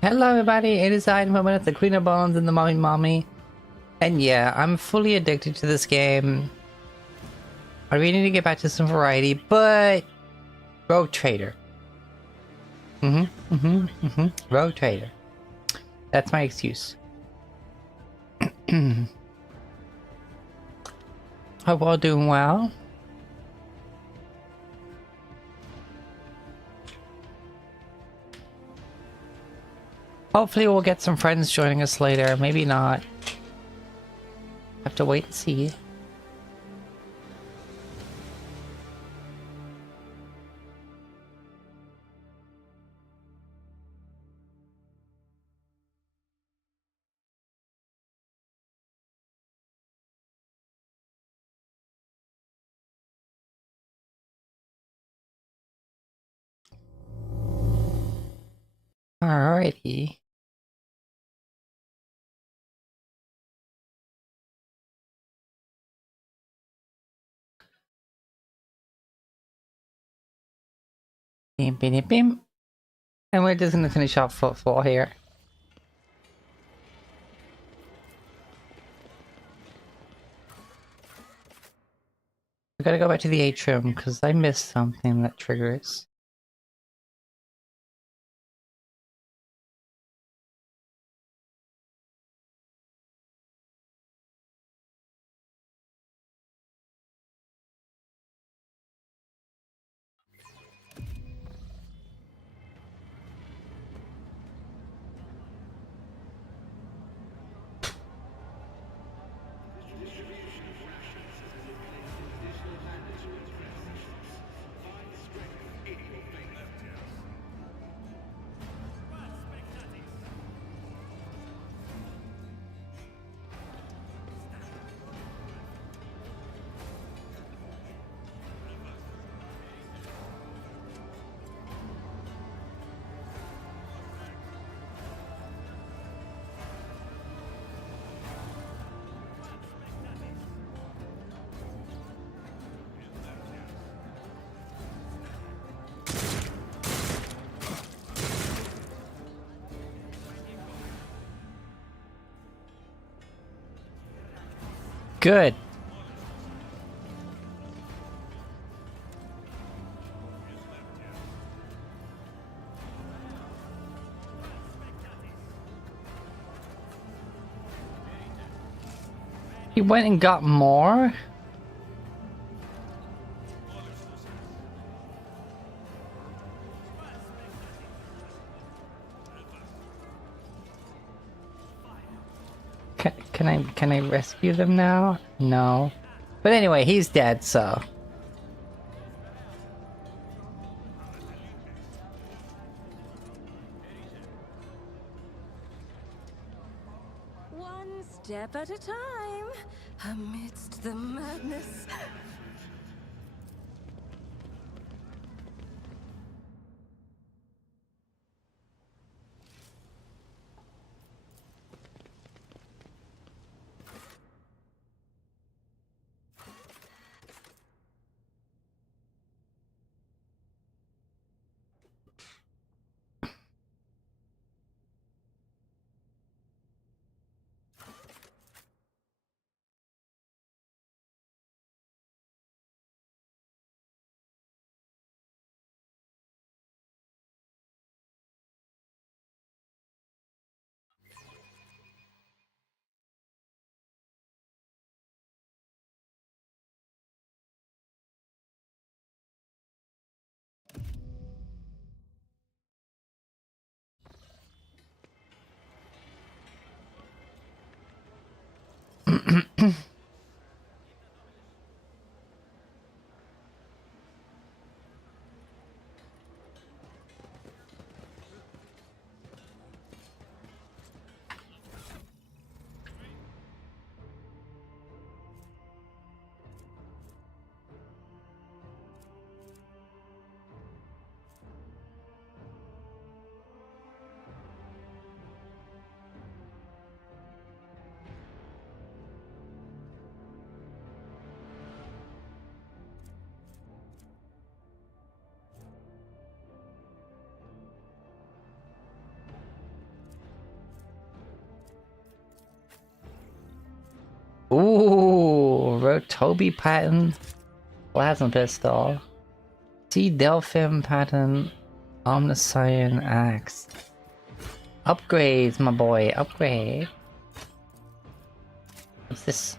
Hello everybody, it is I, Moment, the Queen of Bones and the Mommy. And yeah, I'm fully addicted to this game. I really need to get back to some variety, but... Rogue Trader. Rogue Trader. That's my excuse. Hope all doing well. Hopefully we'll get some friends joining us later, maybe not. Have to wait and see. Alrighty. Bim, bim, bim. And we're just gonna finish off Footfall here. We gotta go back to the atrium because I missed something that triggers. Good. He went and got more? Can I rescue them now? No. But anyway, he's dead, so. One step at a time, amidst the madness. Toby patent, plasma pistol. C. Delphim patent, Omniscient axe. Upgrades, my boy, upgrade. What's this?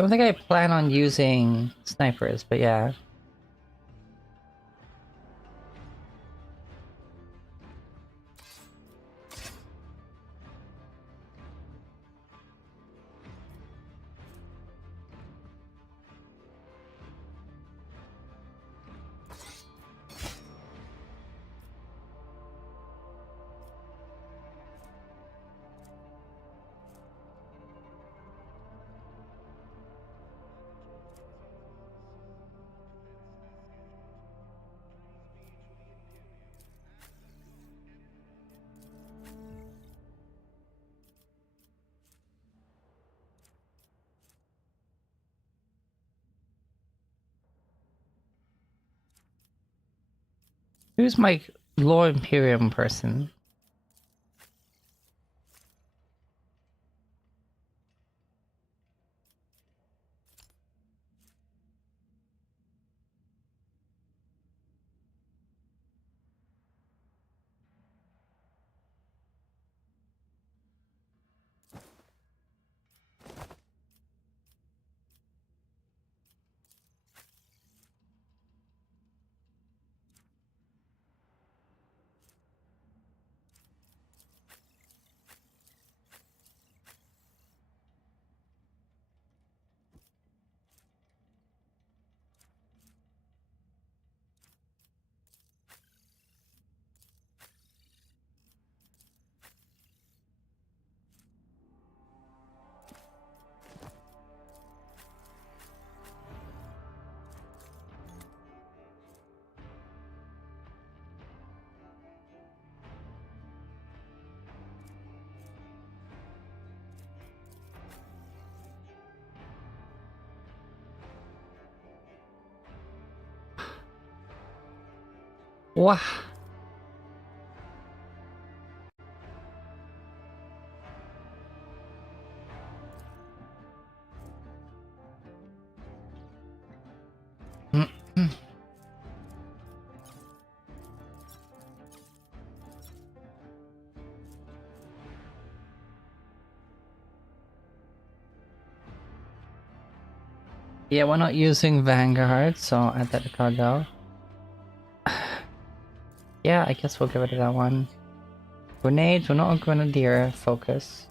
I don't think I plan on using snipers, but yeah. Who's my Lord Imperium person? Wow. Yeah, we're not using Vanguard, so I'll add that to card though. Yeah, I guess we'll get rid of that one. Grenades, we're not a grenadier, focus.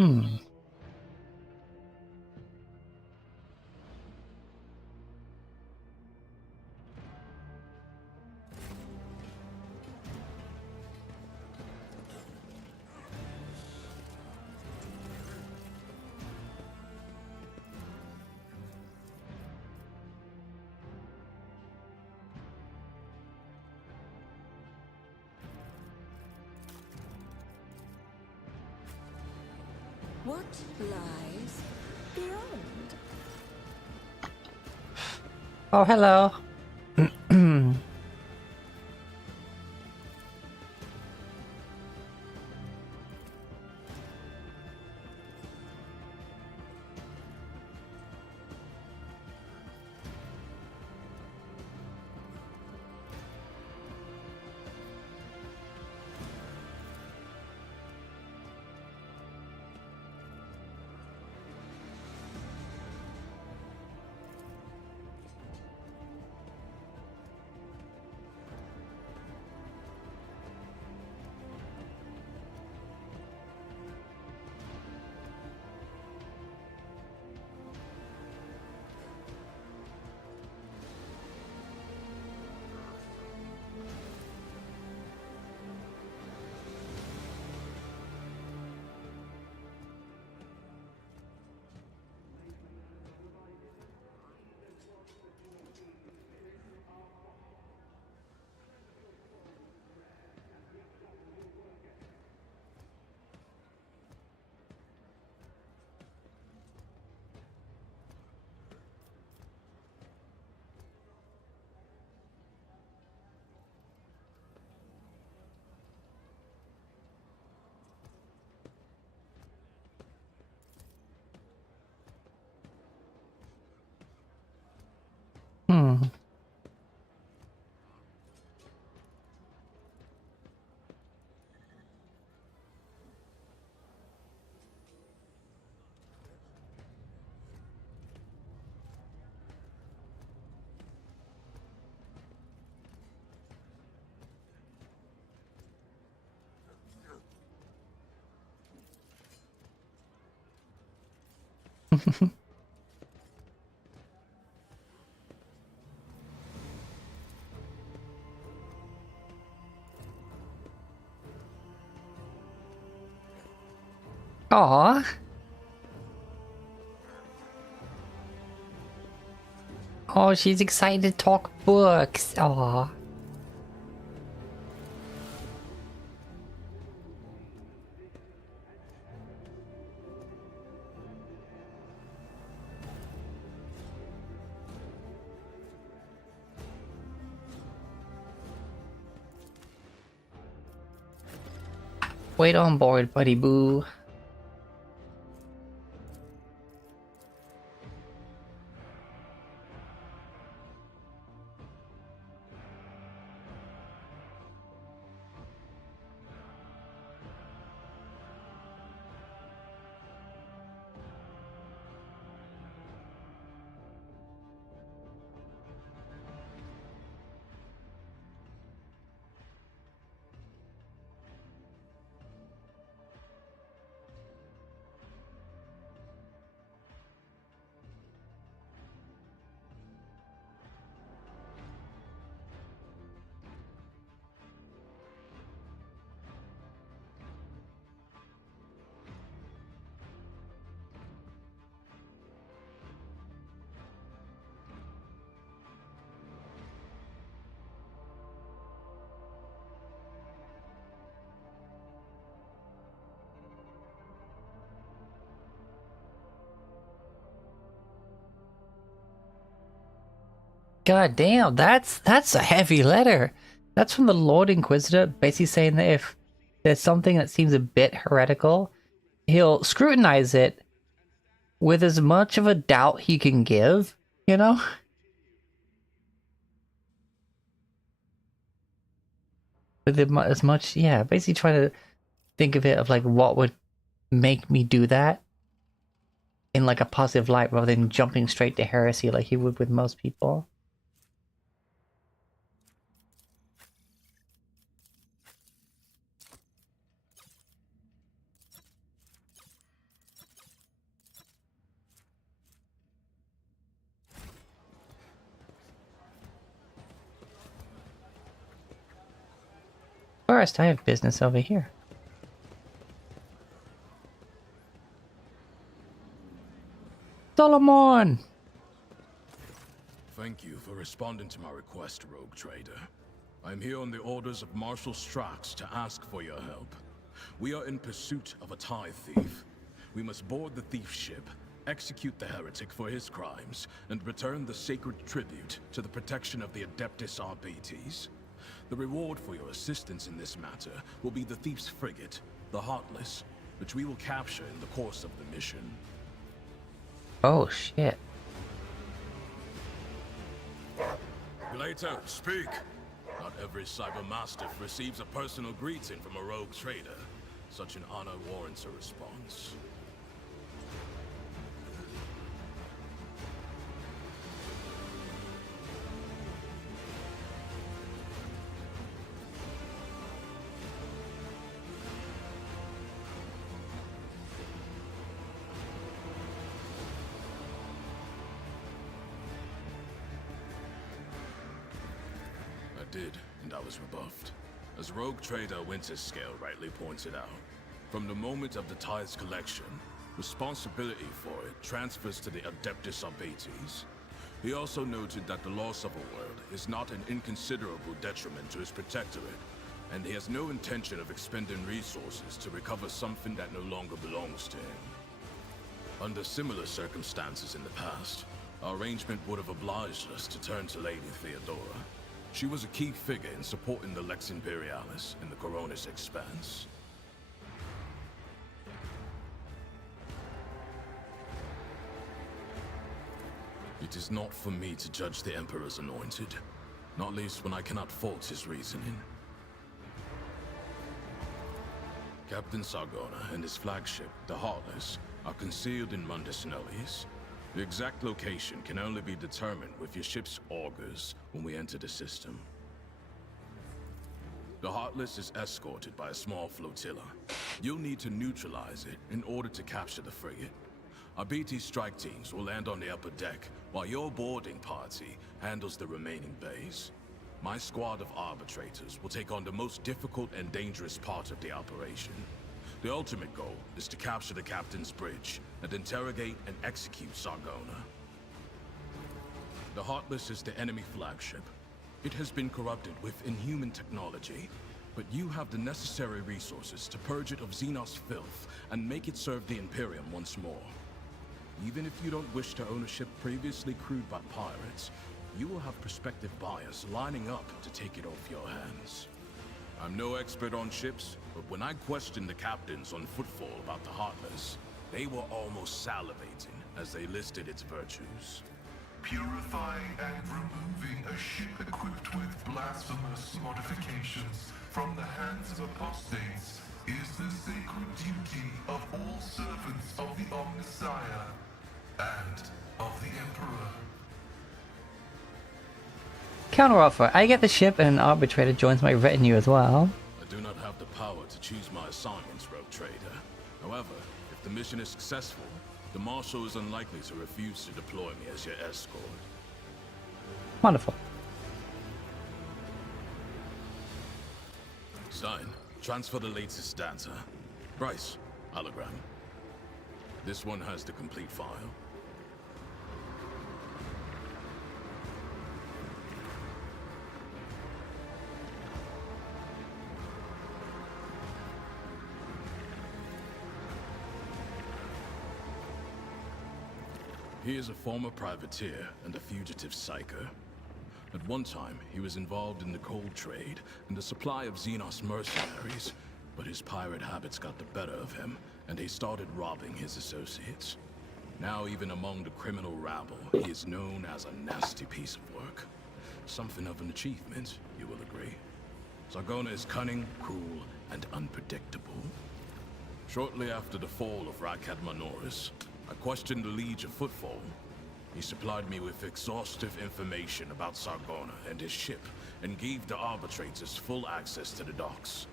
Hmm. What lies beyond? Oh, hello. Hmm. Aw. Oh, she's excited to talk books. Aw. Wait on board, buddy boo. God damn, that's a heavy letter. That's from the Lord Inquisitor, basically saying that if there's something that seems a bit heretical, he'll scrutinize it with as much of a doubt he can give, you know? With as much, yeah, basically trying to think of it of like what would make me do that in like a positive light rather than jumping straight to heresy like he would with most people. First, I have business over here. Solomon! Thank you for responding to my request, Rogue Trader. I'm here on the orders of Marshal Strax to ask for your help. We are in pursuit of a tithe thief. We must board the thief's ship, execute the heretic for his crimes, and return the sacred tribute to the protection of the Adeptus Arbites. The reward for your assistance in this matter will be the thief's frigate, the Heartless, which we will capture in the course of the mission. Oh, shit. Later, speak! Not every cybermastiff receives a personal greeting from a rogue trader. Such an honor warrants a response. I did, and I was rebuffed. As Rogue Trader Winterscale rightly pointed out, from the moment of the tithe's collection, responsibility for it transfers to the Adeptus Arbites. He also noted that the loss of a world is not an inconsiderable detriment to his protectorate, and he has no intention of expending resources to recover something that no longer belongs to him. Under similar circumstances in the past, our arrangement would have obliged us to turn to Lady Theodora. She was a key figure in supporting the Lex Imperialis in the Coronis Expanse. It is not for me to judge the Emperor's anointed, not least when I cannot fault his reasoning. Captain Sargona and his flagship, the Heartless, are concealed in Mundus Nullius. The exact location can only be determined with your ship's augurs when we enter the system. The Heartless is escorted by a small flotilla. You'll need to neutralize it in order to capture the frigate. Our BT strike teams will land on the upper deck, while your boarding party handles the remaining bays. My squad of arbitrators will take on the most difficult and dangerous part of the operation. The ultimate goal is to capture the captain's bridge and interrogate and execute Sargona. The Heartless is the enemy flagship. It has been corrupted with inhuman technology, but you have the necessary resources to purge it of Xenos filth and make it serve the Imperium once more. Even if you don't wish to own a ship previously crewed by pirates, you will have prospective buyers lining up to take it off your hands. I'm no expert on ships, but when I questioned the captains on Footfall about the Heartless, they were almost salivating as they listed its virtues. Purifying and removing a ship equipped with blasphemous modifications from the hands of apostates is the sacred duty of all servants of the Omnissiah and of the Emperor. Counteroffer. I get the ship and an arbitrator joins my retinue as well. I do not have the power to choose my assignments, Rogue Trader. However, if the mission is successful, the Marshal is unlikely to refuse to deploy me as your escort. Wonderful. Stein, transfer the latest data. Bryce, hologram. This one has the complete file. He is a former privateer and a fugitive psyker. At one time, he was involved in the coal trade and the supply of Xenos mercenaries, but his pirate habits got the better of him, and he started robbing his associates. Now, even among the criminal rabble, he is known as a nasty piece of work. Something of an achievement, you will agree. Sargona is cunning, cruel, and unpredictable. Shortly after the fall of Rakat Manoris, I questioned the Liege of Footfall. He supplied me with exhaustive information about Sargona and his ship, and gave the arbitrators full access to the docks.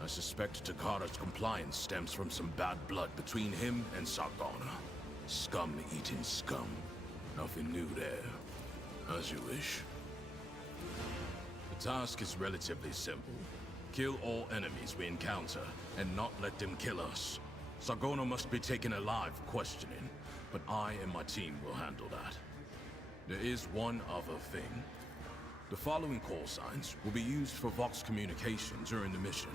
I suspect Takara's compliance stems from some bad blood between him and Sargona. Scum-eating scum. Nothing new there. As you wish. The task is relatively simple. Kill all enemies we encounter, and not let them kill us. Sargona must be taken alive questioning, but I and my team will handle that. There is one other thing. The following call signs will be used for Vox communication during the mission.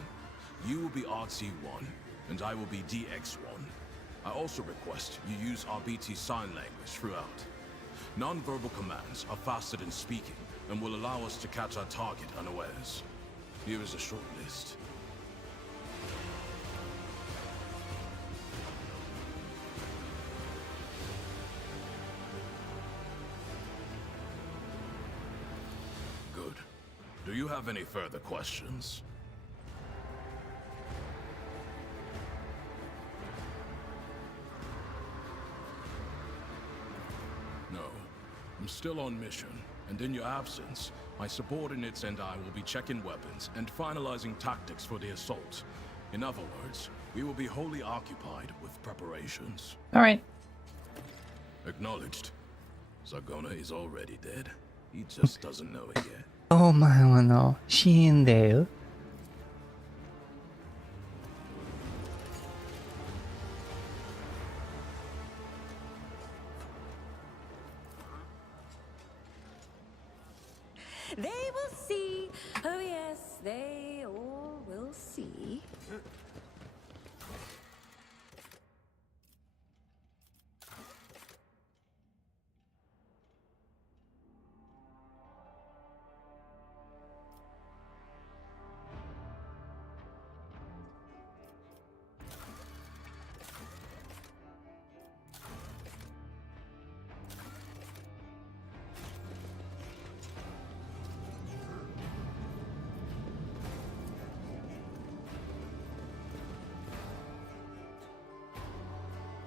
You will be RT1, and I will be DX1. I also request you use RBT sign language throughout. Non-verbal commands are faster than speaking, and will allow us to catch our target unawares. Here is a short list. Good. Do you have any further questions? No. I'm still on mission, and in your absence, my subordinates and I will be checking weapons and finalizing tactics for the assault. In other words, we will be wholly occupied with preparations. Alright. Acknowledged. Sargona is already dead. He just doesn't know it yet. お前はな、死んでよ。They will see. Oh, yes, they all will see.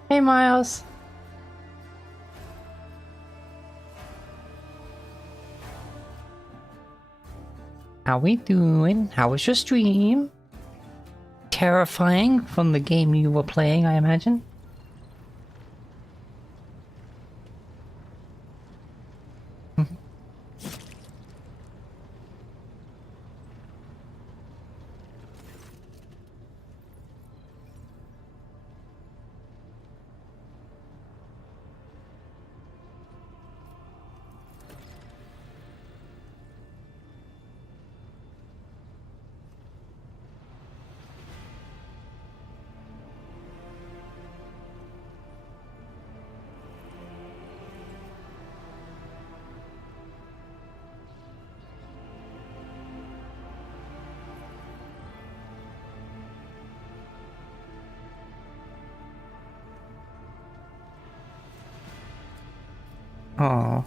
Hey, Miles. How we doing? How was your stream? Terrifying from the game you were playing, I imagine. Oh.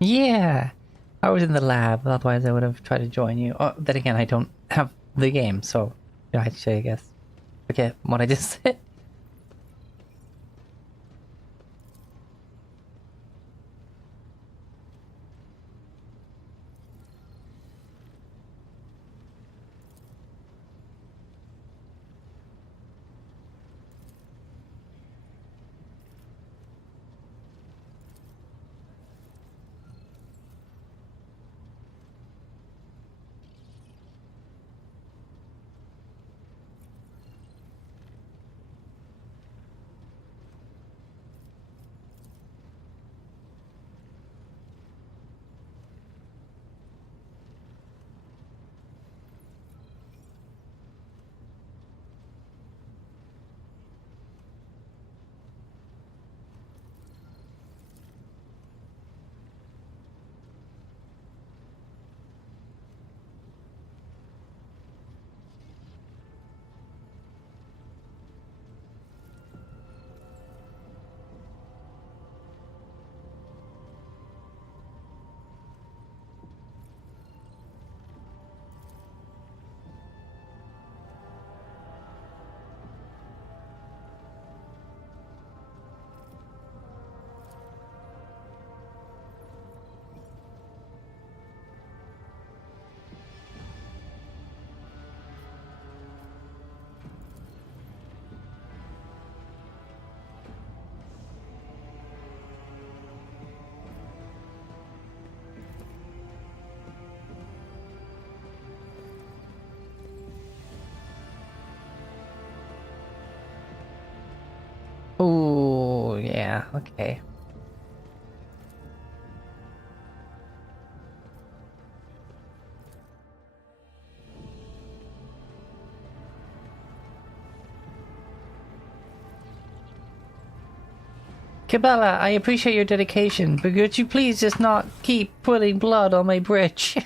Yeah, I was in the lab, otherwise I would have tried to join you. Oh, then again, I don't have the game, so I should, I guess, forget what I just said. Oh, yeah, okay. Cabela, I appreciate your dedication, but could you please just not keep putting blood on my bridge?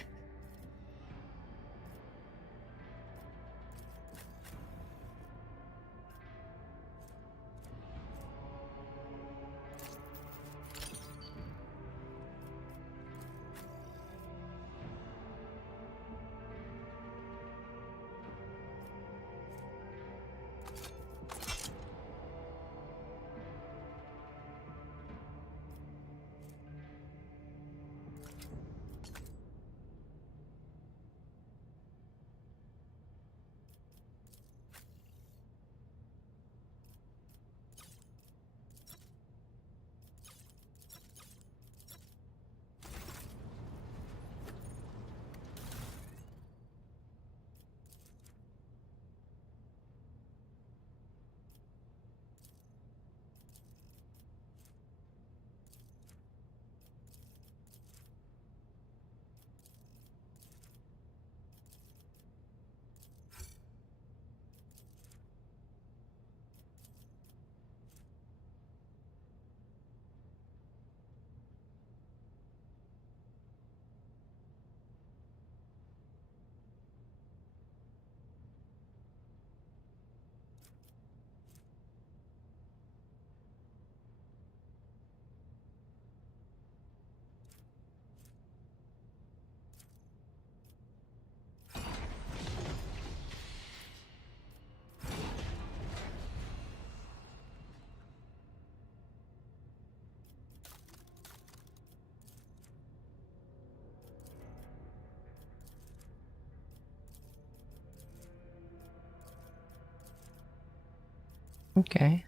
Okay.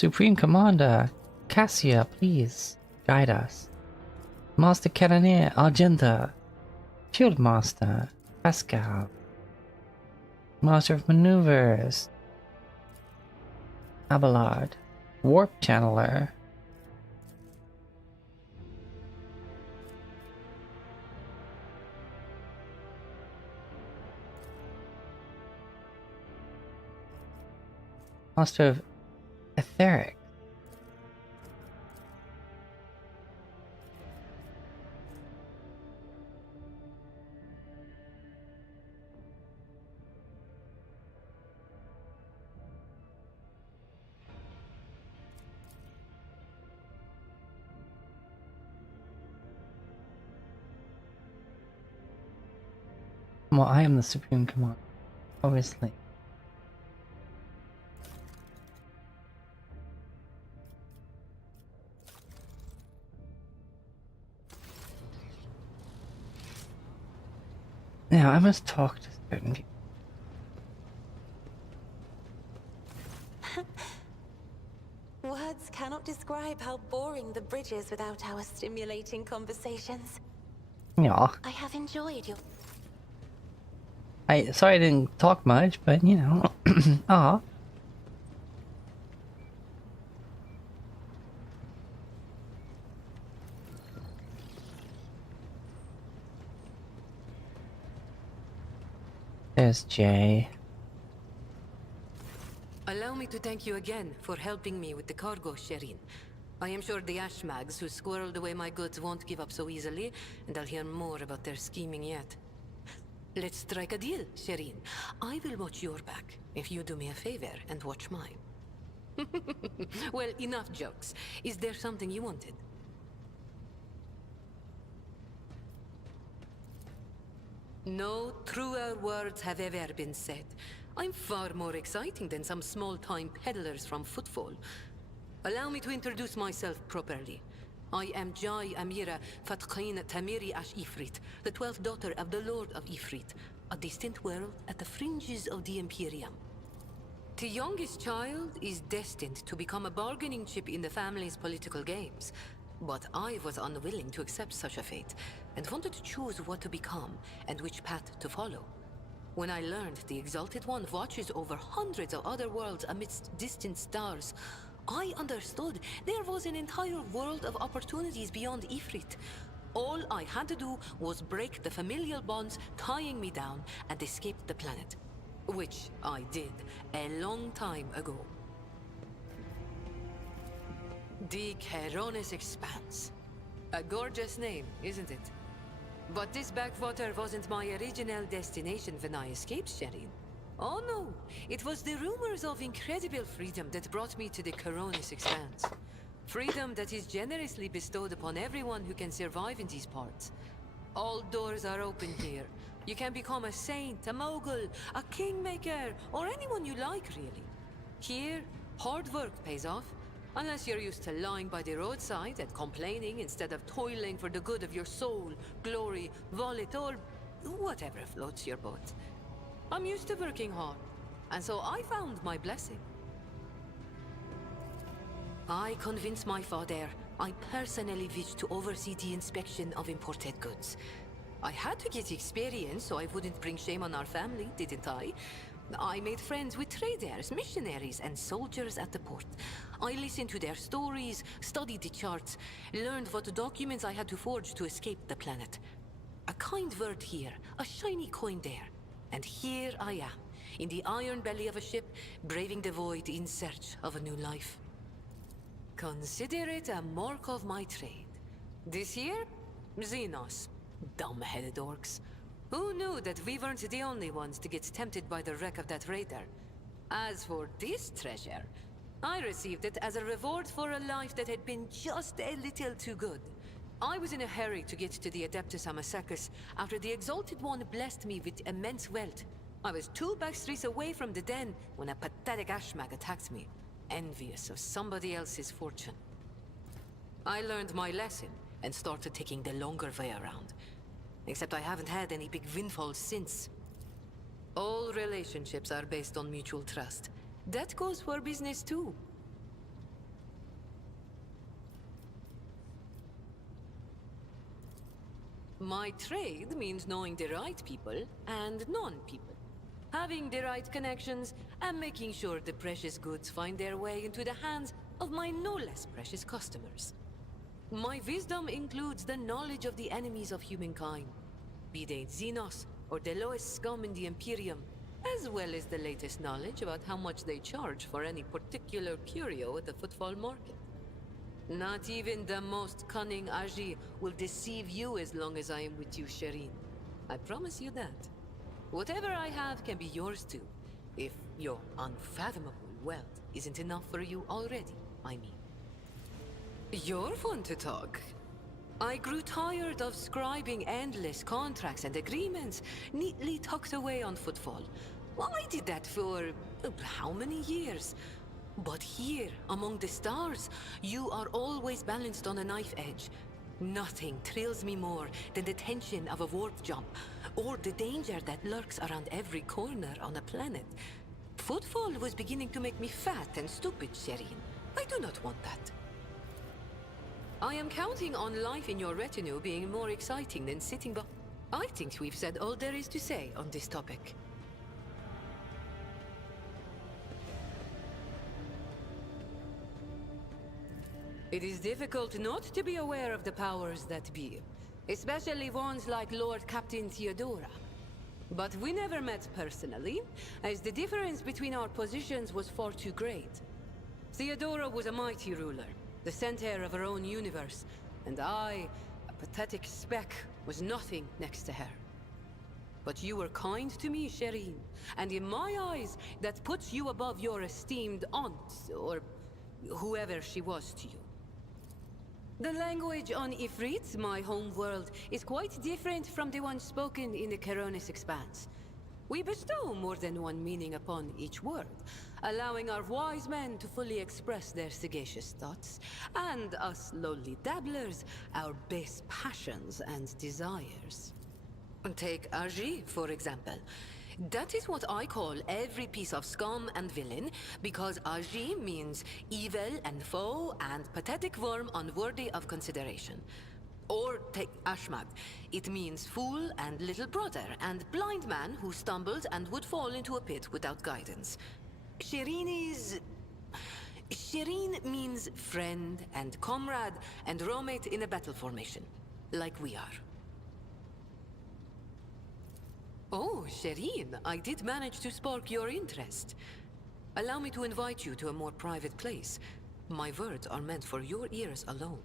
Supreme Commander, Cassia, please guide us. Master Cannoneer, Argenta, Field Master, Pascal, Master of Maneuvers, Abelard, Warp Channeler. Master of Etheric. Well, I am the Supreme Commander, obviously. Now, I must talk to certain people. Words cannot describe how boring the bridge is without our stimulating conversations. Yeah. I have enjoyed your... Sorry I didn't talk much, but you know. Aw. There's Jay. Allow me to thank you again for helping me with the cargo, Sherin. I am sure the Ashmags who squirreled away my goods won't give up so easily, and I'll hear more about their scheming yet. Let's strike a deal, Sherin. I will watch your back, if you do me a favor and watch mine. Well, enough jokes. Is there something you wanted? No truer words have ever been said. I'm far more exciting than some small-time peddlers from Footfall. Allow me to introduce myself properly. I am Jai Amira Fatqain Tamiri Ash Ifrit, the 12th daughter of the Lord of Ifrit, a distant world at the fringes of the Imperium. The youngest child is destined to become a bargaining chip in the family's political games. But I was unwilling to accept such a fate, and wanted to choose what to become and which path to follow. When I learned the Exalted One watches over hundreds of other worlds amidst distant stars, I understood there was an entire world of opportunities beyond Ifrit. All I had to do was break the familial bonds tying me down and escape the planet. Which I did a long time ago. The Keronis Expanse. A gorgeous name, isn't it? But this backwater wasn't my original destination when I escaped Sherin. Oh no, it was the rumors of incredible freedom that brought me to the Keronis Expanse. Freedom that is generously bestowed upon everyone who can survive in these parts. All doors are open here. You can become a saint, a mogul, a kingmaker, or anyone you like, really. Here, hard work pays off, unless you're used to lying by the roadside and complaining instead of toiling for the good of your soul, glory, wallet, or whatever floats your boat. I'm used to working hard, and so I found my blessing. I convinced my father I personally wished to oversee the inspection of imported goods. I had to get experience so I wouldn't bring shame on our family, didn't I? I made friends with traders, missionaries, and soldiers at the port. I listened to their stories, studied the charts, learned what documents I had to forge to escape the planet. A kind word here, a shiny coin there. And here I am, in the iron belly of a ship, braving the void in search of a new life. Consider it a mark of my trade. This here? Xenos. Dumb-headed orcs. Who knew that we weren't the only ones to get tempted by the wreck of that raider? As for this treasure, I received it as a reward for a life that had been just a little too good. I was in a hurry to get to the Adeptus Amasacus after the Exalted One blessed me with immense wealth. I was 2 backstreets away from the den when a pathetic ashmag attacked me, envious of somebody else's fortune. I learned my lesson and started taking the longer way around. Except I haven't had any big windfalls since. All relationships are based on mutual trust. That goes for business too. My trade means knowing the right people and non-people. Having the right connections and making sure the precious goods find their way into the hands of my no less precious customers. My wisdom includes the knowledge of the enemies of humankind, be they Xenos or the lowest scum in the Imperium, as well as the latest knowledge about how much they charge for any particular curio at the Footfall market. Not even the most cunning Aji will deceive you as long as I am with you, Sherin. I promise you that. Whatever I have can be yours too, if your unfathomable wealth isn't enough for you already, I mean. You're fun to talk. I grew tired of scribing endless contracts and agreements neatly tucked away on Footfall. Well, I did that for how many years? But here, among the stars, you are always balanced on a knife edge. Nothing thrills me more than the tension of a warp jump, or the danger that lurks around every corner on a planet. Footfall was beginning to make me fat and stupid, Sherin. I do not want that. I am counting on life in your retinue being more exciting than sitting by... I think we've said all there is to say on this topic. It is difficult not to be aware of the powers that be, especially ones like Lord Captain Theodora. But we never met personally, as the difference between our positions was far too great. Theodora was a mighty ruler, the center of her own universe, and I, a pathetic speck, was nothing next to her. But you were kind to me, Sherin, and in my eyes, that puts you above your esteemed aunt, or whoever she was to you. The language on Ifrit, my home world, is quite different from the one spoken in the Keronis Expanse. We bestow more than one meaning upon each word, allowing our wise men to fully express their sagacious thoughts, and us lowly dabblers, our base passions and desires. Take Agi, for example. That is what I call every piece of scum and villain, because Agi means evil and foe and pathetic worm unworthy of consideration. Or take Ashmag. It means fool and little brother, and blind man who stumbled and would fall into a pit without guidance. Shireen means friend and comrade and roommate in a battle formation, like we are. Oh, Shireen, I did manage to spark your interest. Allow me to invite you to a more private place. My words are meant for your ears alone.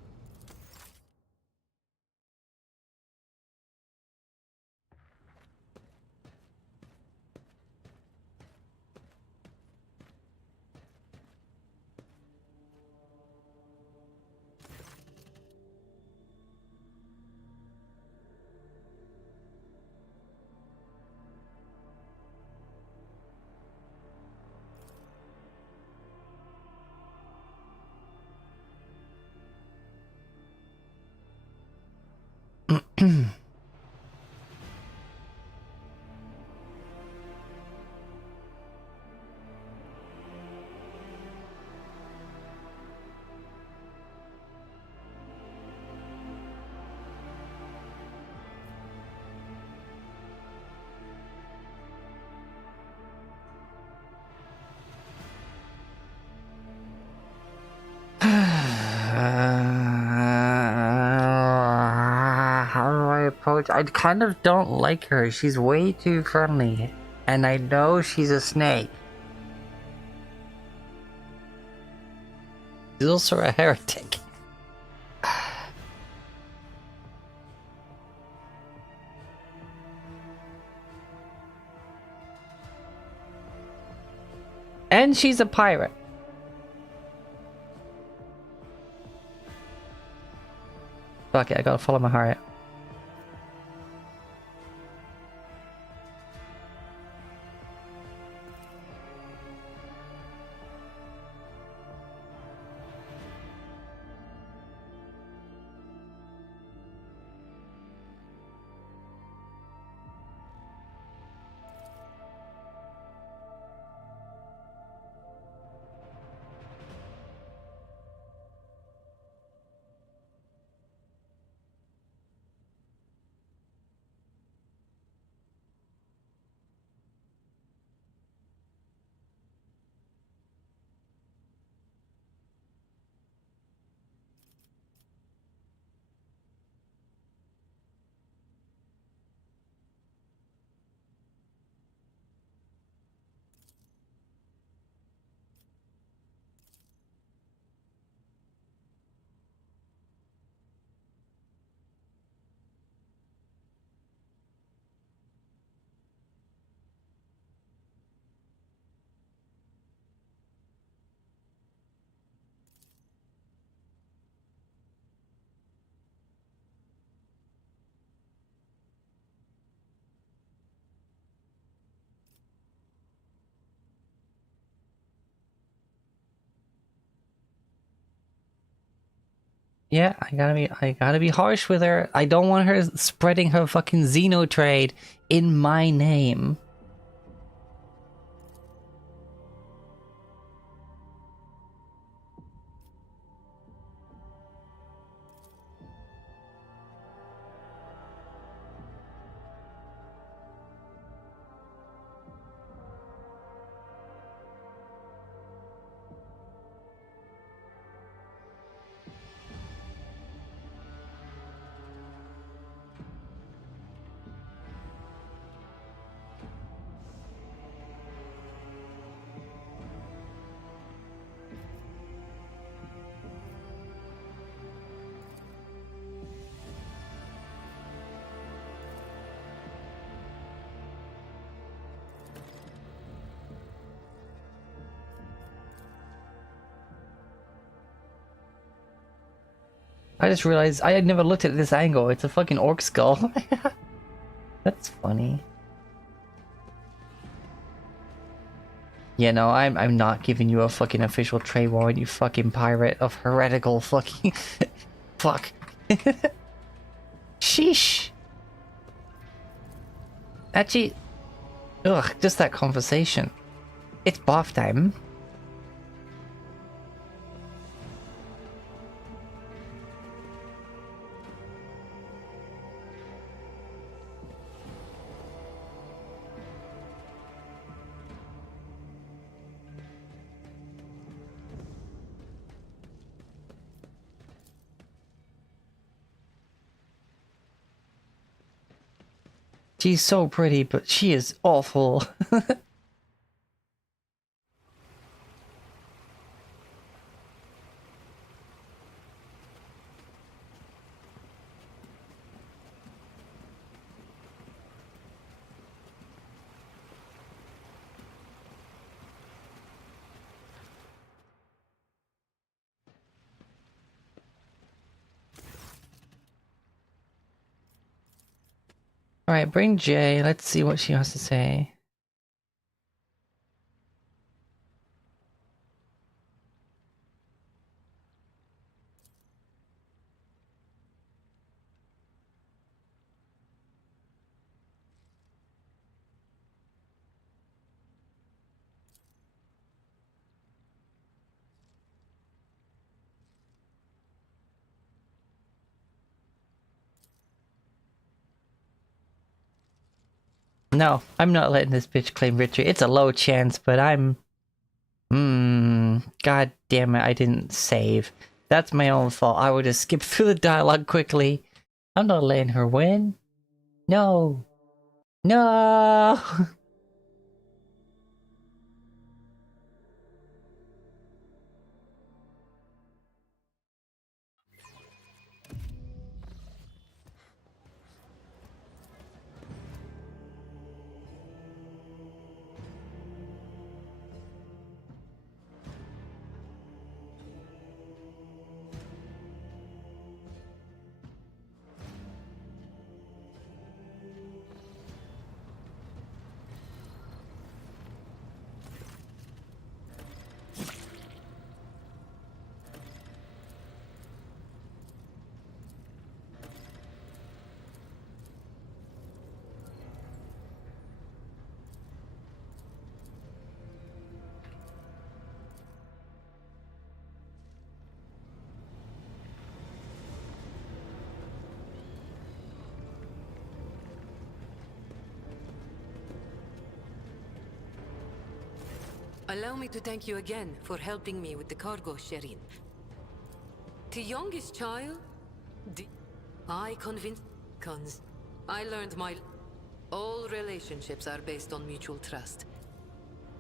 How do I approach? I kind of don't like her. She's way too friendly. And I know she's a snake. She's also a heretic. And she's a pirate. Fuck it, I gotta follow my heart. Yeah, I gotta be harsh with her. I don't want her spreading her fucking Xeno trade in my name. I just realized I had never looked at this angle. It's a fucking orc skull. That's funny. Yeah, no, I'm not giving you a fucking official trade warrant, you fucking pirate of heretical fucking fuck. Sheesh. Actually, ugh, just that conversation. It's bath time. She's so pretty, but she is awful. Alright, bring Jay. Let's see what she has to say. No, I'm not letting this bitch claim victory. It's a low chance, but I'm... God damn it, I didn't save. That's my own fault. I would have skipped through the dialogue quickly. I'm not letting her win. No. No! Allow me to thank you again for helping me with the cargo, Sherin. The youngest child? I convinced... I learned my... All relationships are based on mutual trust.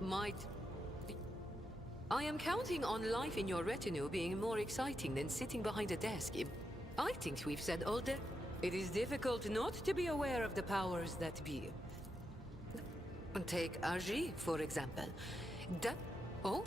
I am counting on life in your retinue being more exciting than sitting behind a desk. I think we've said all that. It is difficult not to be aware of the powers that be. Take Aji, for example. Oh?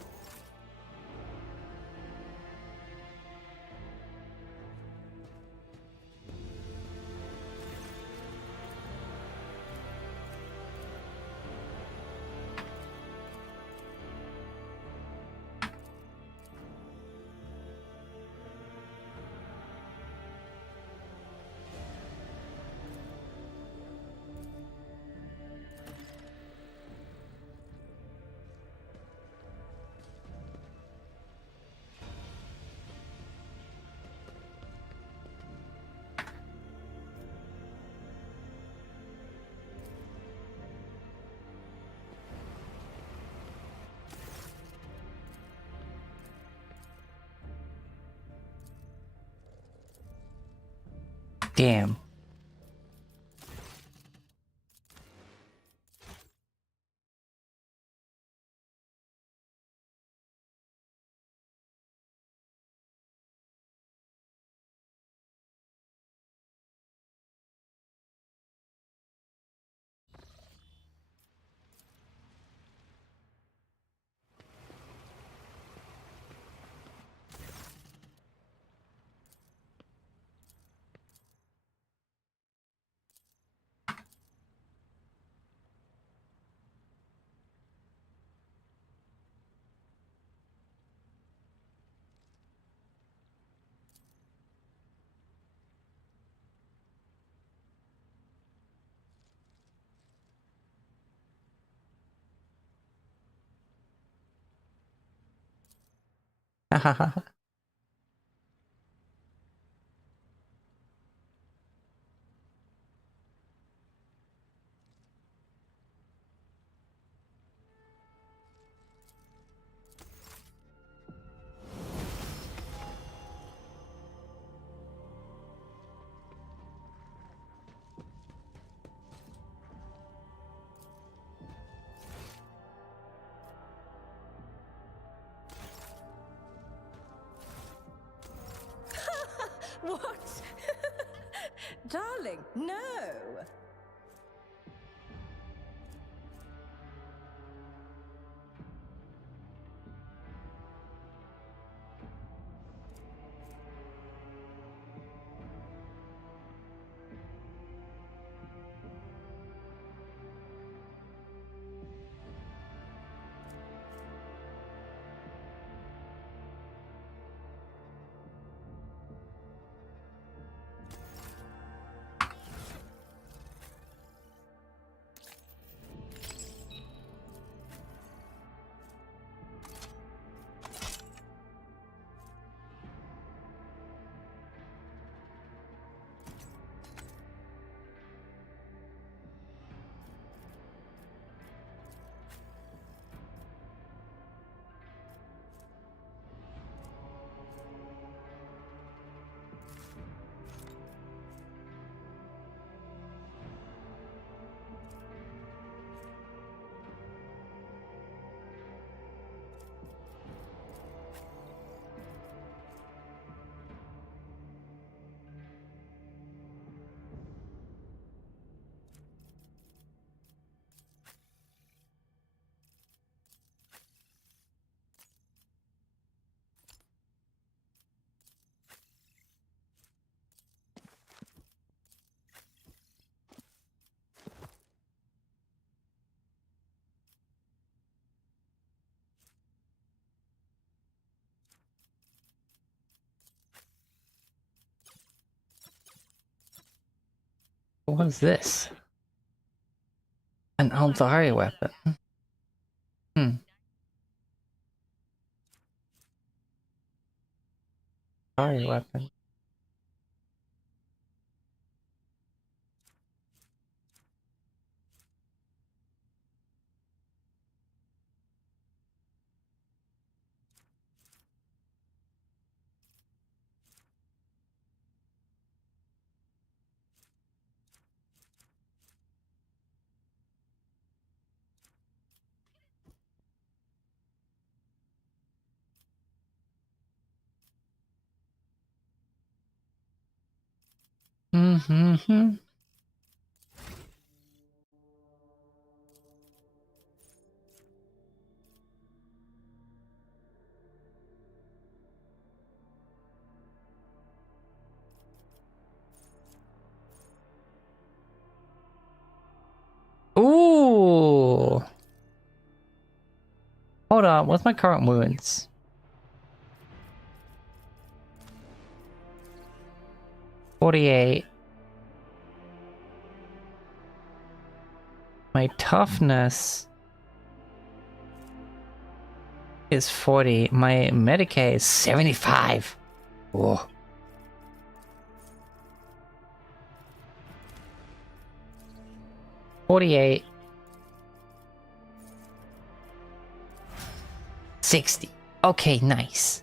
Damn. What? Darling, no! What is this? An Aldari weapon. Hmm. Aldari weapon. Mm-hmm. Ooh. Hold on, what's my current wounds? 48. My toughness is 40. My Medicaid is 75. Whoa. $48. 60. Okay, nice.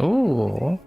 Ooh.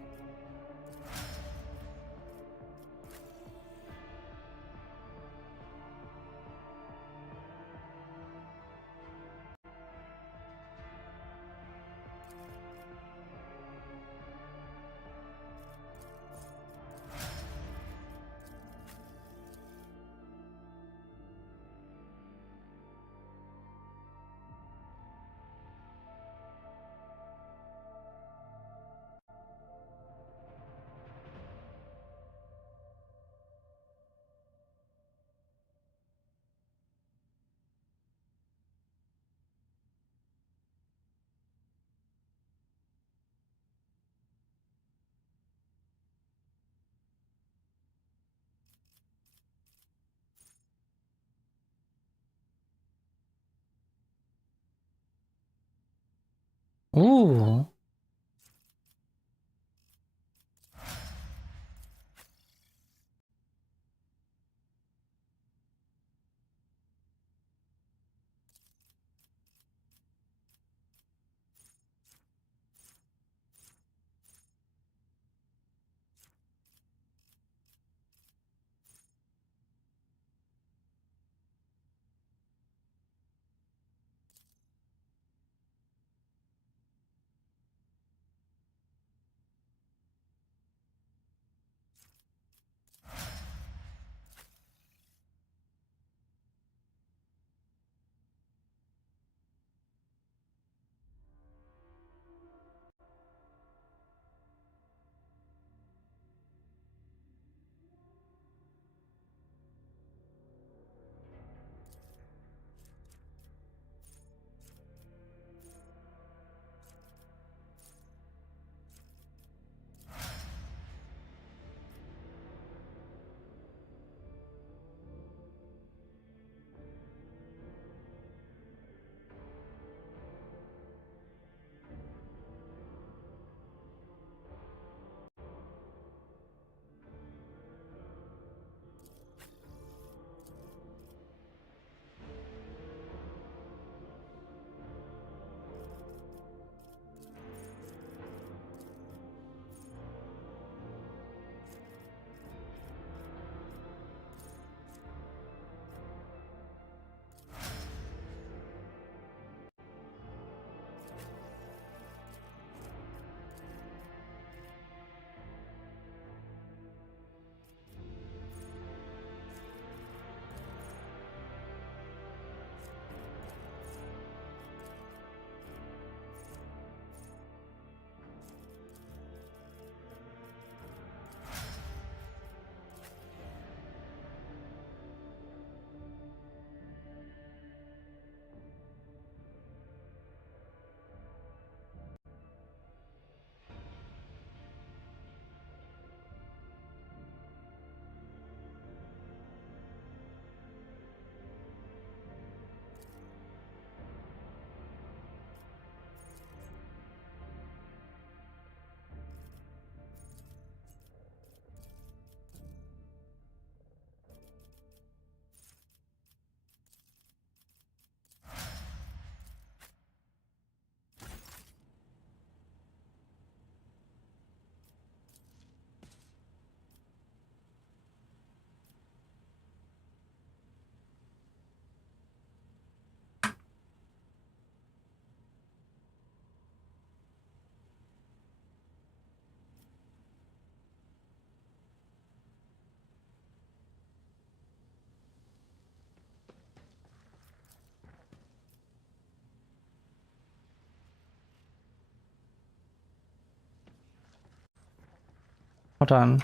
Ooh. Hold on.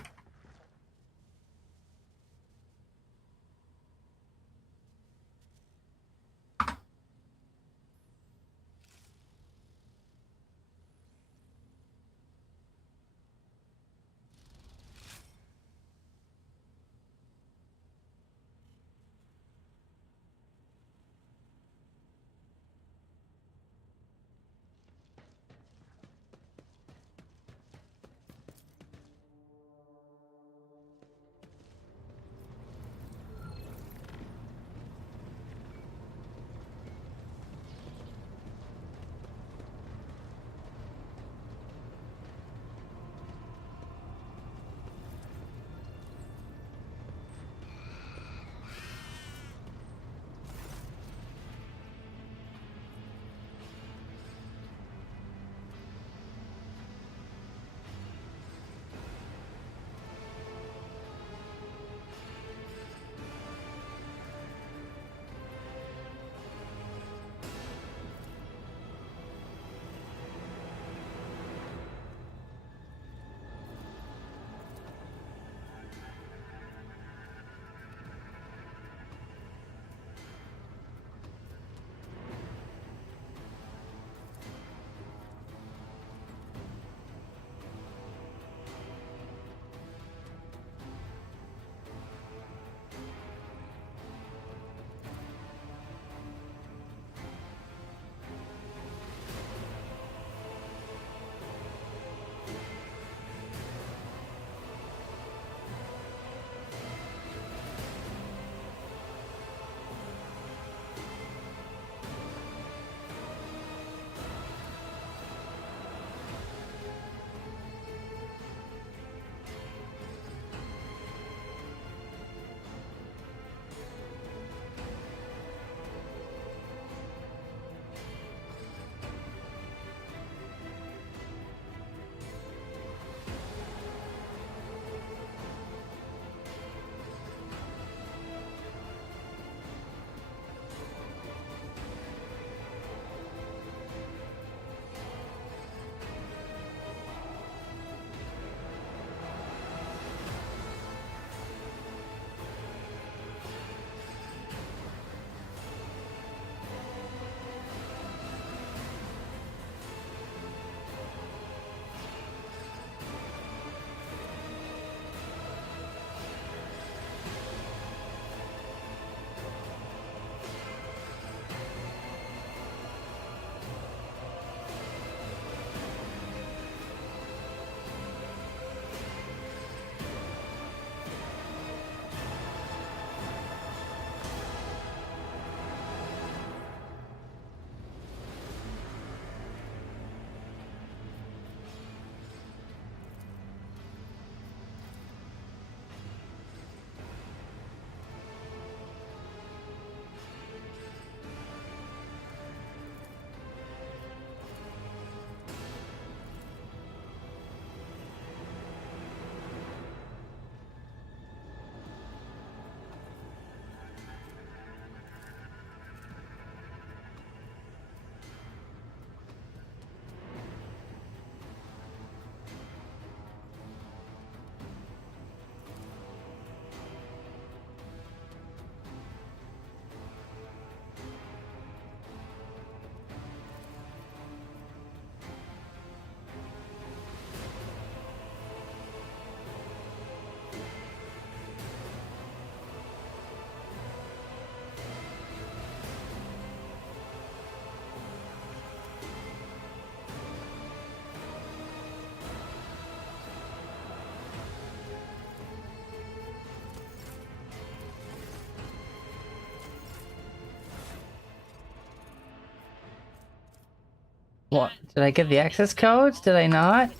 What? Did I get the access codes? Did I not?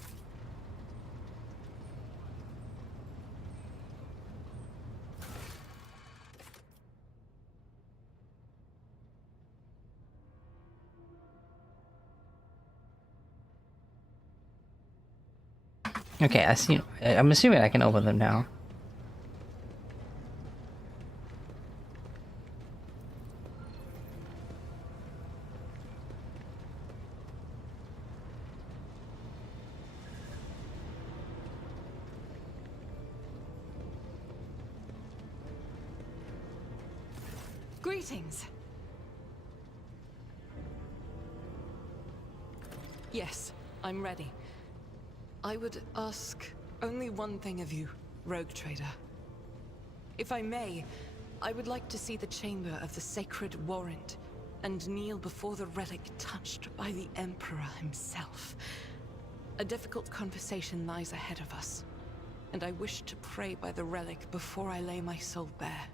Okay, I see. I'm assuming I can open them now. Greetings. Yes, I'm ready. I would ask only one thing of you, rogue trader. If I may, I would like to see the chamber of the sacred warrant and kneel before the relic touched by the Emperor himself. A difficult conversation lies ahead of us, and I wish to pray by the relic before I lay my soul bare.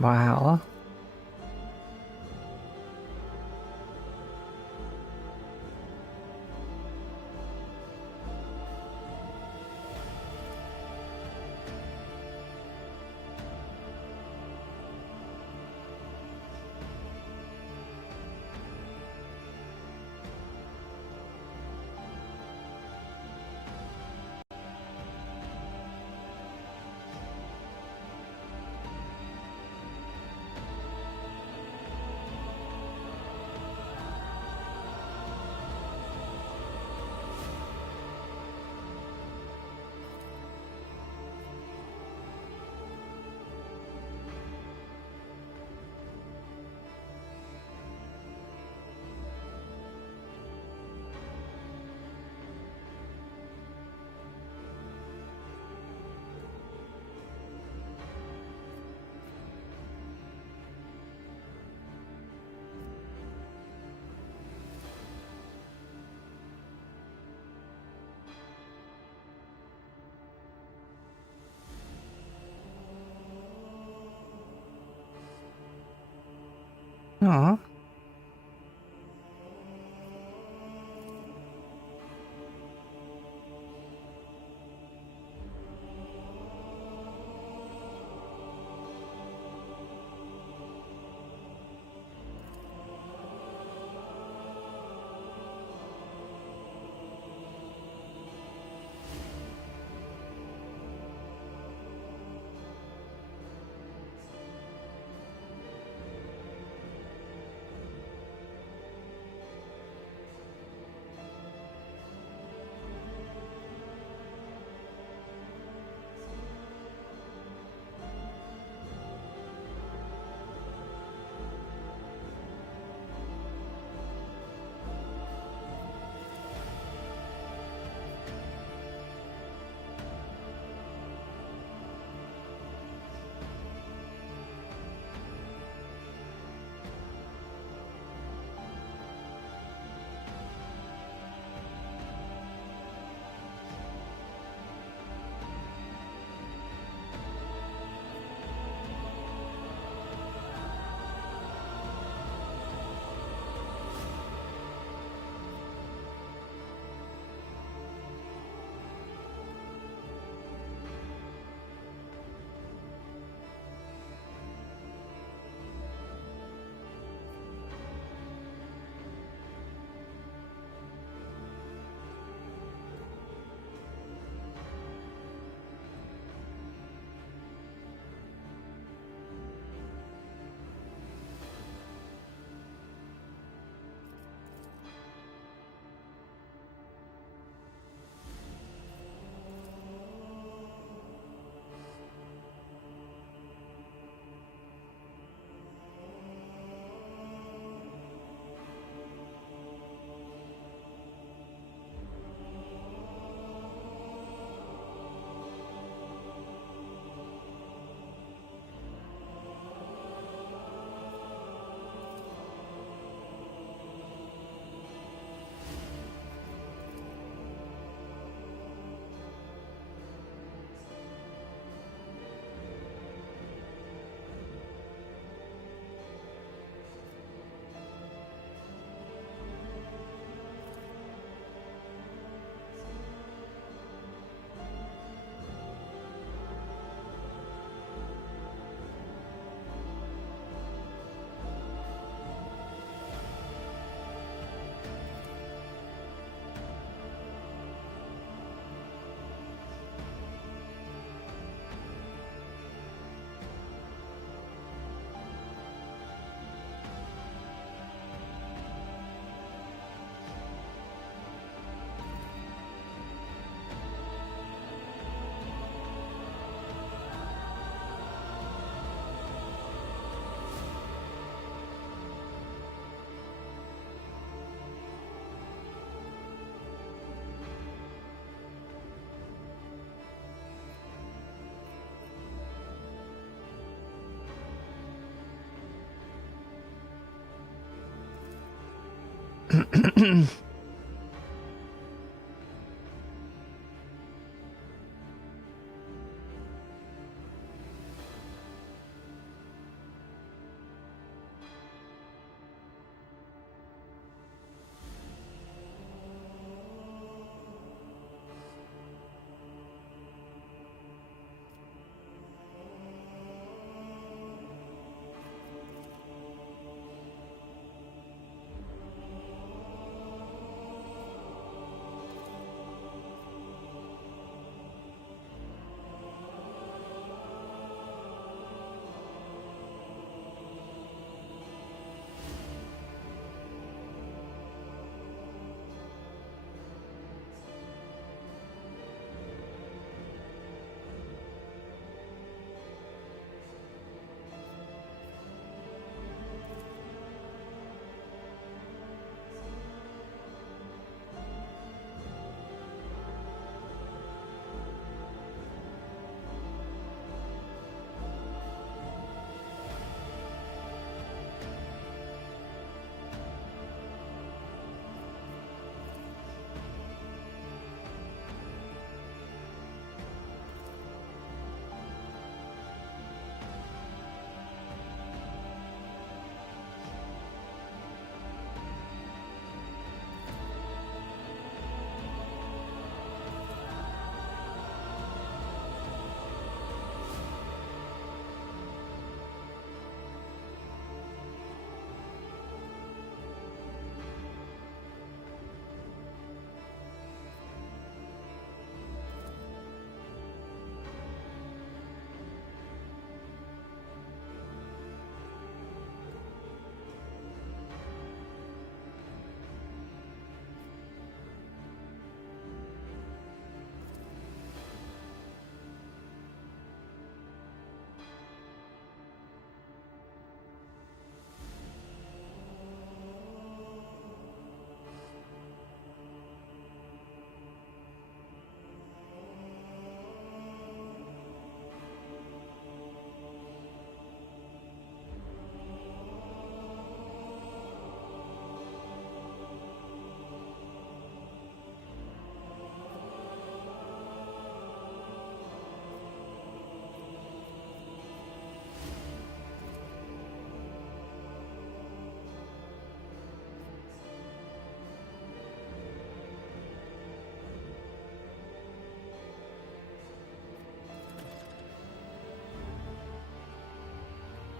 Wow. Aw.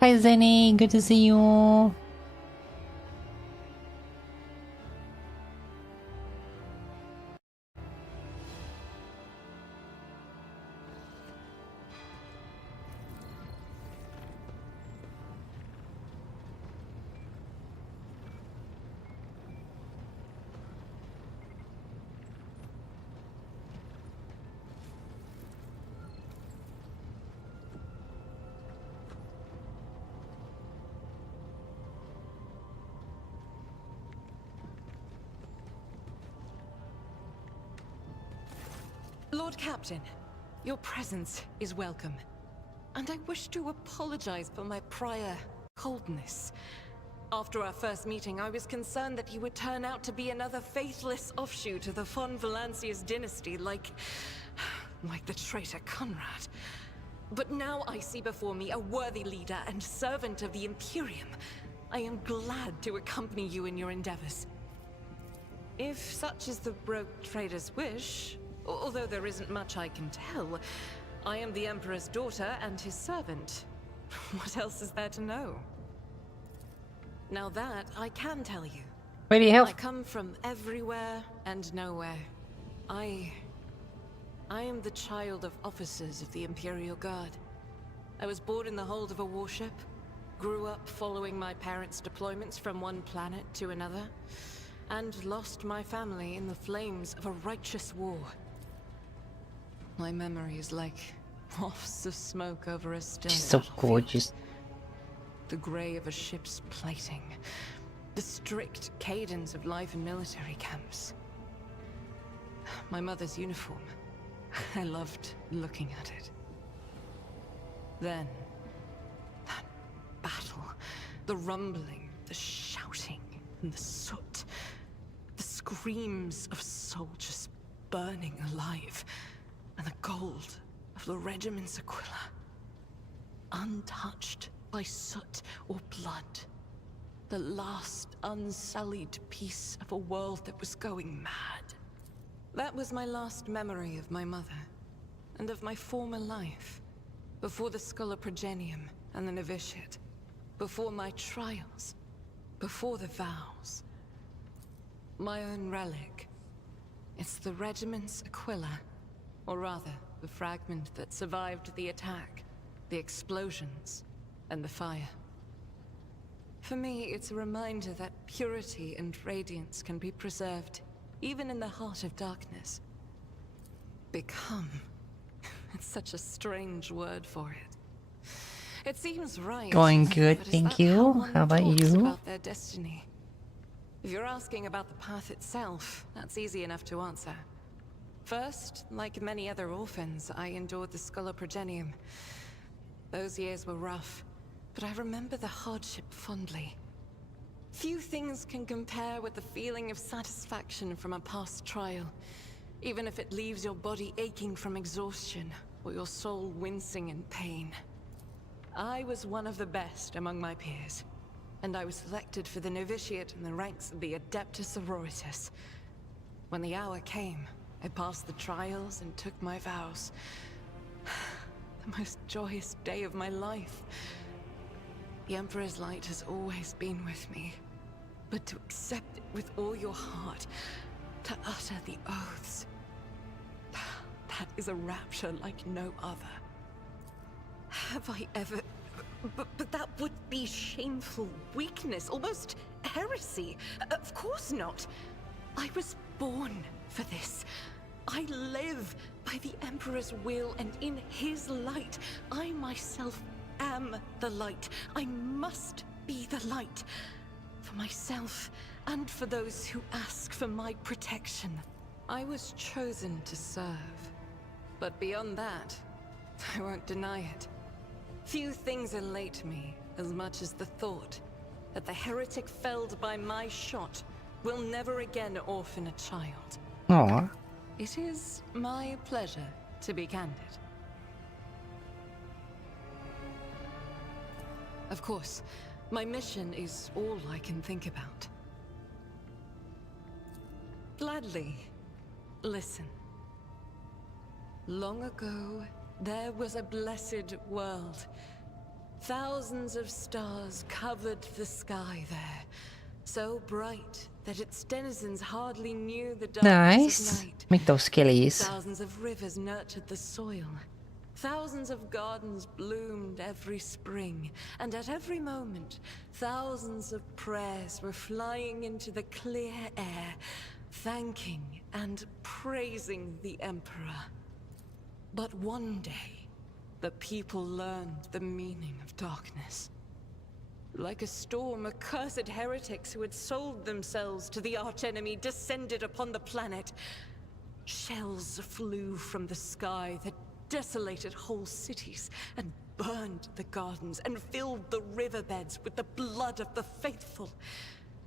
Hi Zenny, good to see you. Lord Captain, your presence is welcome. And I wish to apologize for my prior coldness. After our first meeting, I was concerned that you would turn out to be another faithless offshoot of the von Valancius dynasty, like the traitor Conrad. But now I see before me a worthy leader and servant of the Imperium. I am glad to accompany you in your endeavors. If such is the rogue trader's wish, although there isn't much I can tell, I am the Emperor's daughter and his servant. What else is there to know? Now that I can tell you. Lady Health. I come from everywhere and nowhere. I am the child of officers of the Imperial Guard. I was born in the hold of a warship, grew up following my parents' deployments from one planet to another, and lost my family in the flames of a righteous war. My memory is like wafts of smoke over a still She's so battlefield. gorgeous. The grey of a ship's plating, the strict cadence of life in military camps. My mother's uniform. I loved looking at it. Then, that battle, the rumbling, the shouting, and the soot. screams of soldiers burning alive, and the gold of the regiment's Aquila, untouched by soot or blood. The last unsullied piece of a world that was going mad. That was my last memory of my mother, and of my former life, before the Scholar Progenium and the novitiate, before my trials, before the vows. My own relic. It's the regiment's Aquila, or rather, the fragment that survived the attack, the explosions, and the fire. For me, it's a reminder that purity and radiance can be preserved, even in the heart of darkness. Become. It's such a strange word for it. It seems right. Going good, but is thank that you. one How about talks you? about their destiny? If you're asking about the path itself, that's easy enough to answer. First, like many other orphans, I endured the Scholar Progenium. Those years were rough, but I remember the hardship fondly. Few things can compare with the feeling of satisfaction from a past trial, even if it leaves your body aching from exhaustion, or your soul wincing in pain. I was one of the best among my peers, and I was selected for the novitiate in the ranks of the Adeptus Sororitas. When the hour came, I passed the trials and took my vows. The most joyous day of my life. The Emperor's light has always been with me, but to accept it with all your heart, to utter the oaths, that is a rapture like no other. Have I ever... But that would be shameful weakness, almost heresy. Of course not. I was born for this. I live by the Emperor's will, and in his light, I myself am the light. I must be the light. For myself, and for those who ask for my protection. I was chosen to serve. But beyond that, I won't deny it. Few things elate me as much as the thought that the heretic felled by my shot will never again orphan a child. Aw. It is my pleasure to be candid. Of course, my mission is all I can think about. Gladly, listen. Long ago, there was a blessed world. Thousands of stars covered the sky there, so bright that its denizens hardly knew the darkness Nice. of night. Make those skillies. Thousands of rivers nurtured the soil. Thousands of gardens bloomed every spring, and at every moment, thousands of prayers were flying into the clear air, thanking and praising the Emperor. But one day, the people learned the meaning of darkness. Like a storm, accursed heretics who had sold themselves to the archenemy descended upon the planet. Shells flew from the sky that desolated whole cities and burned the gardens and filled the riverbeds with the blood of the faithful.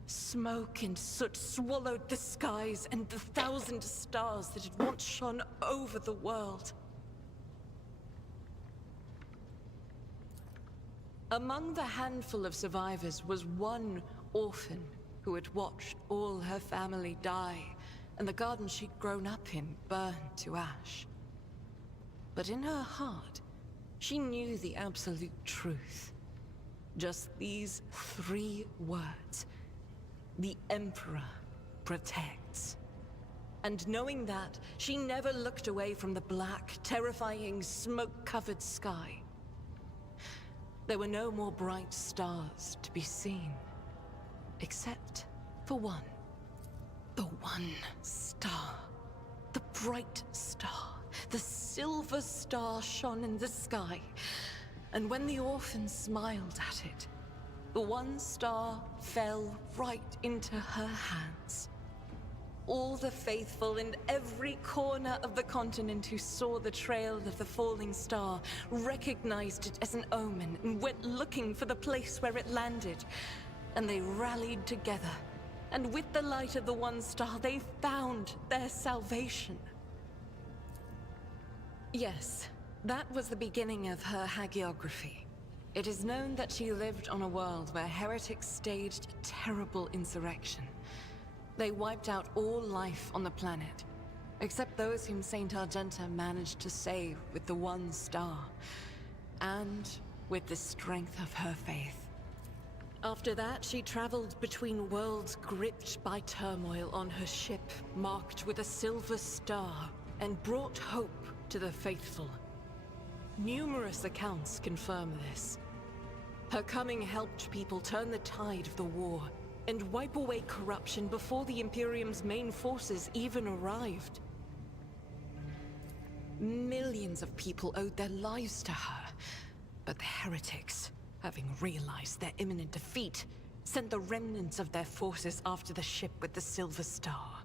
Smoke and soot swallowed the skies and the 1,000 stars that had once shone over the world. Among the handful of survivors was one orphan who had watched all her family die, and the garden she'd grown up in burned to ash. But in her heart, she knew the absolute truth. Just these 3 words. The Emperor protects. And knowing that, she never looked away from the black, terrifying, smoke-covered sky. There were no more bright stars to be seen, except for one. The one star. The bright star. The silver star shone in the sky. And when the orphan smiled at it, the one star fell right into her hands. All the faithful in every corner of the continent who saw the trail of the falling star recognized it as an omen and went looking for the place where it landed. And they rallied together and with the light of the One Star, they found their salvation. Yes, that was the beginning of her hagiography. It is known that she lived on a world where heretics staged a terrible insurrection. They wiped out all life on the planet, except those whom Saint Argenta managed to save with the One Star, and with the strength of her faith. After that, she traveled between worlds gripped by turmoil on her ship, marked with a silver star, and brought hope to the faithful. Numerous accounts confirm this. Her coming helped people turn the tide of the war, and wipe away corruption before the Imperium's main forces even arrived. Millions of people owed their lives to her, but the heretics, having realized their imminent defeat, sent the remnants of their forces after the ship with the Silver Star.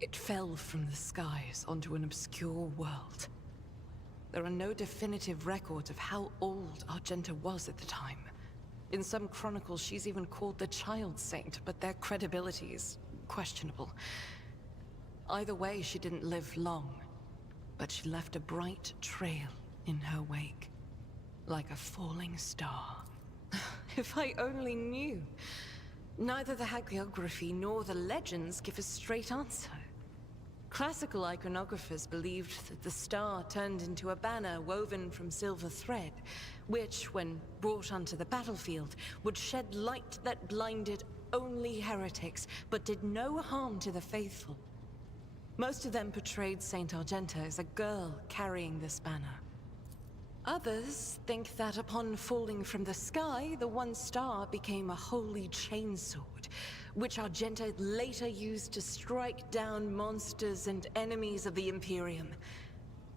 It fell from the skies onto an obscure world. There are no definitive records of how old Argenta was at the time. In some chronicles, she's even called the Child Saint, but their credibility is questionable. Either way, she didn't live long, but she left a bright trail in her wake, like a falling star. If I only knew. Neither the hagiography nor the legends give a straight answer. Classical iconographers believed that the star turned into a banner woven from silver thread, which, when brought onto the battlefield, would shed light that blinded only heretics, but did no harm to the faithful. Most of them portrayed Saint Argenta as a girl carrying this banner. Others think that upon falling from the sky, the One Star became a holy chainsword, which Argenta later used to strike down monsters and enemies of the Imperium.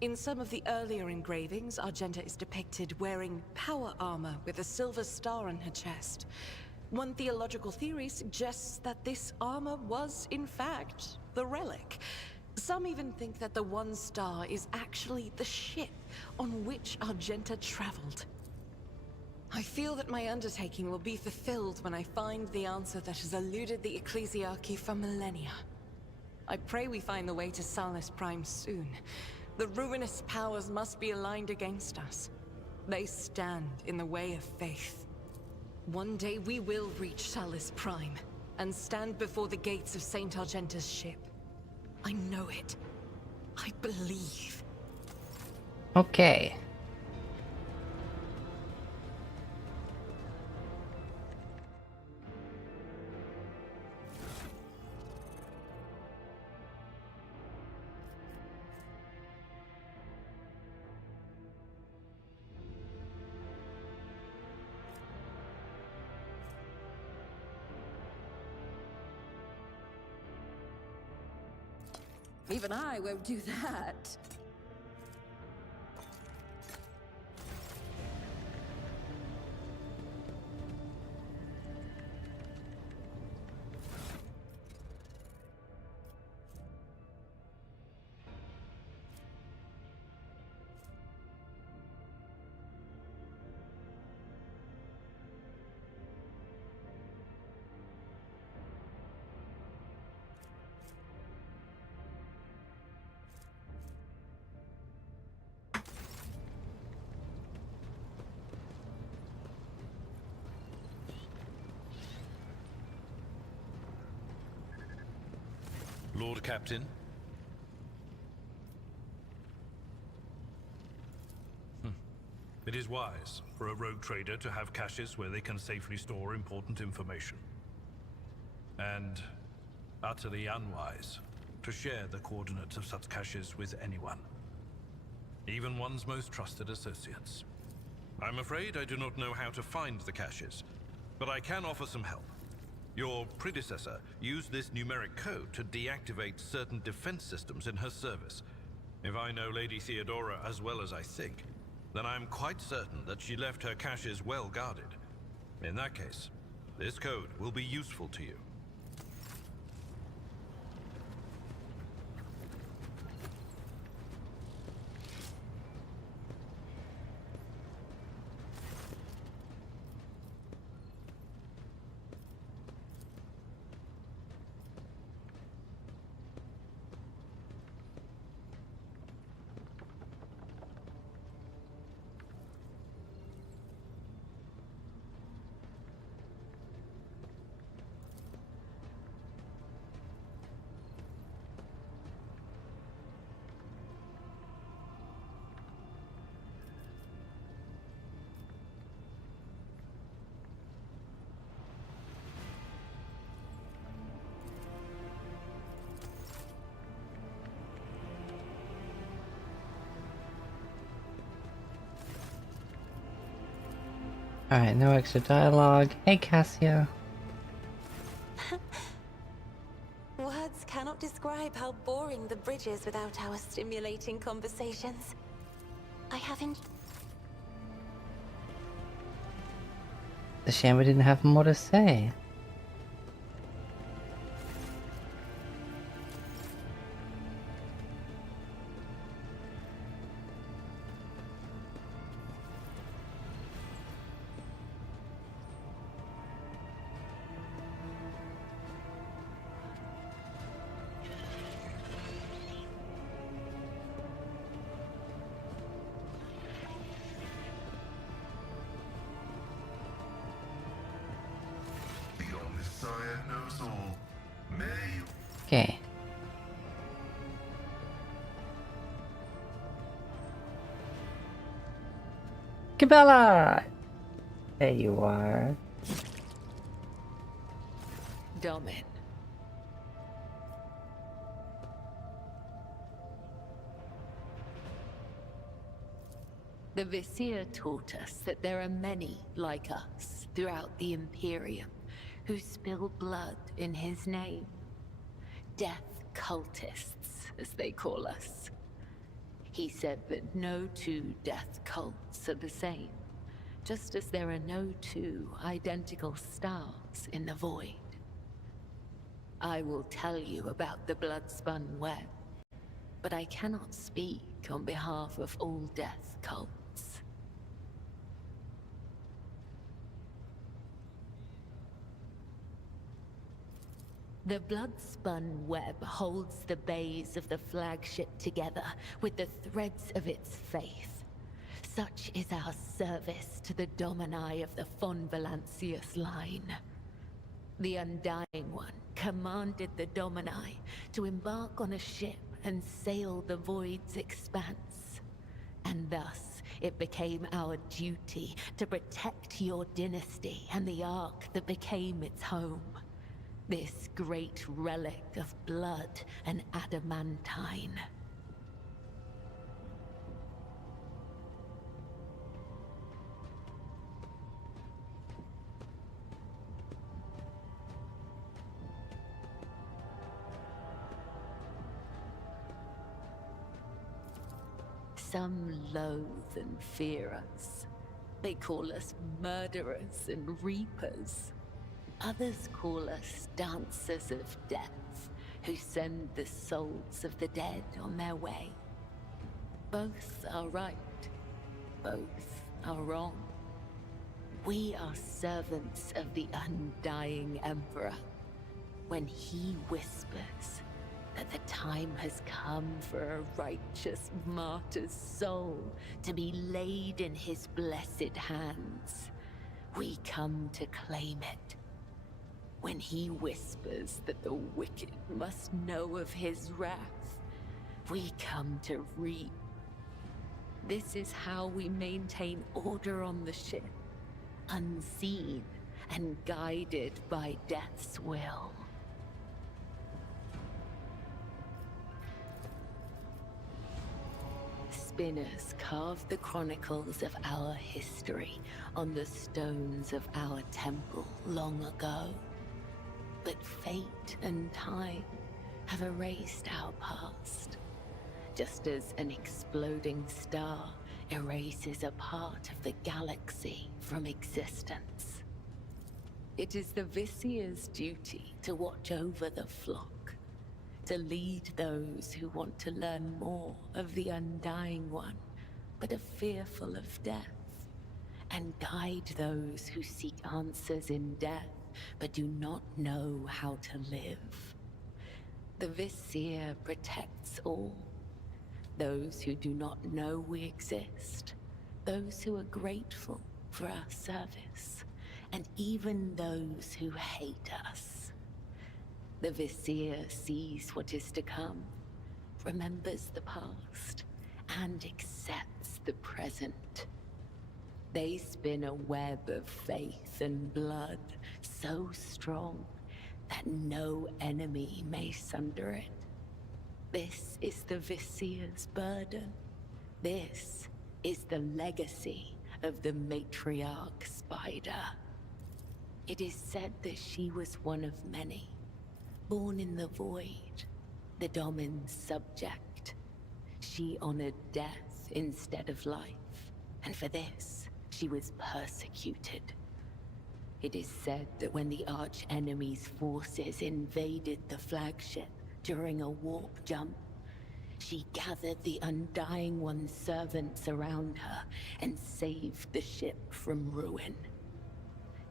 In some of the earlier engravings, Argenta is depicted wearing power armor with a silver star on her chest. One theological theory suggests that this armor was, in fact, the relic. Some even think that the One Star is actually the ship on which Argenta traveled. I feel that my undertaking will be fulfilled when I find the answer that has eluded the Ecclesiarchy for millennia. I pray we find the way to Salus Prime soon. The ruinous powers must be aligned against us. They stand in the way of faith. One day we will reach Salus Prime and stand before the gates of Saint Argenta's ship. I know it. I believe. Okay. Even I won't do that. Lord Captain. It is wise for a rogue trader to have caches where they can safely store important information. And utterly unwise to share the coordinates of such caches with anyone. Even one's most trusted associates. I'm afraid I do not know how to find the caches, but I can offer some help. Your predecessor used this numeric code to deactivate certain defense systems in her service. If I know Lady Theodora as well as I think, then I'm quite certain that she left her caches well guarded. In that case, this code will be useful to you. Alright, no extra dialogue. Hey, Cassia. Words cannot describe how boring the bridge is without our stimulating conversations. I haven't. It's a shame we didn't have more to say. The Omnissiah knows all. May you Okay. Cabela! There you are. Domin. The Vizier taught us that there are many like us throughout the Imperium who spill blood in his name. Death cultists, as they call us. He said that no two death cults are the same, just as there are no two identical stars in the void. I will tell you about the blood-spun web, but I cannot speak on behalf of all death cults. The blood-spun web holds the bays of the flagship together with the threads of its faith. Such is our service to the Domini of the Von Valancius line. The Undying One commanded the Domini to embark on a ship and sail the Void's expanse. And thus, it became our duty to protect your dynasty and the Ark that became its home. This great relic of blood and adamantine. Some loathe and fear us. They call us murderers and reapers. Others call us dancers of death, who send the souls of the dead on their way. Both are right. Both are wrong. We are servants of the undying Emperor. When he whispers that the time has come for a righteous martyr's soul to be laid in his blessed hands, we come to claim it. When he whispers that the wicked must know of his wrath, we come to reap. This is how we maintain order on the ship, unseen and guided by death's will. Spinners carved the chronicles of our history on the stones of our temple long ago. But fate and time have erased our past, just as an exploding star erases a part of the galaxy from existence. It is the Vizier's duty to watch over the flock, to lead those who want to learn more of the Undying One, but are fearful of death, and guide those who seek answers in death, but do not know how to live. The Vizier protects all. Those who do not know we exist, those who are grateful for our service, and even those who hate us. The Vizier sees what is to come, remembers the past, and accepts the present. They spin a web of faith and blood so strong that no enemy may sunder it. This is the Vizier's burden. This is the legacy of the matriarch spider. It is said that she was one of many, born in the void, the Domin's subject. She honored death instead of life, and for this, she was persecuted. It is said that when the arch-enemy's forces invaded the flagship during a warp jump, she gathered the Undying One's servants around her and saved the ship from ruin.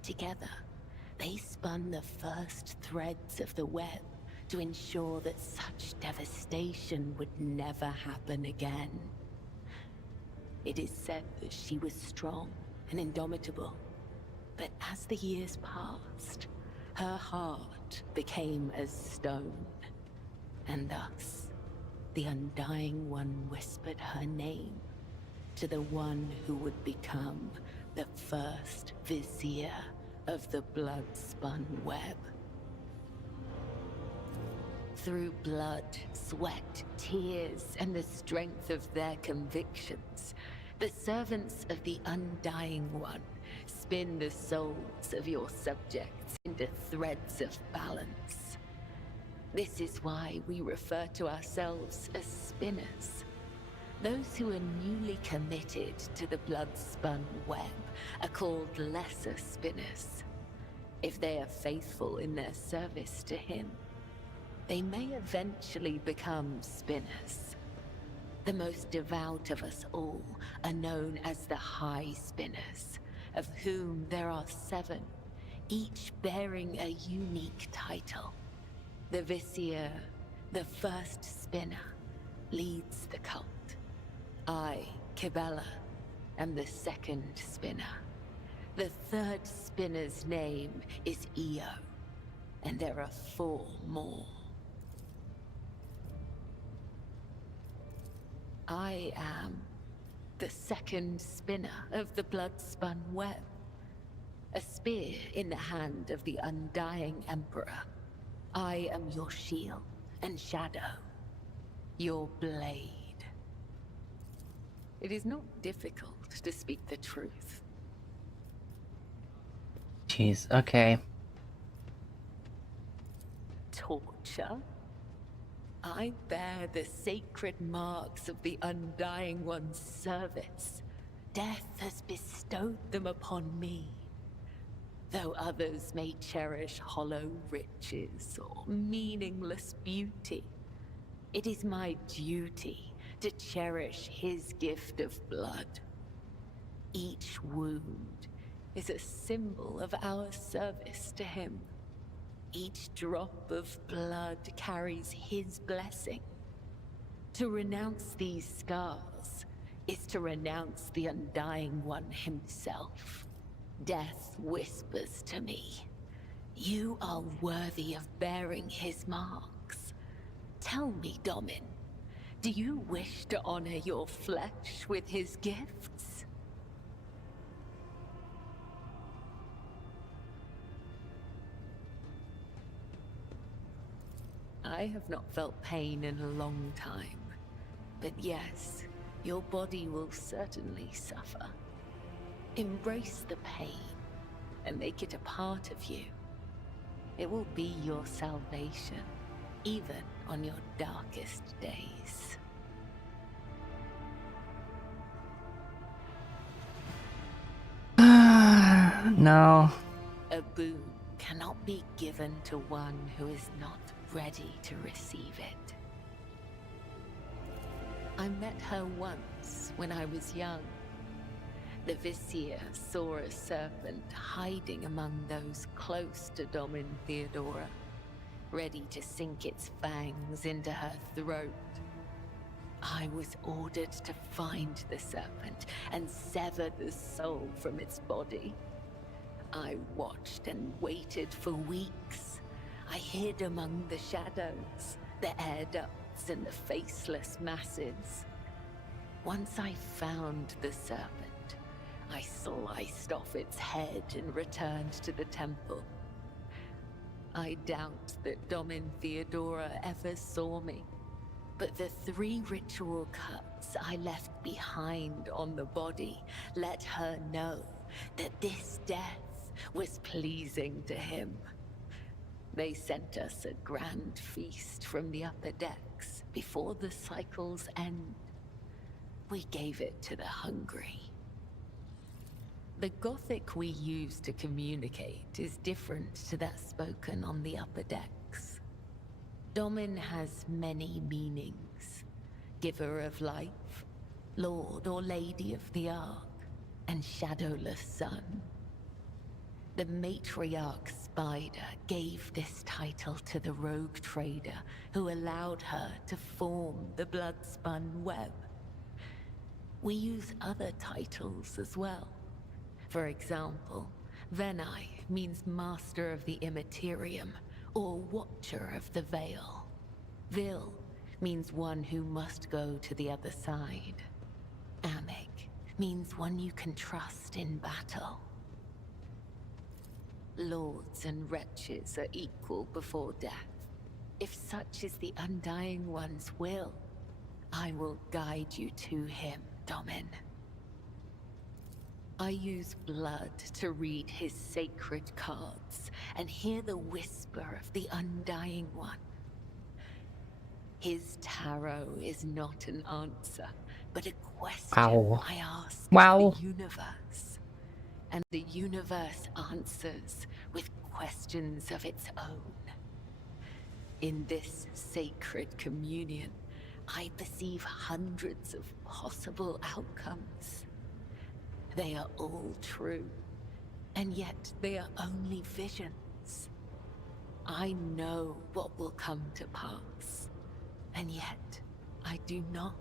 Together, they spun the first threads of the web to ensure that such devastation would never happen again. It is said that she was strong and indomitable, but as the years passed, her heart became as stone, and thus, the Undying One whispered her name to the one who would become the first Vizier of the blood-spun web. Through blood, sweat, tears, and the strength of their convictions, the servants of the Undying One spin the souls of your subjects into threads of balance. This is why we refer to ourselves as spinners. Those who are newly committed to the blood-spun web are called lesser spinners. If they are faithful in their service to him, they may eventually become spinners. The most devout of us all are known as the High Spinners, of whom there are 7, each bearing a unique title. The Vizier, the first spinner, leads the cult. I, Kibella, am the second spinner. The third spinner's name is Io, and there are 4 more. I am the second spinner of the blood-spun web, a spear in the hand of the Undying Emperor. I am your shield and shadow, your blade. It is not difficult to speak the truth. Jeez, okay. Torture? I bear the sacred marks of the Undying One's service. Death has bestowed them upon me. Though others may cherish hollow riches or meaningless beauty, it is my duty to cherish his gift of blood. Each wound is a symbol of our service to him. Each drop of blood carries his blessing. To renounce these scars is to renounce the Undying One himself. Death whispers to me, "You are worthy of bearing his marks." Tell me, Domin, do you wish to honor your flesh with his gifts? I have not felt pain in a long time, but yes, your body will certainly suffer. Embrace the pain and make it a part of you. It will be your salvation, even on your darkest days. No. A boon cannot be given to one who is not ready to receive it. I met her once when I was young. The Vizier saw a serpent hiding among those close to Domin Theodora, ready to sink its fangs into her throat. I was ordered to find the serpent and sever the soul from its body. I watched and waited for weeks. I hid among the shadows, the air ducts and the faceless masses. Once I found the serpent, I sliced off its head and returned to the temple. I doubt that Domin Theodora ever saw me. But the 3 ritual cuts I left behind on the body let her know that this death was pleasing to him. They sent us a grand feast from the upper decks before the cycle's end. We gave it to the hungry. The Gothic we use to communicate is different to that spoken on the upper decks. Domin has many meanings. Giver of life, Lord or Lady of the Ark, and Shadowless Sun. The matriarch Spider gave this title to the rogue trader who allowed her to form the blood-spun web. We use other titles as well. For example, Venai means Master of the Immaterium, or Watcher of the Veil. Vil means one who must go to the other side. Amig means one you can trust in battle. Lords and wretches are equal before death. If such is the Undying One's will, I will guide you to him, Domin. I use blood to read his sacred cards and hear the whisper of the Undying One. His tarot is not an answer, but a question Wow. I ask Wow. of the universe. And the universe answers with questions of its own. In this sacred communion, I perceive hundreds of possible outcomes. They are all true, and yet they are only visions. I know what will come to pass, and yet I do not.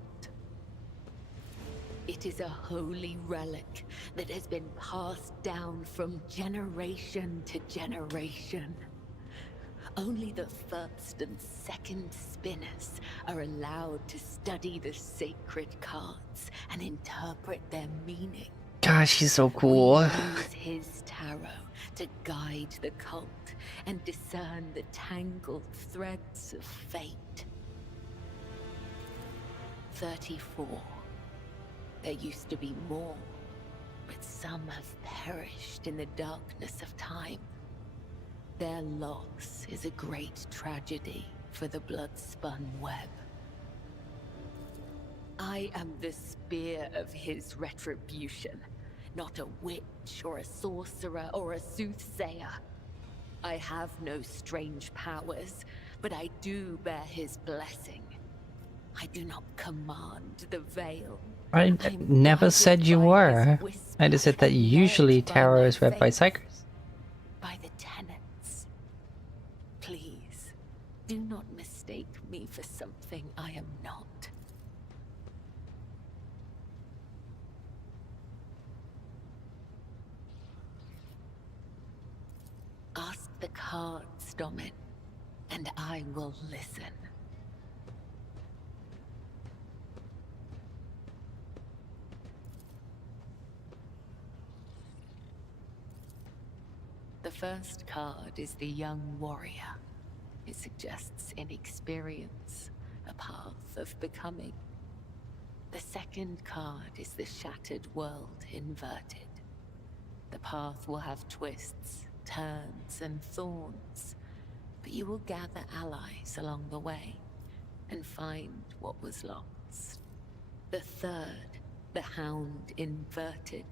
It is a holy relic that has been passed down from generation to generation. Only the first and second spinners are allowed to study the sacred cards and interpret their meaning. Gosh, she's so cool. We use his tarot to guide the cult and discern the tangled threads of fate. 34. There used to be more, but some have perished in the darkness of time. Their loss is a great tragedy for the blood-spun web. I am the spear of his retribution, not a witch or a sorcerer or a soothsayer. I have no strange powers, but I do bear his blessing. I do not command the veil. I never said you were. I just said that usually tarot is read by psychers. By the tenets. Please, do not mistake me for something I am not. Ask the cards, Domin, and I will listen. The first card is the young warrior. It suggests inexperience, a path of becoming. The second card is the shattered world inverted. The path will have twists, turns, and thorns, but you will gather allies along the way and find what was lost. The third, the hound inverted.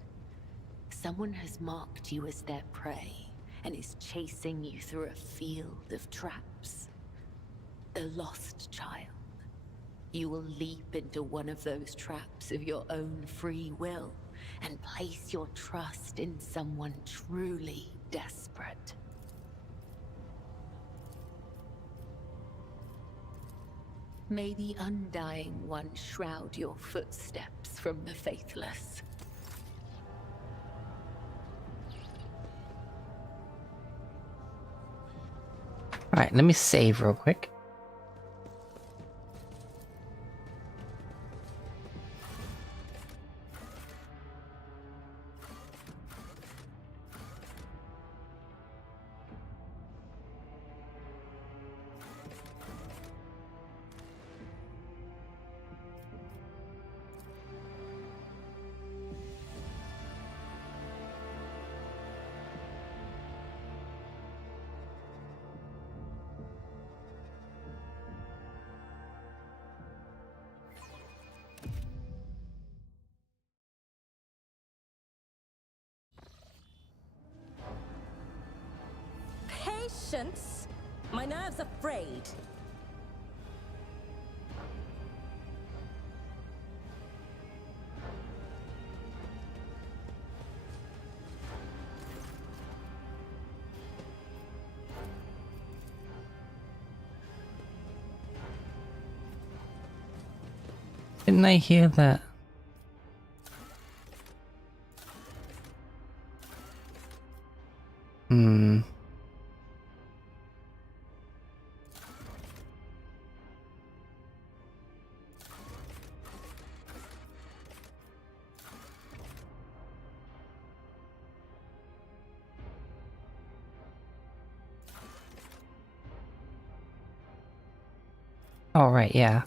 Someone has marked you as their prey and is chasing you through a field of traps. The lost child. You will leap into one of those traps of your own free will and place your trust in someone truly desperate. May the Undying One shroud your footsteps from the faithless. Alright, let me save real quick. Patience. My nerves are frayed. Didn't I hear that? Hmm. All right, yeah.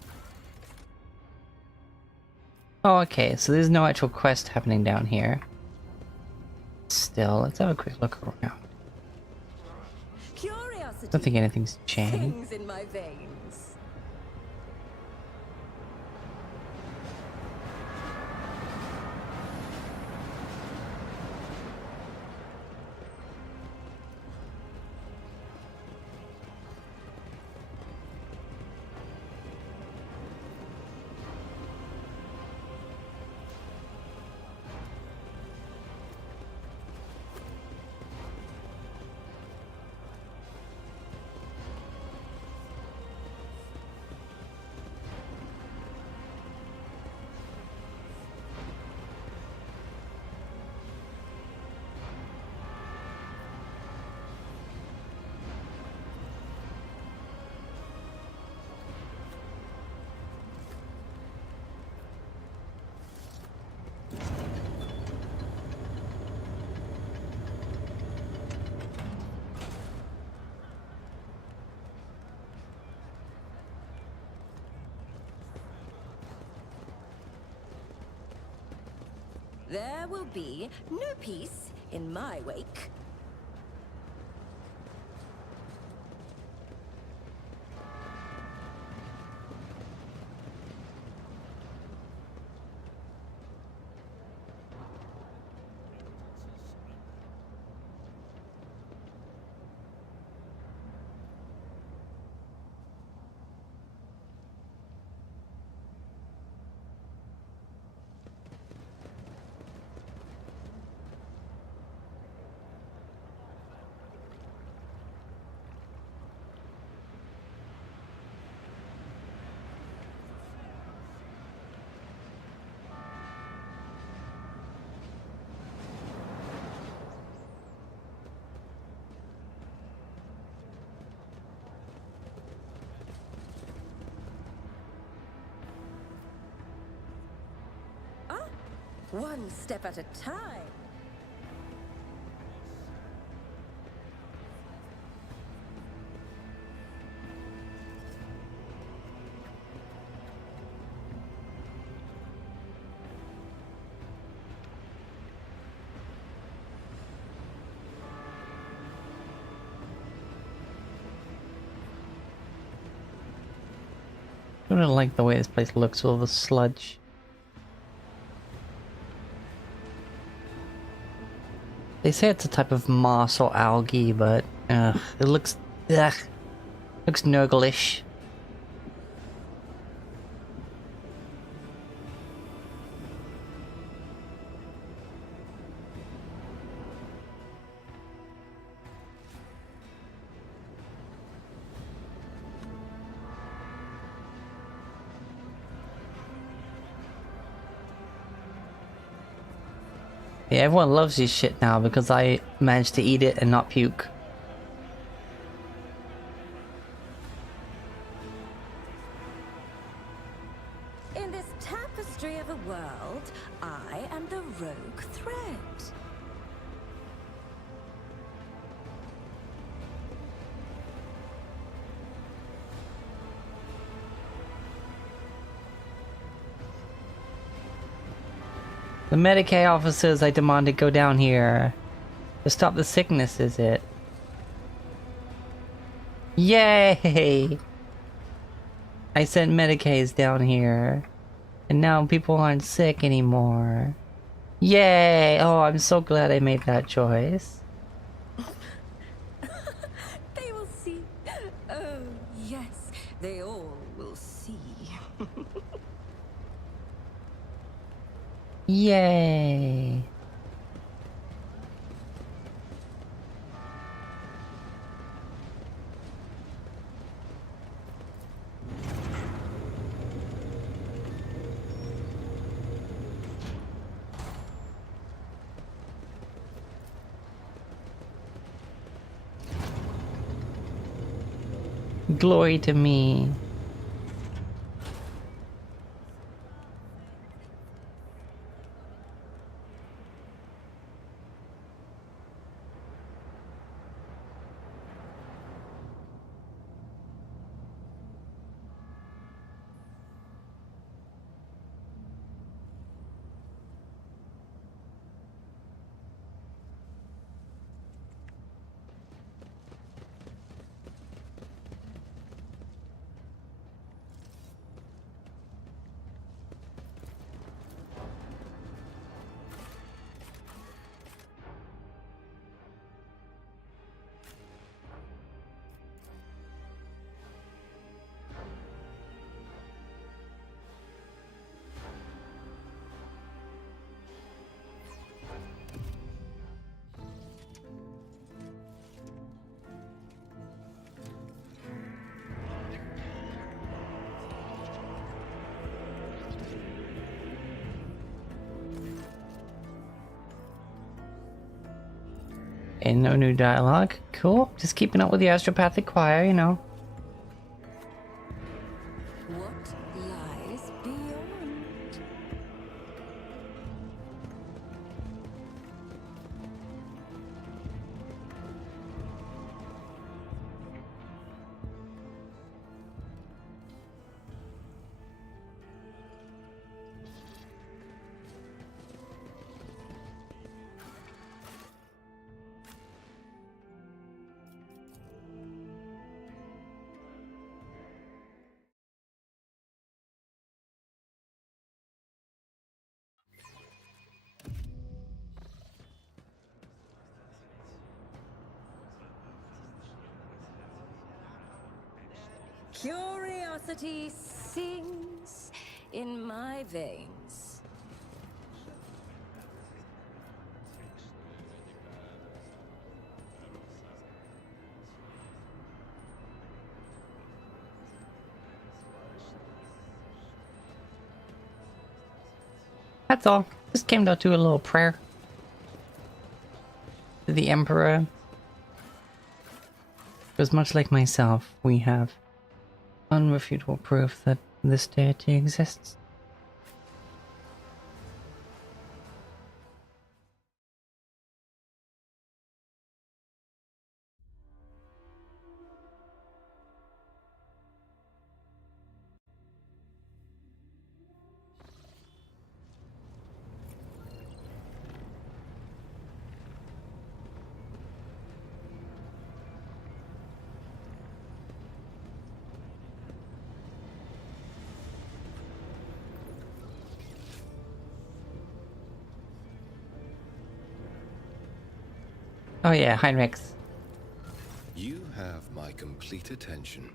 Oh, okay, so there's no actual quest happening down here. Still, let's have a quick look around. Curiosity. Don't think anything's changed. Sings in my veins. There will be no peace in my wake. One step at a time. I don't like the way this place looks with all the sludge. They say it's a type of moss or algae, but it looks nurglish. Yeah, everyone loves this shit now because I managed to eat it and not puke. In this tapestry of a world, I am the rogue thread. The Medicaid officers I demanded go down here. To stop the sickness, is it? Yay! I sent Medicaids down here. And now people aren't sick anymore. Yay! Oh, I'm so glad I made that choice. They will all will see. Yay! Glory to me. And no new dialogue. Cool. Just keeping up with the astropathic choir, you know. What lies beyond? Curiosity sings in my veins. That's all. Just came to do a little prayer to the Emperor. Because much like myself, we have unrefutable proof that this deity exists. Oh yeah, Heinrichs. You have my complete attention.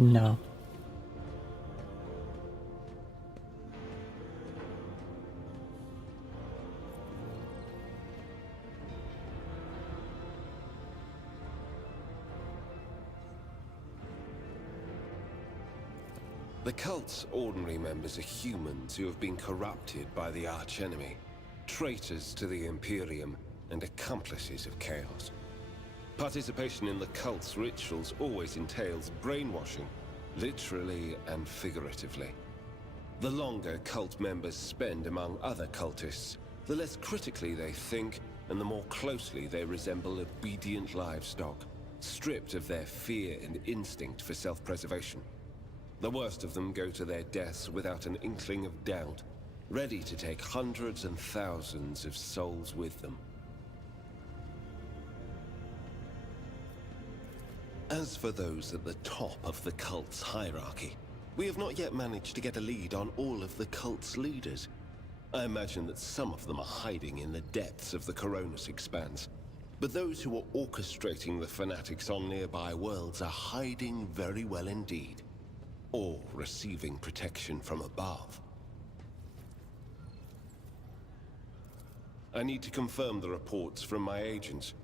No. The cult's ordinary members are humans who have been corrupted by the archenemy, traitors to the Imperium, and accomplices of chaos. Participation in the cult's rituals always entails brainwashing, literally and figuratively. The longer cult members spend among other cultists, the less critically they think, and the more closely they resemble obedient livestock, stripped of their fear and instinct for self-preservation. The worst of them go to their deaths without an inkling of doubt, ready to take hundreds and thousands of souls with them. As for those at the top of the cult's hierarchy, we have not yet managed to get a lead on all of the cult's leaders. I imagine that some of them are hiding in the depths of the Coronis Expanse. But those who are orchestrating the fanatics on nearby worlds are hiding very well indeed. Or receiving protection from above. I need to confirm the reports from my agents.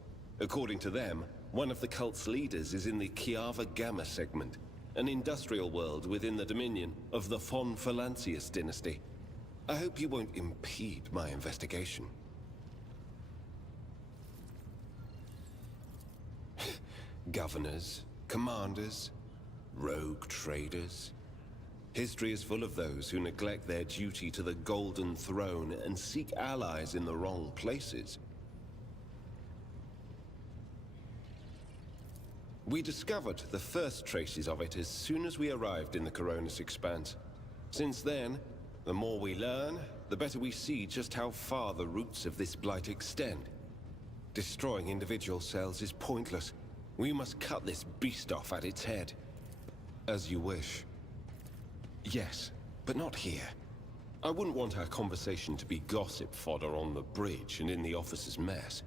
According to them, one of the cult's leaders is in the Kiava Gamma segment, an industrial world within the dominion of the Von Valancius dynasty. I hope you won't impede my investigation. Governors, commanders, rogue traders. History is full of those who neglect their duty to the Golden Throne and seek allies in the wrong places. We discovered the first traces of it as soon as we arrived in the Coronis Expanse. Since then, the more we learn, the better we see just how far the roots of this blight extend. Destroying individual cells is pointless. We must cut this beast off at its head. As you wish. Yes, but not here. I wouldn't want our conversation to be gossip fodder on the bridge and in the officers' mess.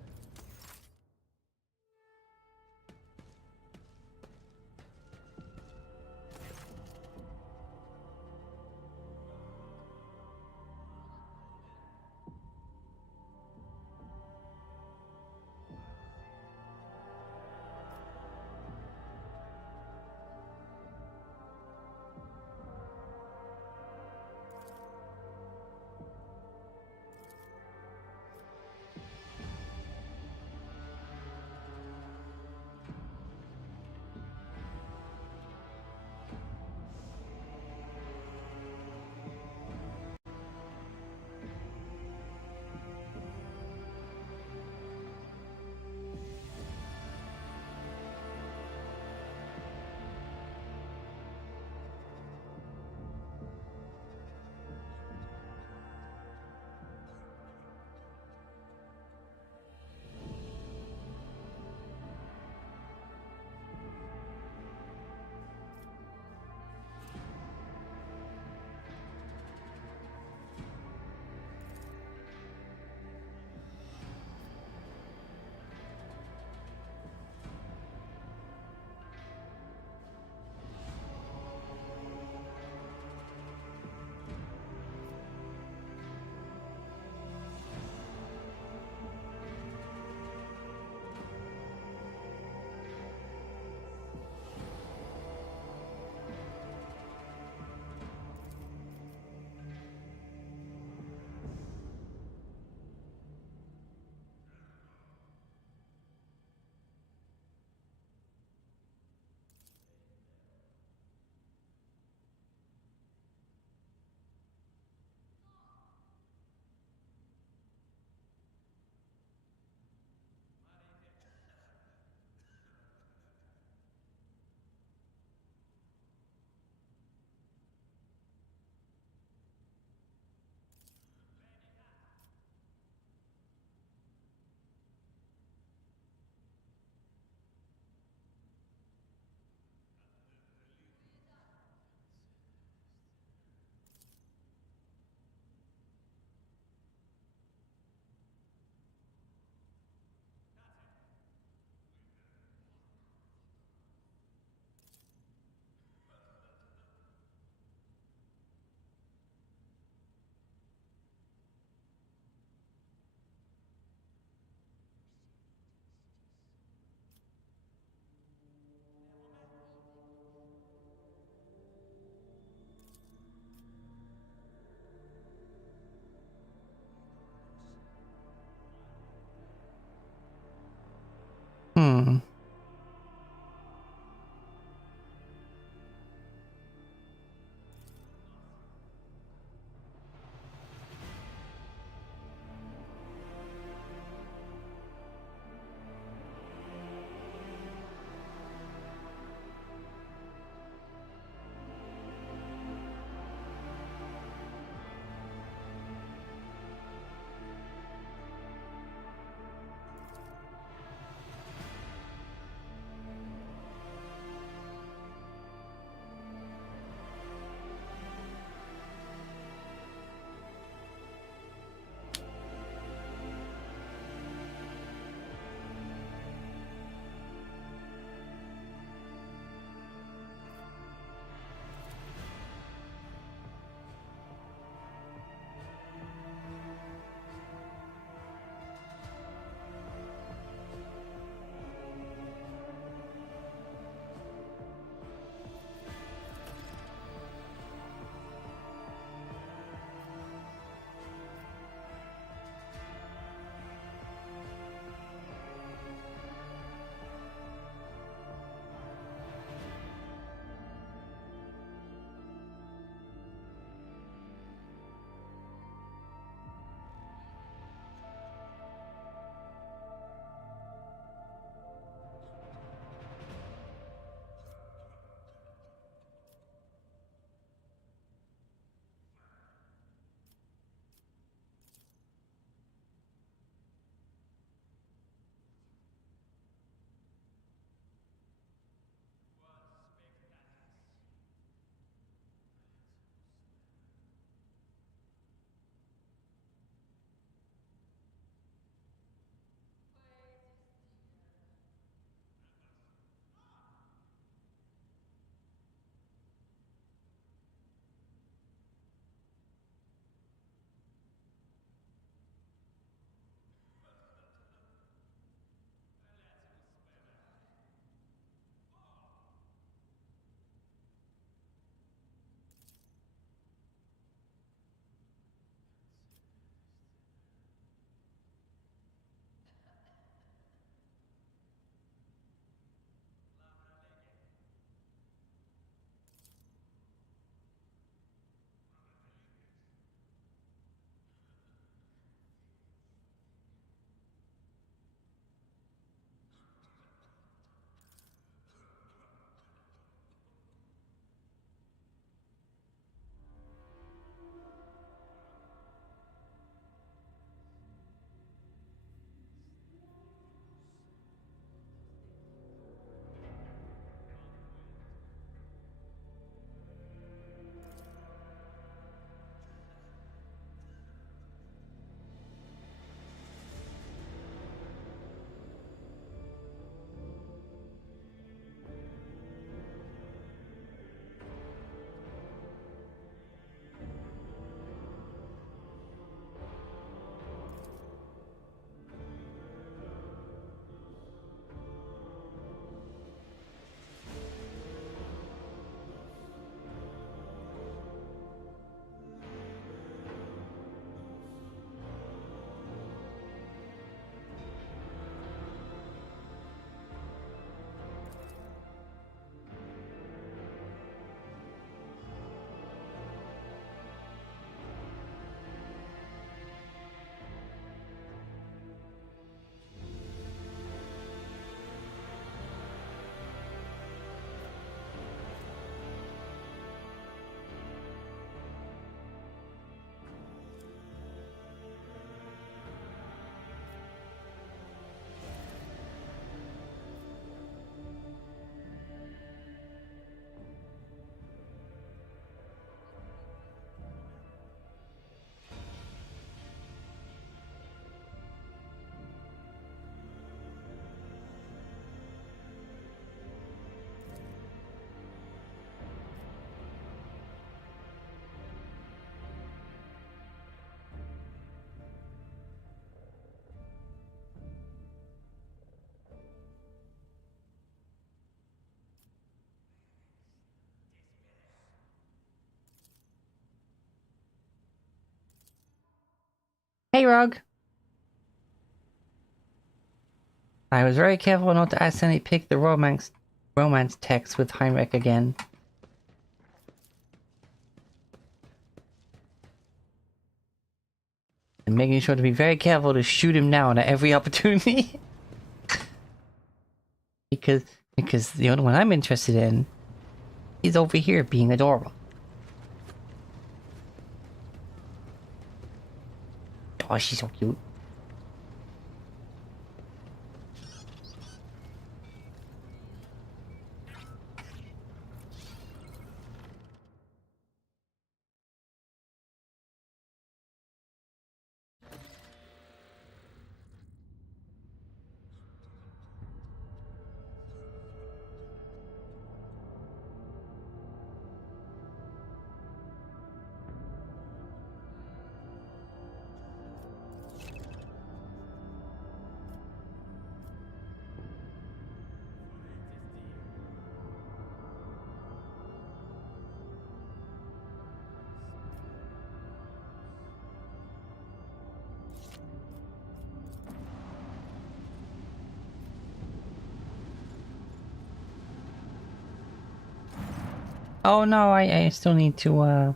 Hey, Rug. I was very careful not to accidentally pick the romance text with Heinrich again. And making sure to be very careful to shoot him down at every opportunity. because the only one I'm interested in is over here being adorable. Oh, she's so cute. Oh no, I still need to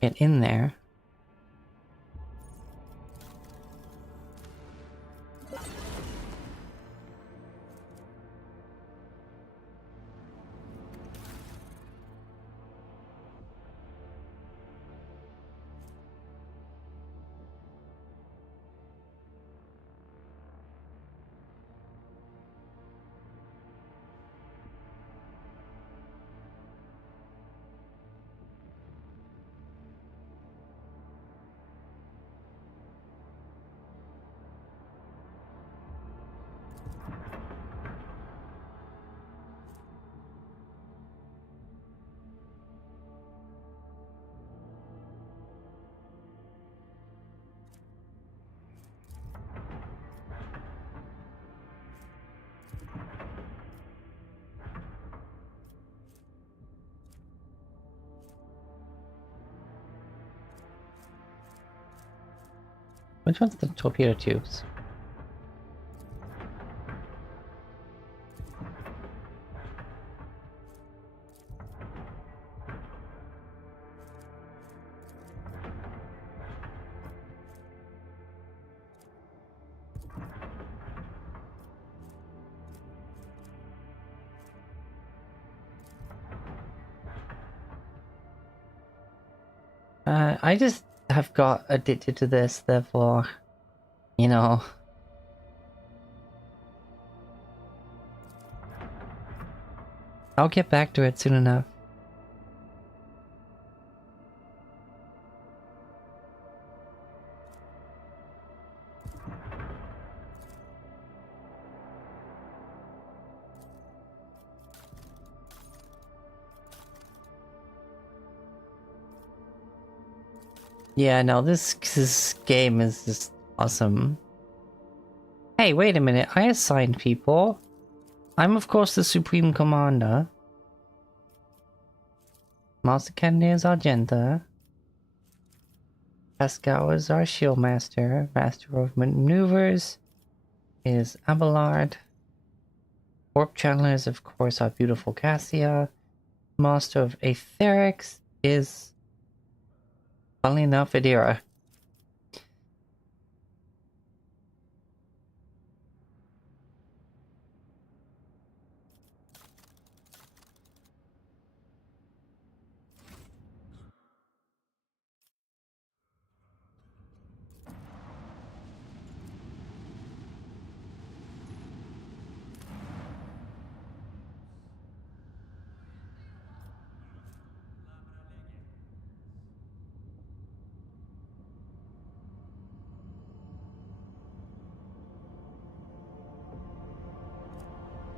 get in there. Which one's the torpedo tubes? I just have got addicted to this, therefore, you know. I'll get back to it soon enough. Yeah, no, this game is just awesome. Hey, wait a minute, I assigned people. I'm of course the Supreme Commander. Master Kennedy is Argenta. Pascal is our Shield Master. Master of Maneuvers is Abelard. Warp Channeler is of course our beautiful Cassia. Master of Aetherics is, funnily enough, Adira.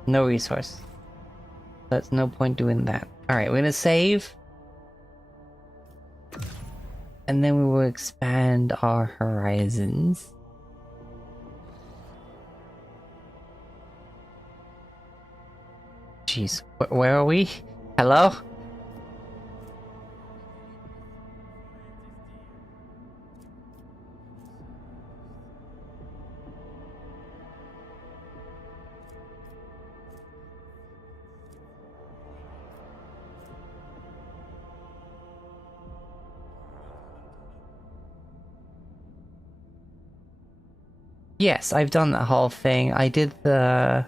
No resource. There's no point doing that. Alright, we're gonna save. And then we will expand our horizons. Jeez, where are we? Hello? Yes, I've done that whole thing. I did the...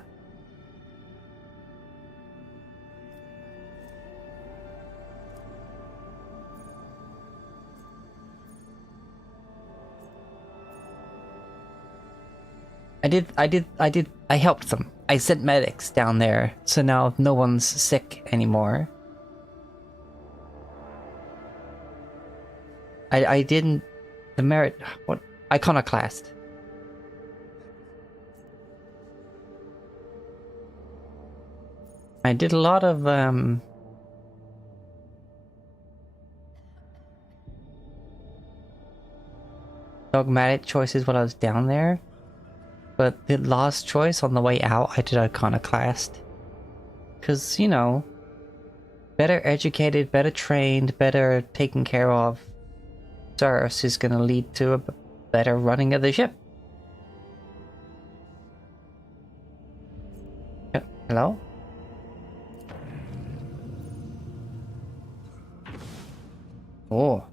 I helped them. I sent medics down there, so now no one's sick anymore. I didn't... The merit... What? Iconoclast. I did a lot of, dogmatic choices while I was down there. But the last choice on the way out, I did Iconoclast. Because, you know, better educated, better trained, better taken care of Source is going to lead to a better running of the ship. Hello? Oh.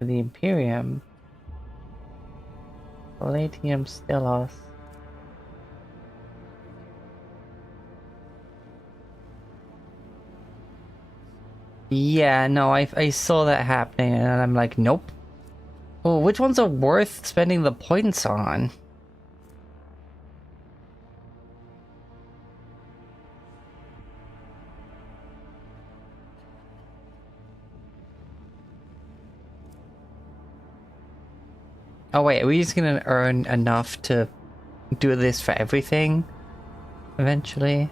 The Imperium. Palladium Stellos. Yeah, no, I saw that happening and I'm like, nope. Oh, which ones are worth spending the points on? Oh wait, are we just gonna earn enough to do this for everything? Eventually?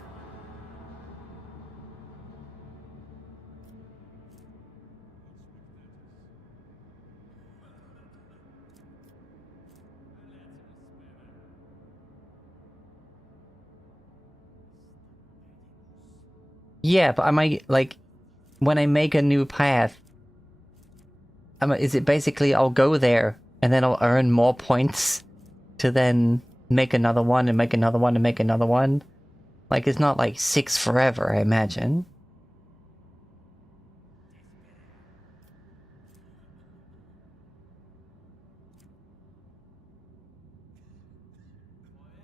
Yeah, but I might, like, when I make a new path, is it basically I'll go there and then I'll earn more points to then make another one and make another one and make another one? Like, it's not like 6 forever, I imagine.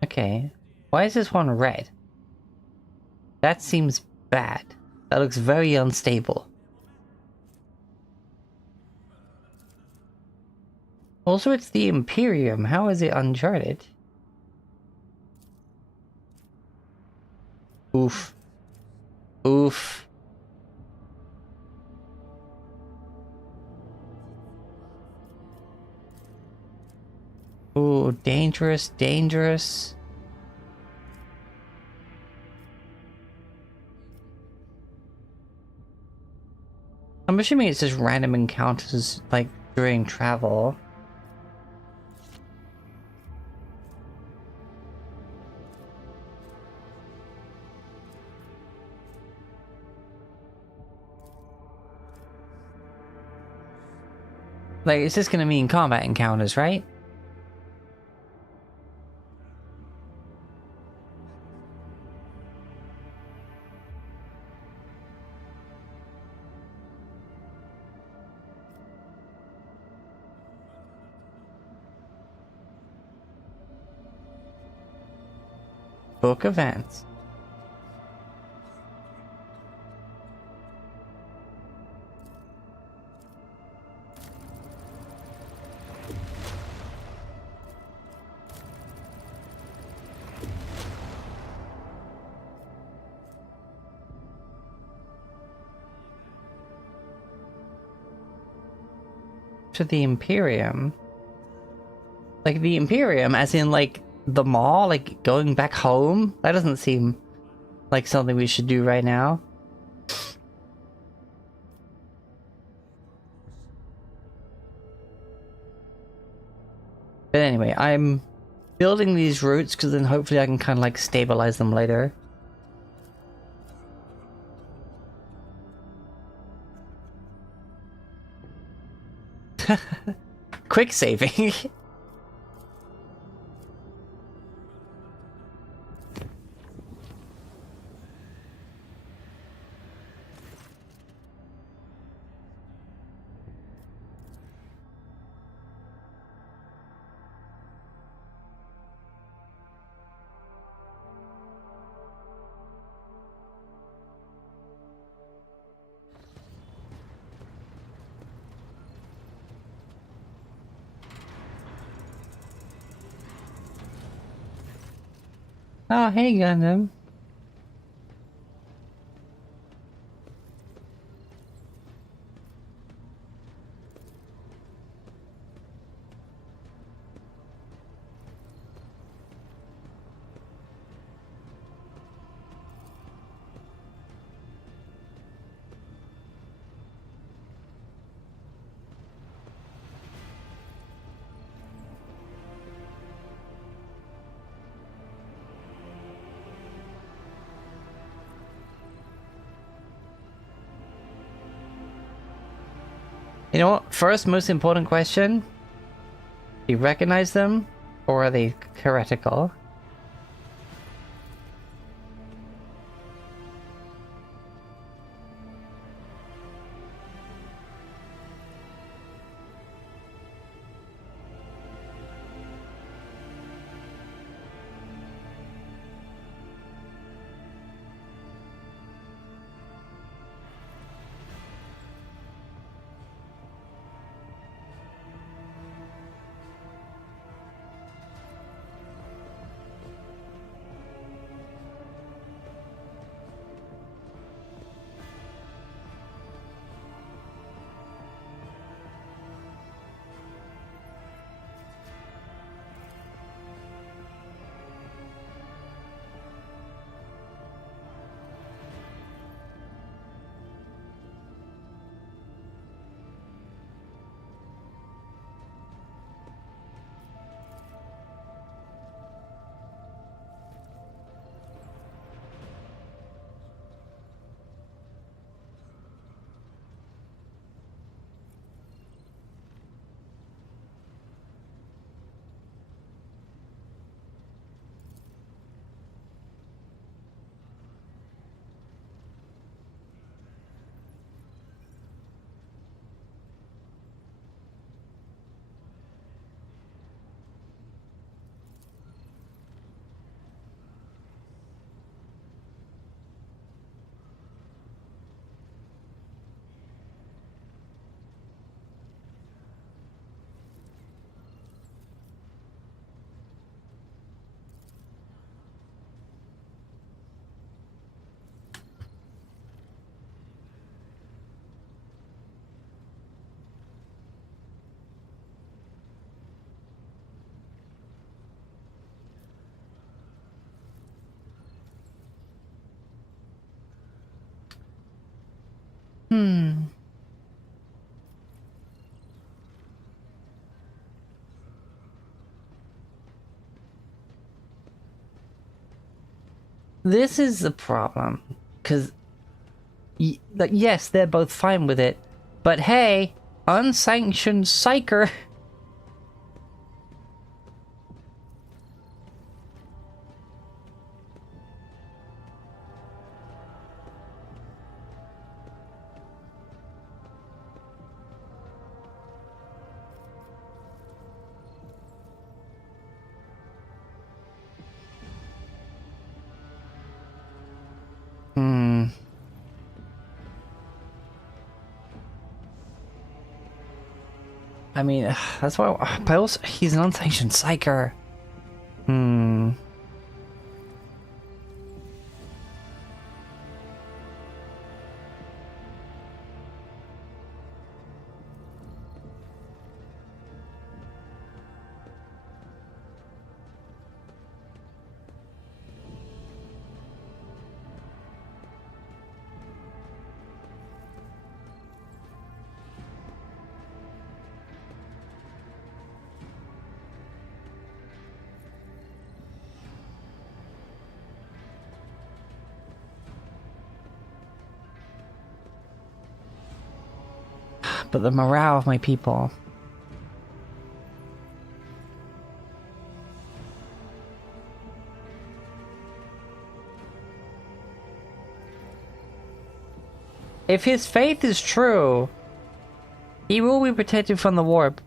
Okay. Why is this one red? That seems bad. That looks very unstable. Also, it's the Imperium. How is it uncharted? Oof. Oof. Ooh, dangerous, dangerous. I'm assuming it's just random encounters, like, during travel. Like, it's just gonna mean combat encounters, right? Book events. To the Imperium. Like, the Imperium, as in, like, the mall, like, going back home? That doesn't seem like something we should do right now. But anyway, I'm building these routes because then hopefully I can kind of, like, stabilize them later. Quick saving. Oh, hey, Gundam. You know what? First, most important question. Do you recognize them? Or are they heretical? This is the problem. Because, yes, they're both fine with it. But hey, unsanctioned psyker. I mean, that's why. But also, he's an unsanctioned psyker. But the morale of my people. If his faith is true, he will be protected from the warp.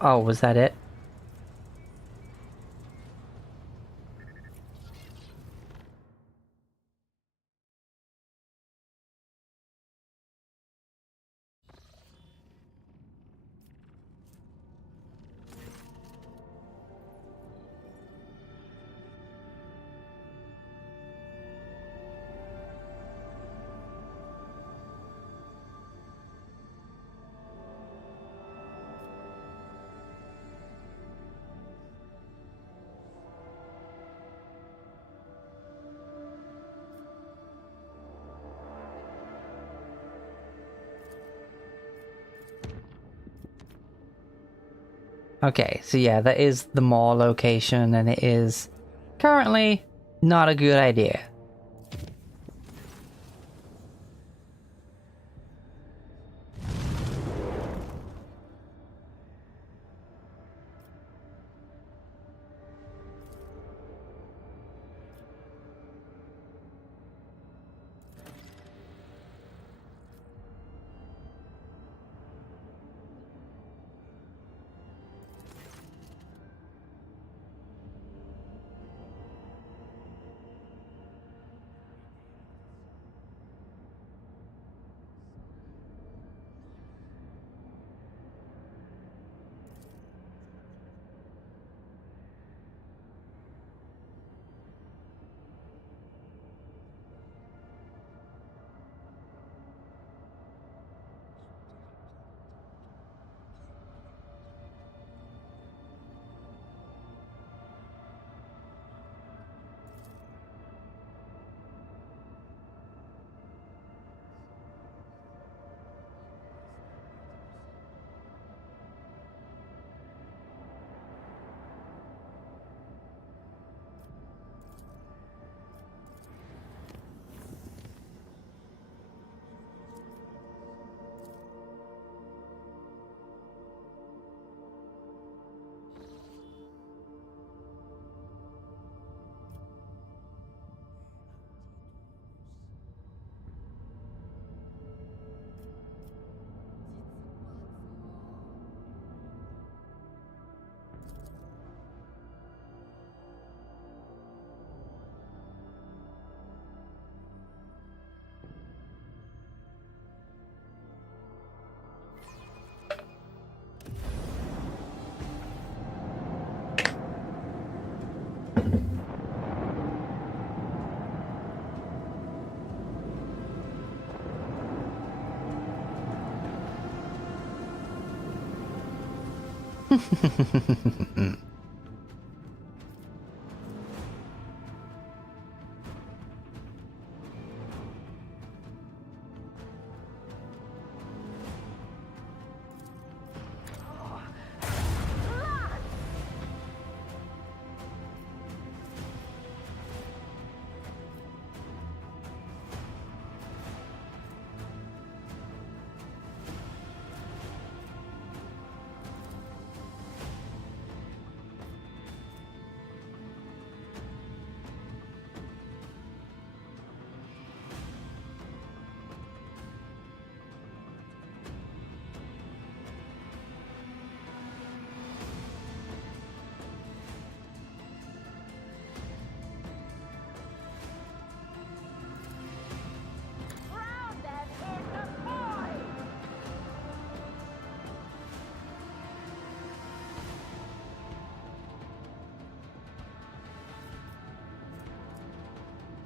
Oh, was that it? Okay, so yeah, that is the mall location, and it is currently not a good idea.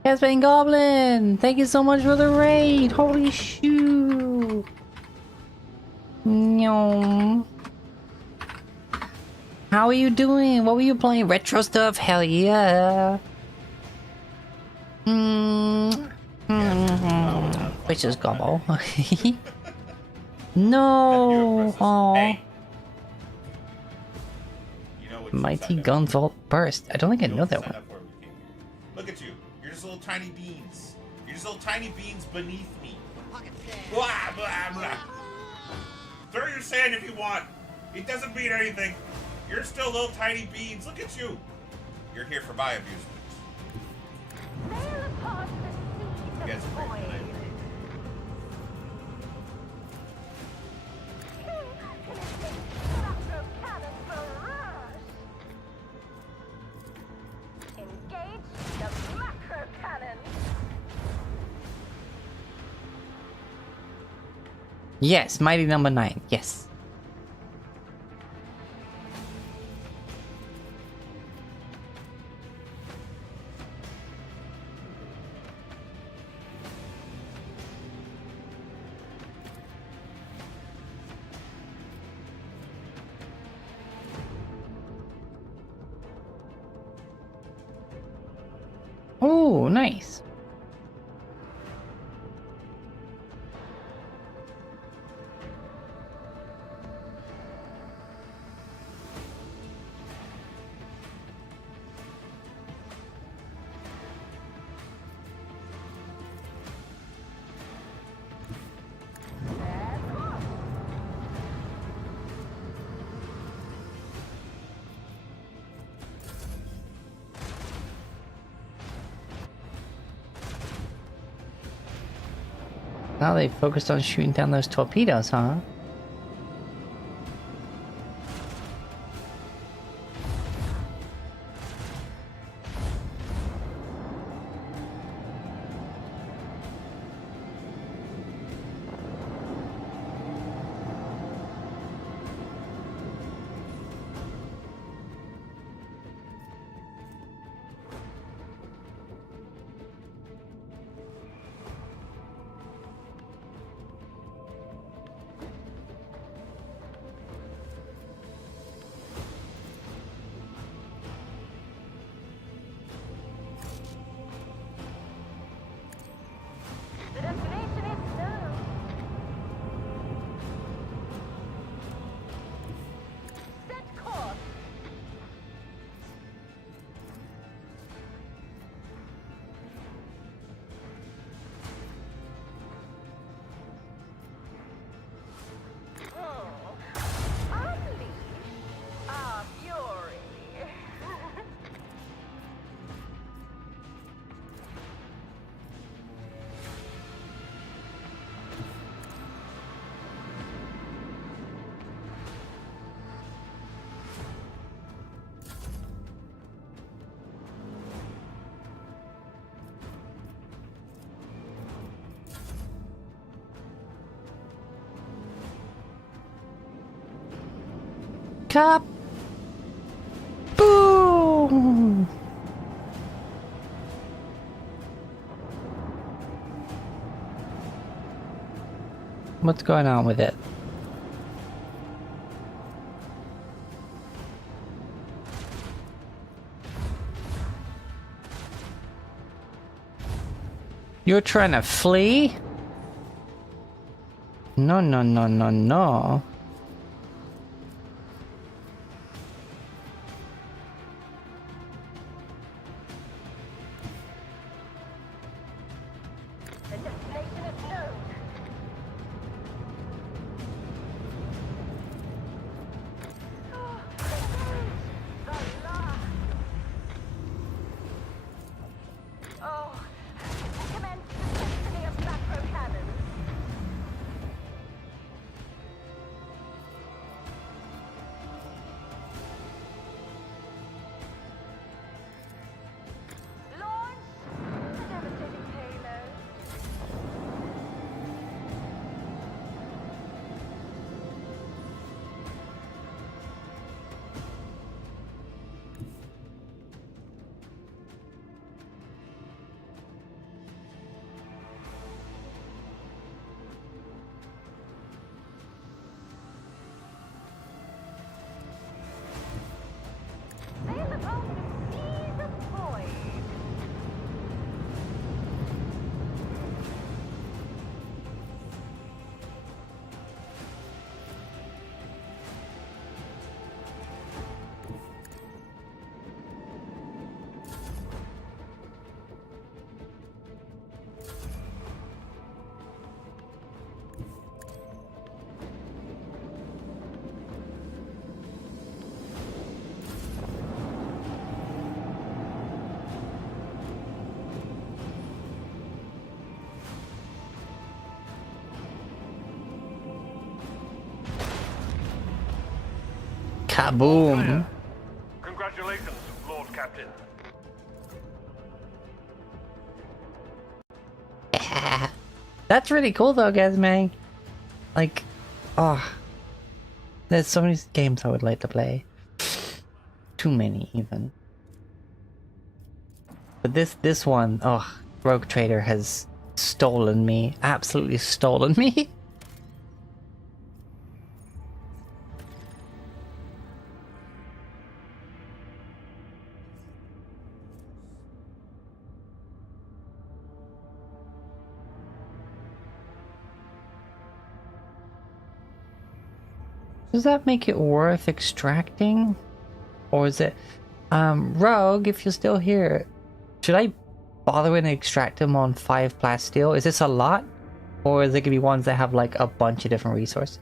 Casbane Goblin, thank you so much for the raid. Holy shoe. No. How are you doing? What were you playing? Retro stuff? Hell yeah. Which is gobble. No. Aw. Mighty Gunvolt Burst. I don't think I know that one. Look at you. You're just little tiny beans. You're just little tiny beans beneath me. Blah, blah, blah. Throw your sand if you want. It doesn't mean anything. You're still little tiny beans. Look at you. You're here for my amusement. You guys are great tonight. Yes, mighty number 9. Yes. Oh, nice. Now they focused on shooting down those torpedoes, huh? The destination is known. Set course. Unleash our fury. Cap! Boom! What's going on with it? You're trying to flee? No, no, no, no, no. The destination is known. The last. Oh, commence the destiny of macro cannons. Launch the devastating payload. Sail upon the seas of void. Kaboom! Congratulations, Lord Captain. That's really cool though, Gazmang. Like, oh, there's so many games I would like to play. Too many, even. But this one, oh, Rogue Trader has stolen me. Absolutely stolen me. Does that make it worth extracting? Or is it... Rogue, if you're still here, should I bother and extract them on 5 plasteel? Is this a lot? Or is it gonna be ones that have like a bunch of different resources?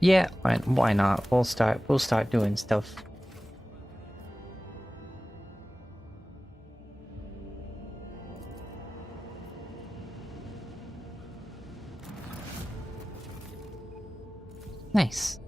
Yeah, why not? We'll start doing stuff. Nice.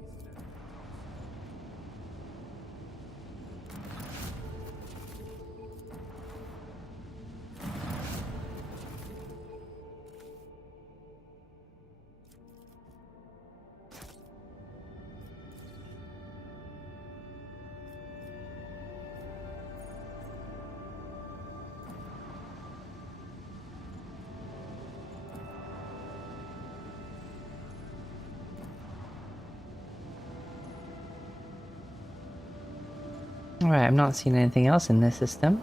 Alright, I'm not seeing anything else in this system.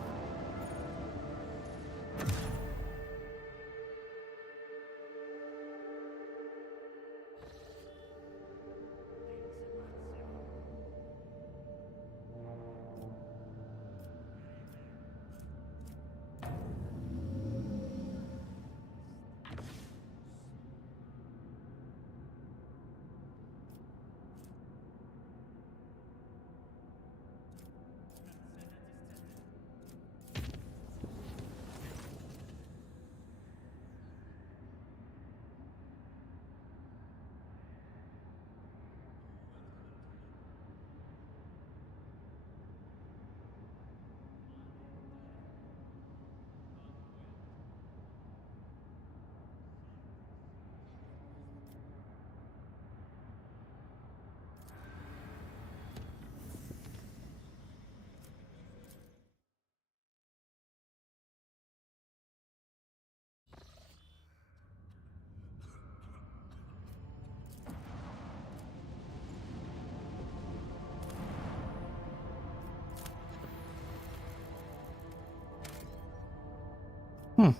Hmm.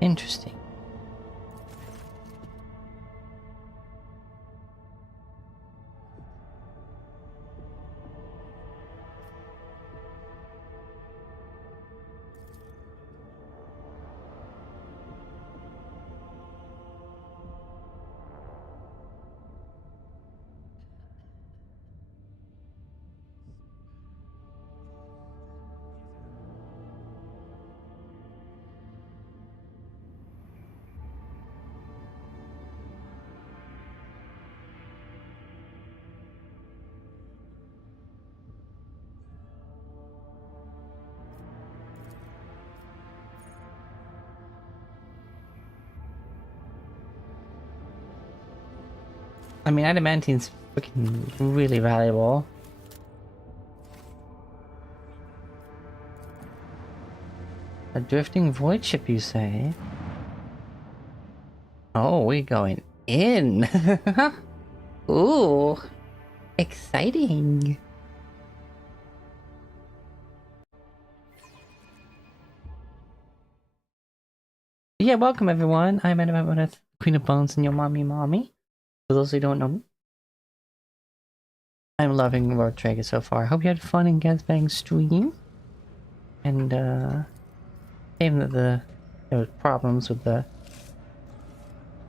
Interesting. I mean, adamantine's freaking really valuable. A drifting void ship, you say? Oh, we're going in. Ooh, exciting. Yeah, welcome everyone. I'm Adamant, Queen of Bones and your mommy. For those who don't know me, I'm loving Lord Traeger so far. Hope you had fun in Gazbang's stream. And, shame that there was problems with the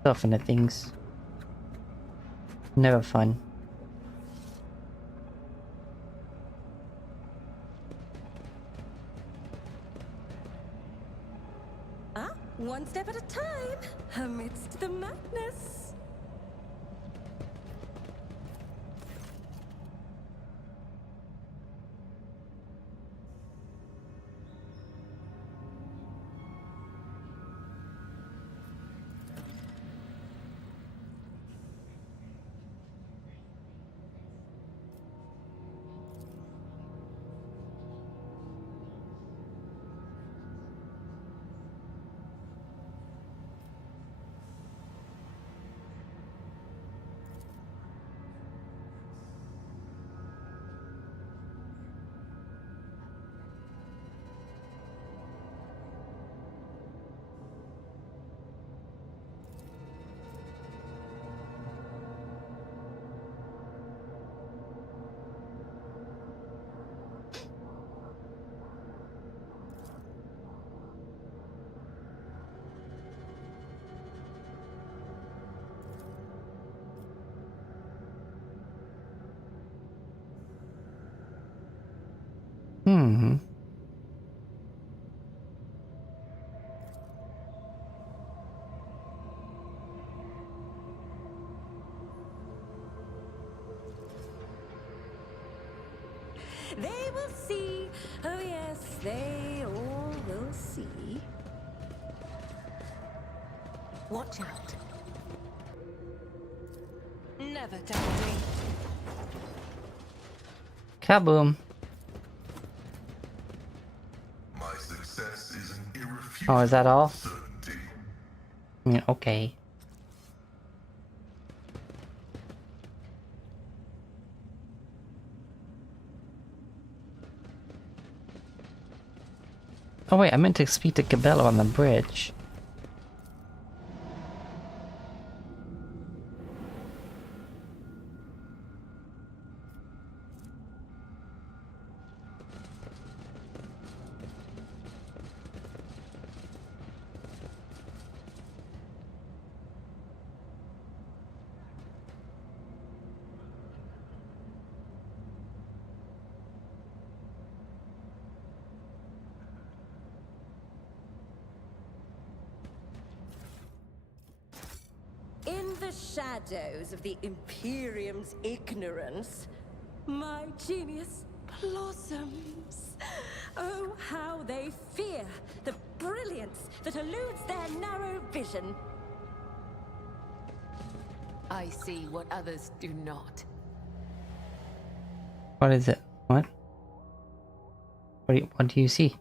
stuff and the things. Never fun. One step at a time, amidst the madness. Hmm. They will see. Oh yes, they all will see. Watch out. Never doubt me. Kaboom. My success is an irrefutable Oh, is that all? certainty. Yeah, okay. Oh wait, I meant to speak to Cabello on the bridge. In the shadows of the Imperium's ignorance, my genius blossoms. Oh, how they fear the brilliance that eludes their narrow vision. I see what others do not. What is it? What? What do you see?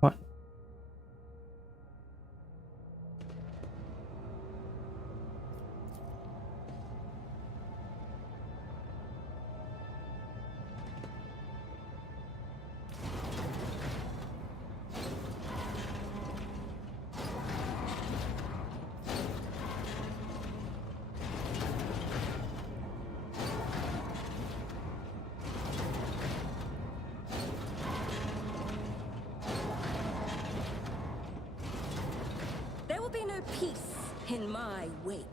What? There will be no peace in my wake.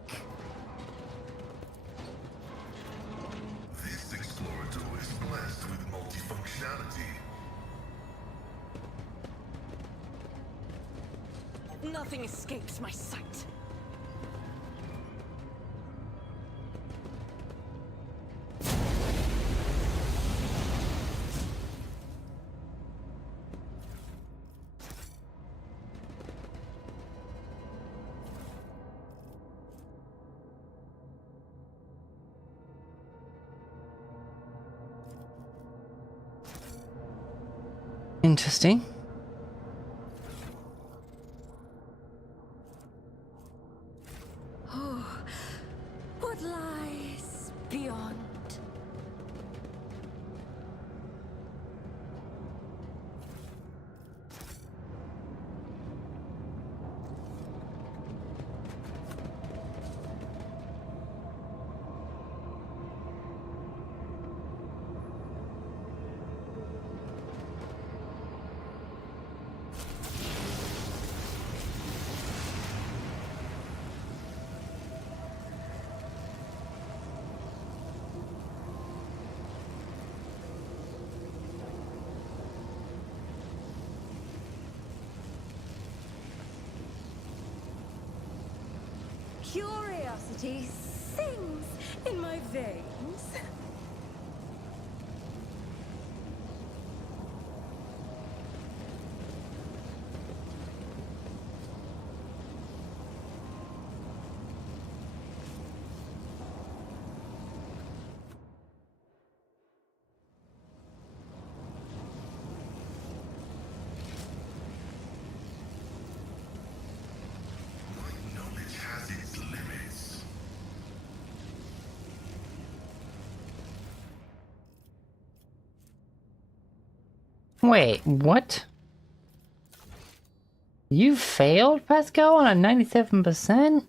This Explorador is blessed with multifunctionality. Nothing escapes my sight. Interesting. Oh, what lies beyond? Curiosity sings in my veins. My knowledge has its limits. Wait, what? You failed, Pascal, on a 97%?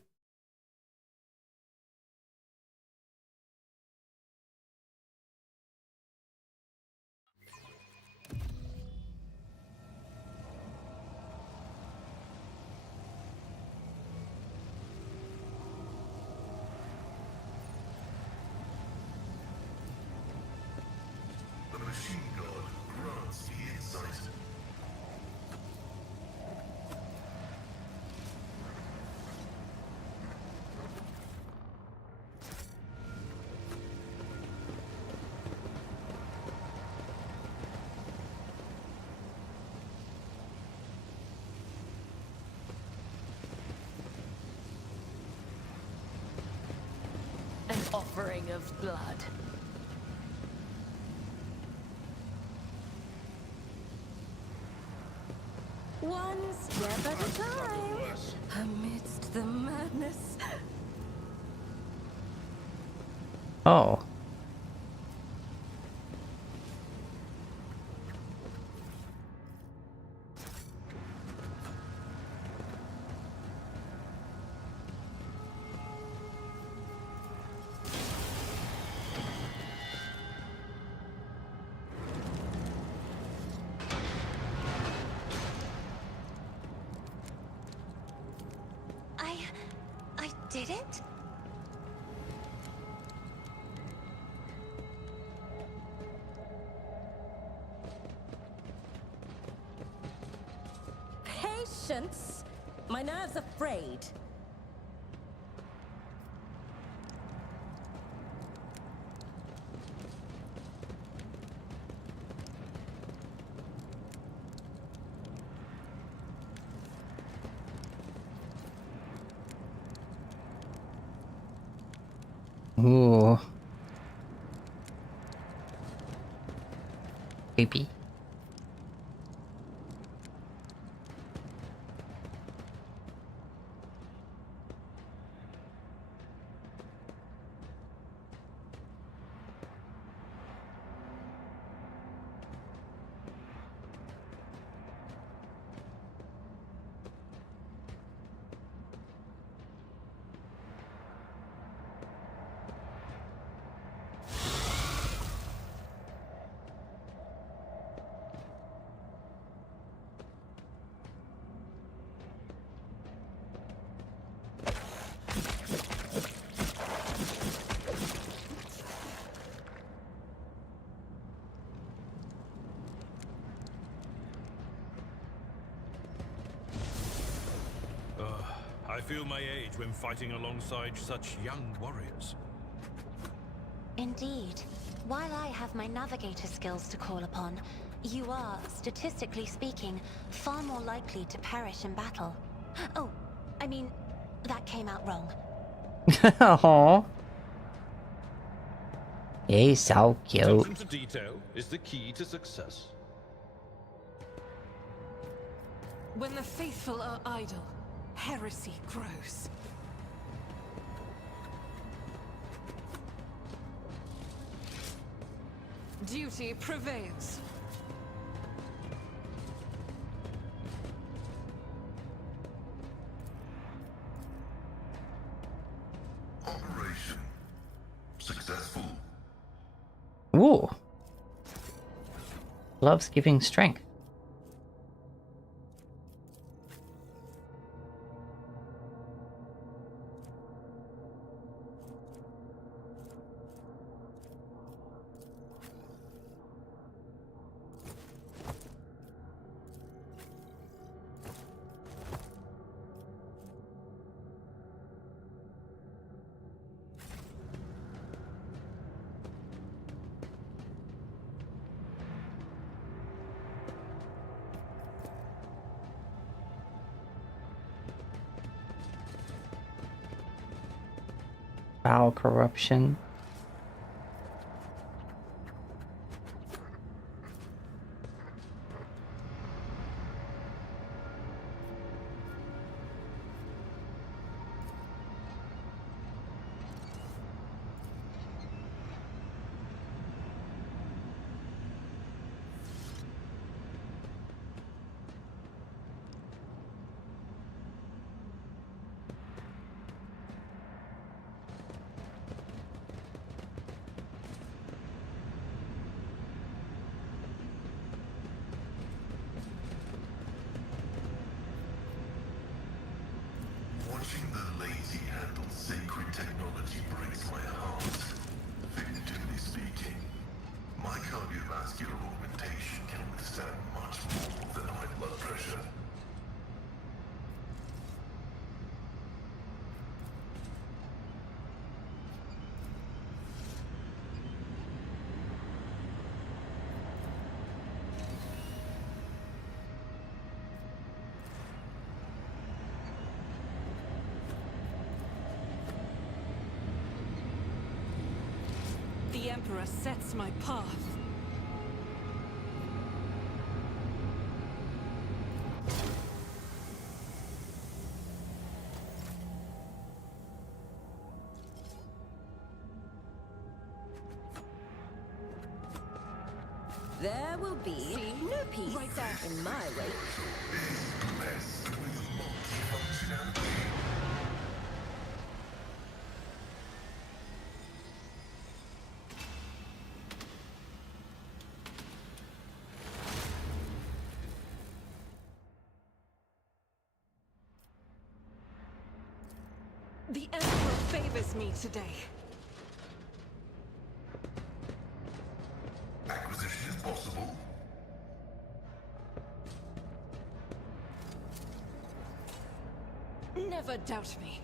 offering of blood. One step at a time, amidst the madness. Oh. I did it? Patience? My nerves are frayed. Ooh. Creepy. I feel my age when fighting alongside such young warriors. Indeed. While I have my navigator skills to call upon, you are, statistically speaking, far more likely to perish in battle. Oh, I mean, that came out wrong. Aww. He's so cute. Attention to detail is the key to success. When the faithful are idle, heresy grows. Duty prevails. Operation successful. Ooh. Loves giving strength. Foul corruption. Watching the lazy-handled sacred technology breaks my heart. Figuratively speaking, my cardiovascular augmentation can withstand much more than high blood pressure. terror sets my path. There will be no peace Right there. in my wake. Blessed with multifunctionality. The Emperor favors me today. Acquisition is possible. Never doubt me.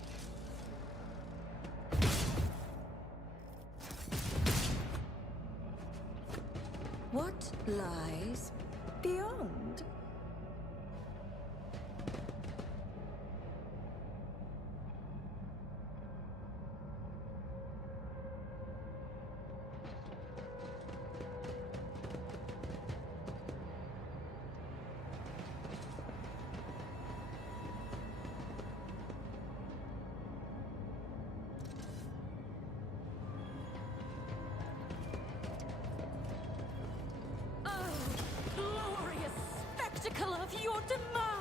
What lies beyond? Oh, glorious spectacle of your demise!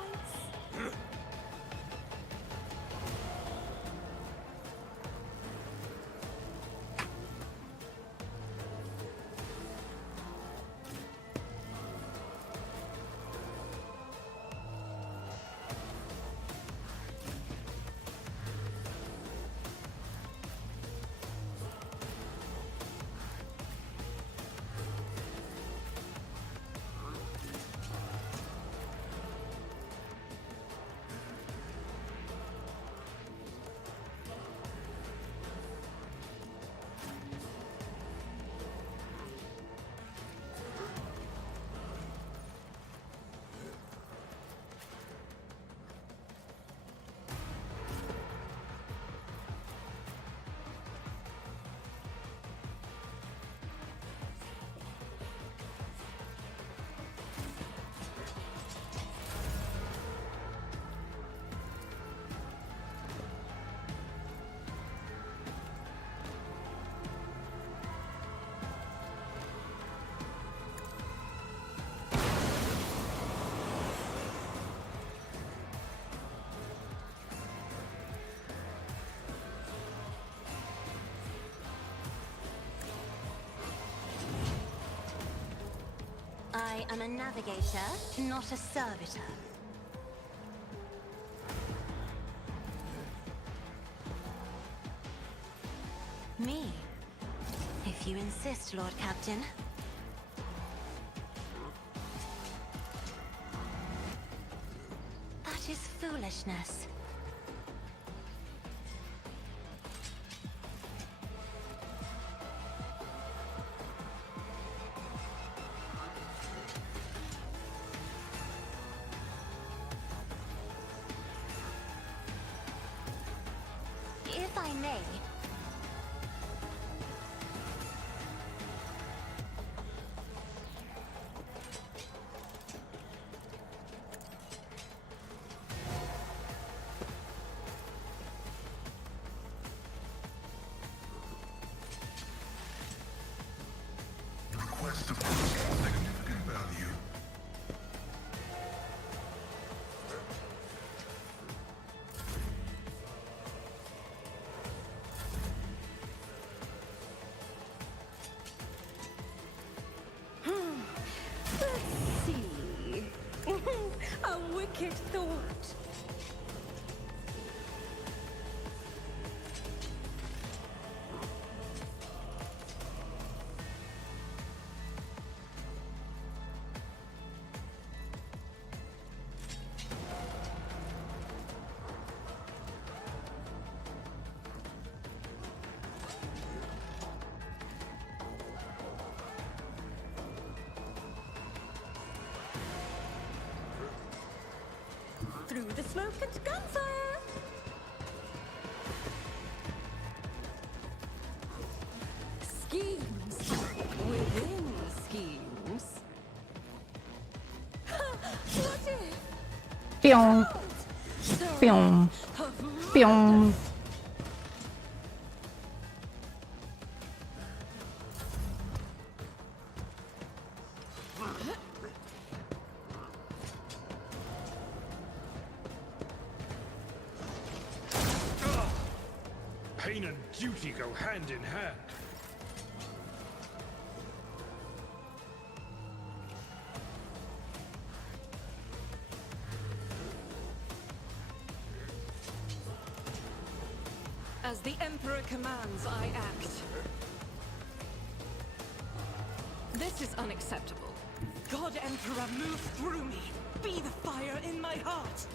I am a navigator, not a servitor. Me? If you insist, Lord Captain. That is foolishness. If I may, Request of significant value. Let's see. A wicked thought. Through the smoke and gunfire! Schemes Pew. Pew. Pew. Pain and duty go hand in hand. As the Emperor commands, I act. This is unacceptable. God Emperor, move through me. Be the fire in my heart.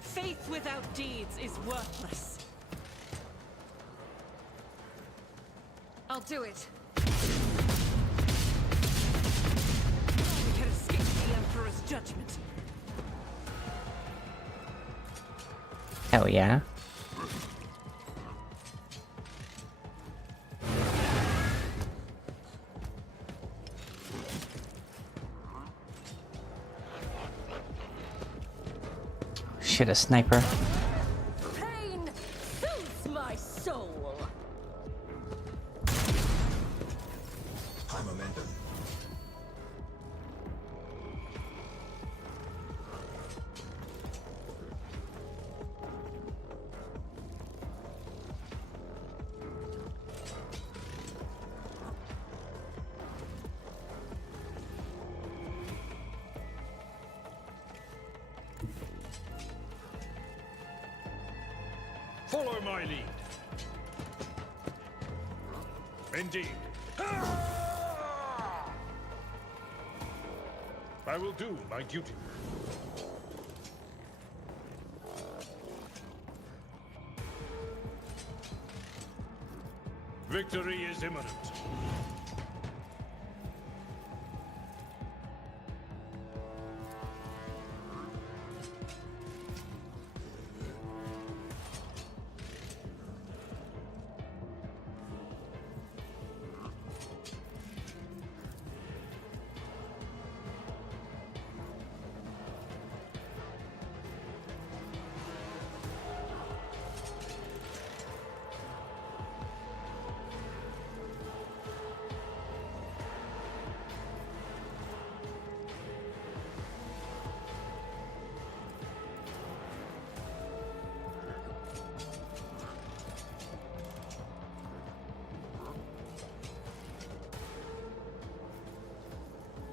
Faith without deeds is worthless. I'll do it. We can escape the Emperor's judgment. Hell yeah. Shit, a sniper. Pain soothes my soul. High momentum. Follow my lead. Indeed. I will do my duty. Victory is imminent.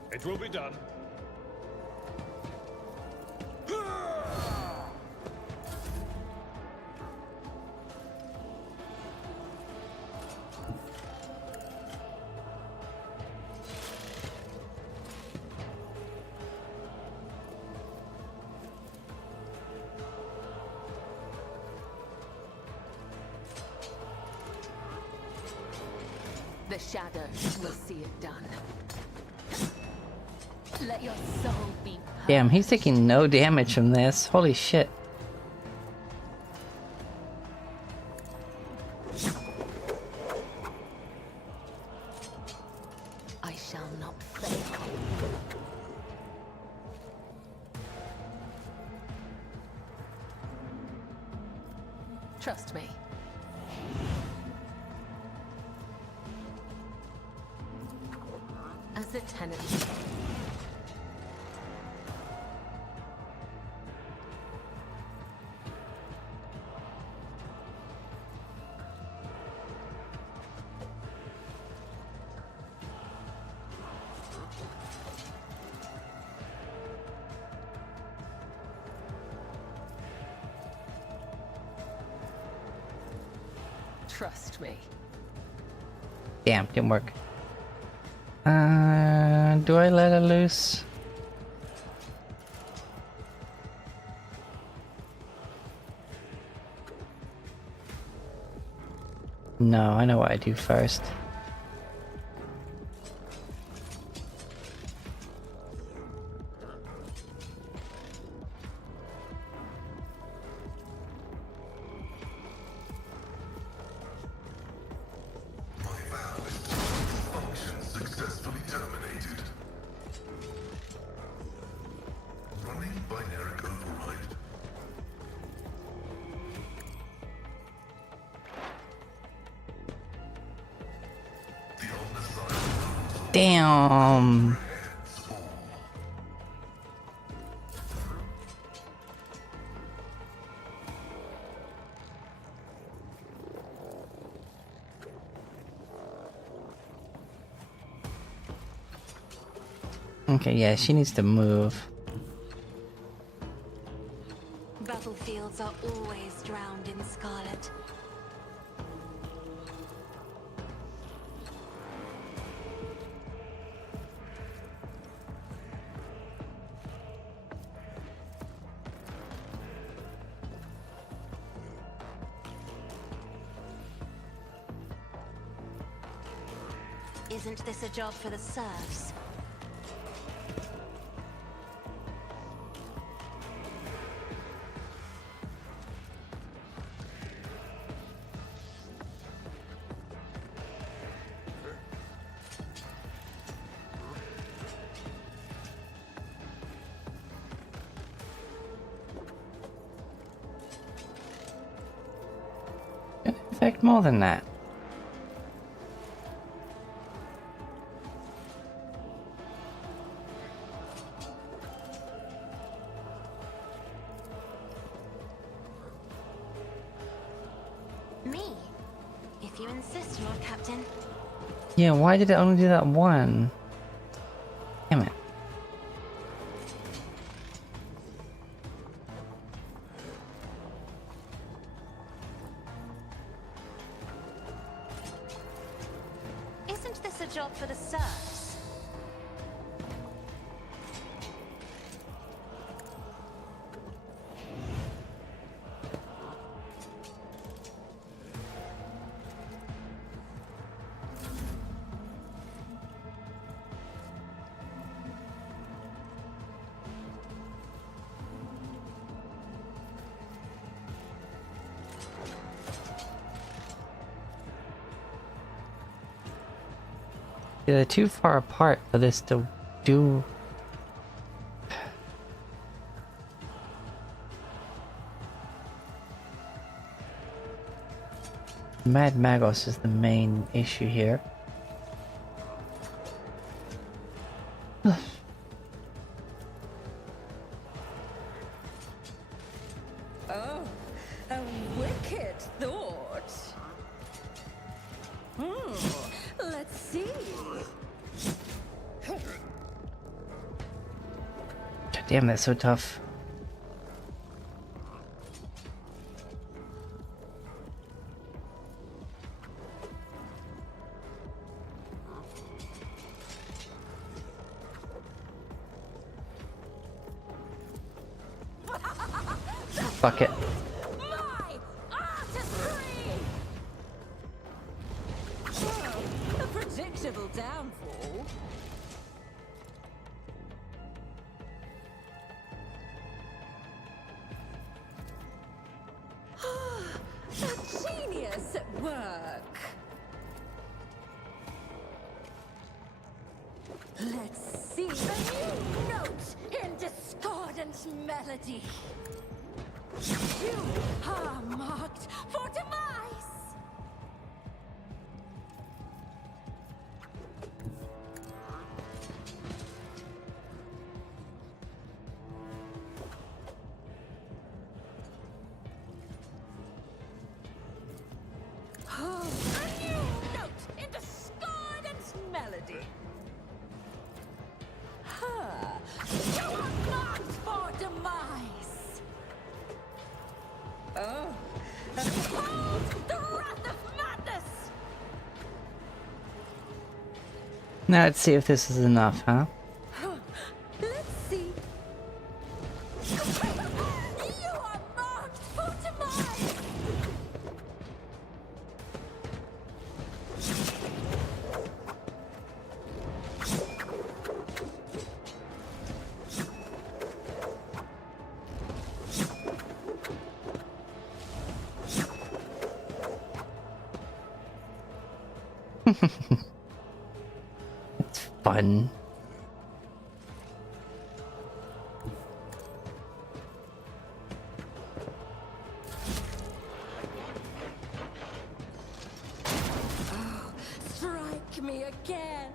It will be done. The shadows will see it done. Let your soul be. Damn, he's taking no damage from this. Holy shit. I shall not fail. Trust me. As a tenant. Trust me. Damn, didn't work. Do I let her loose? No, I know what I do first. My valid function successfully terminated. Damn. Okay, yeah, she needs to move. Battlefields are always drowned in scarlet. Isn't this a job for the serfs? In fact, more than that. Me? If you insist, Lord Captain. Yeah, why did it only do that one? Damn it. Isn't this a job for the serfs? Yeah, they're too far apart for this to do. Mad Magos is the main issue here. Oh, a wicked thought. Let's see. God damn, that's so tough. Fuck it. My artistry! Oh, a predictable downfall. A genius at work. Let's see a new note in discordant melody. You are marked for demise! Oh, a new note in discordant melody. You are marked for demise! Oh, behold the wrath of madness! Now let's see if this is enough, huh? Let's see. You are marked for demise! It's fun. Strike me again!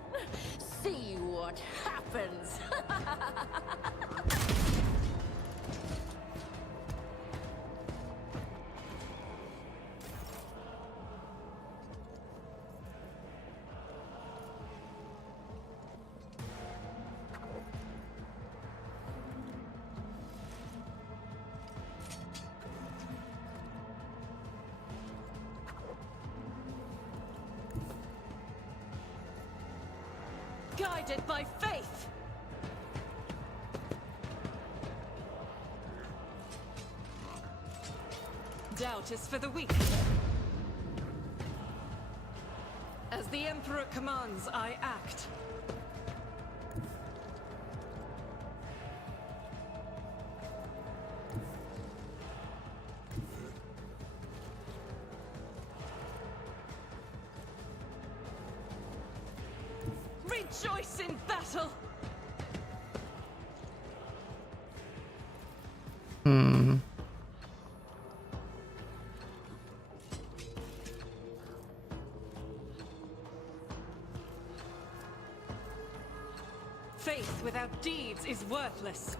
guided by faith. Doubt is for the weak. As the Emperor commands, I act. Rejoice in battle! Faith without deeds is worthless.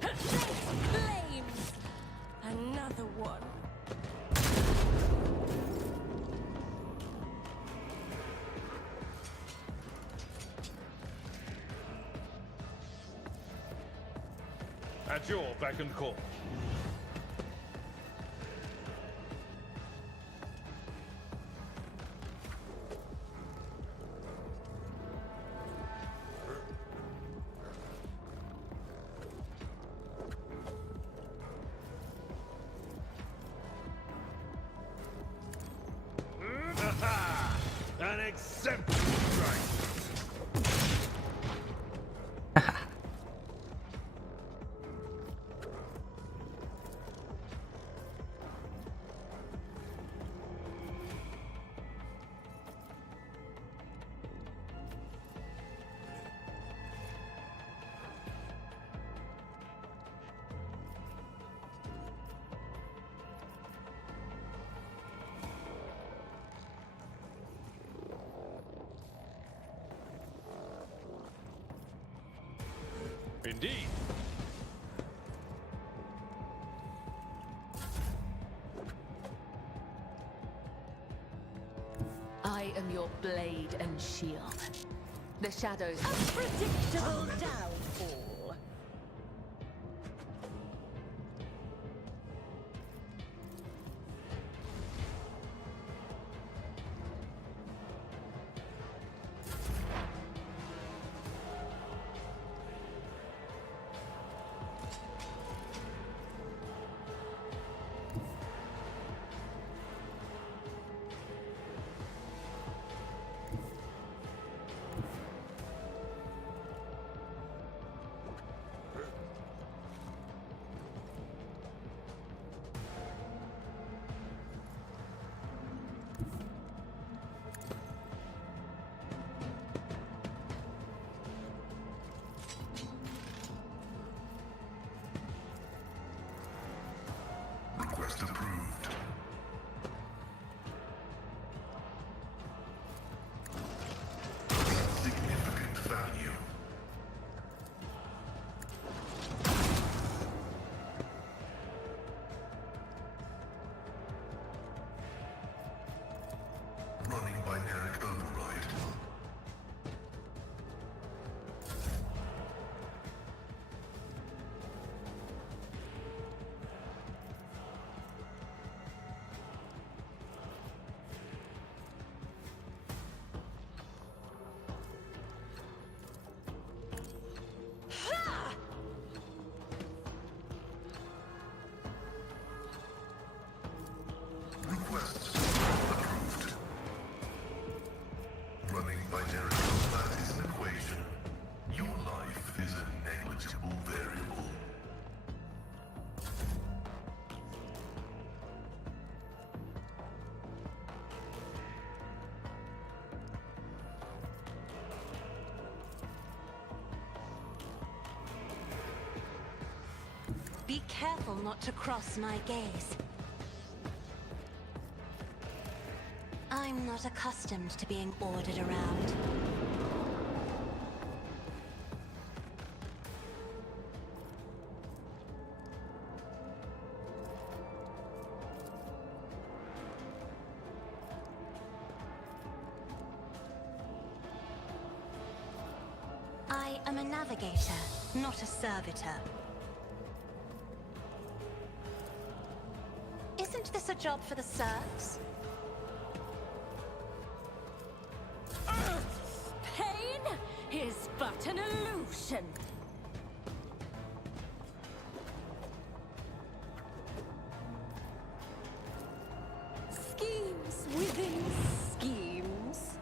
Flames! Another one. At your beck and call. An exemplary strike. Indeed. I am your blade and shield. The shadows. Unpredictable downfall. Request approved. Significant value. Running binaric override. Requests approved. Running binary combat is an equation. Your life is a negligible variable. Be careful not to cross my gaze. I'm not accustomed to being ordered around. I I am a navigator, not a servitor. Isn't this a job for the serfs? Earth's pain is but an illusion. Schemes within schemes.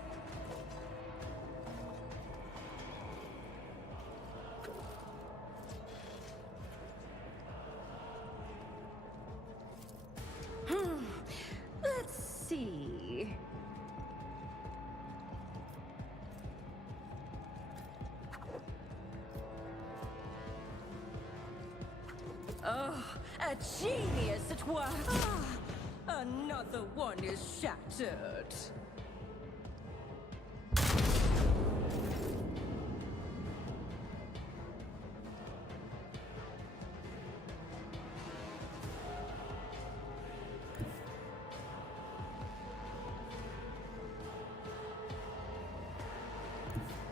Let's see. Oh, a genius at work. Another one is shattered.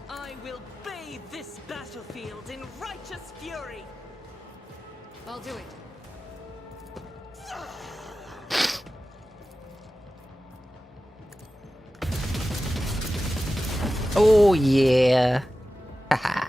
I will bathe this battlefield in righteous fury. I'll do it. Oh yeah. Haha.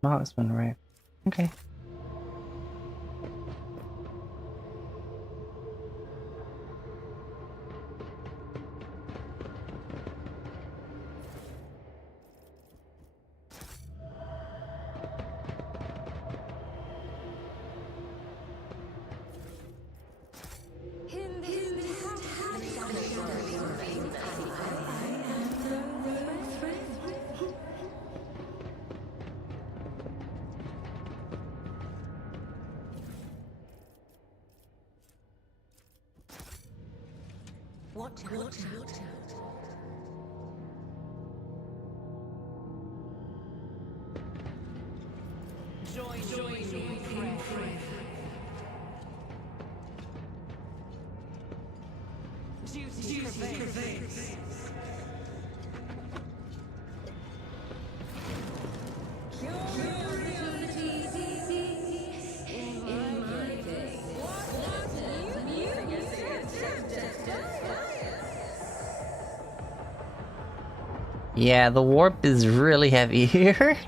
Marksman, right? Okay. Watch out. Join me, pray. Duty prevails. Yeah, the warp is really heavy here.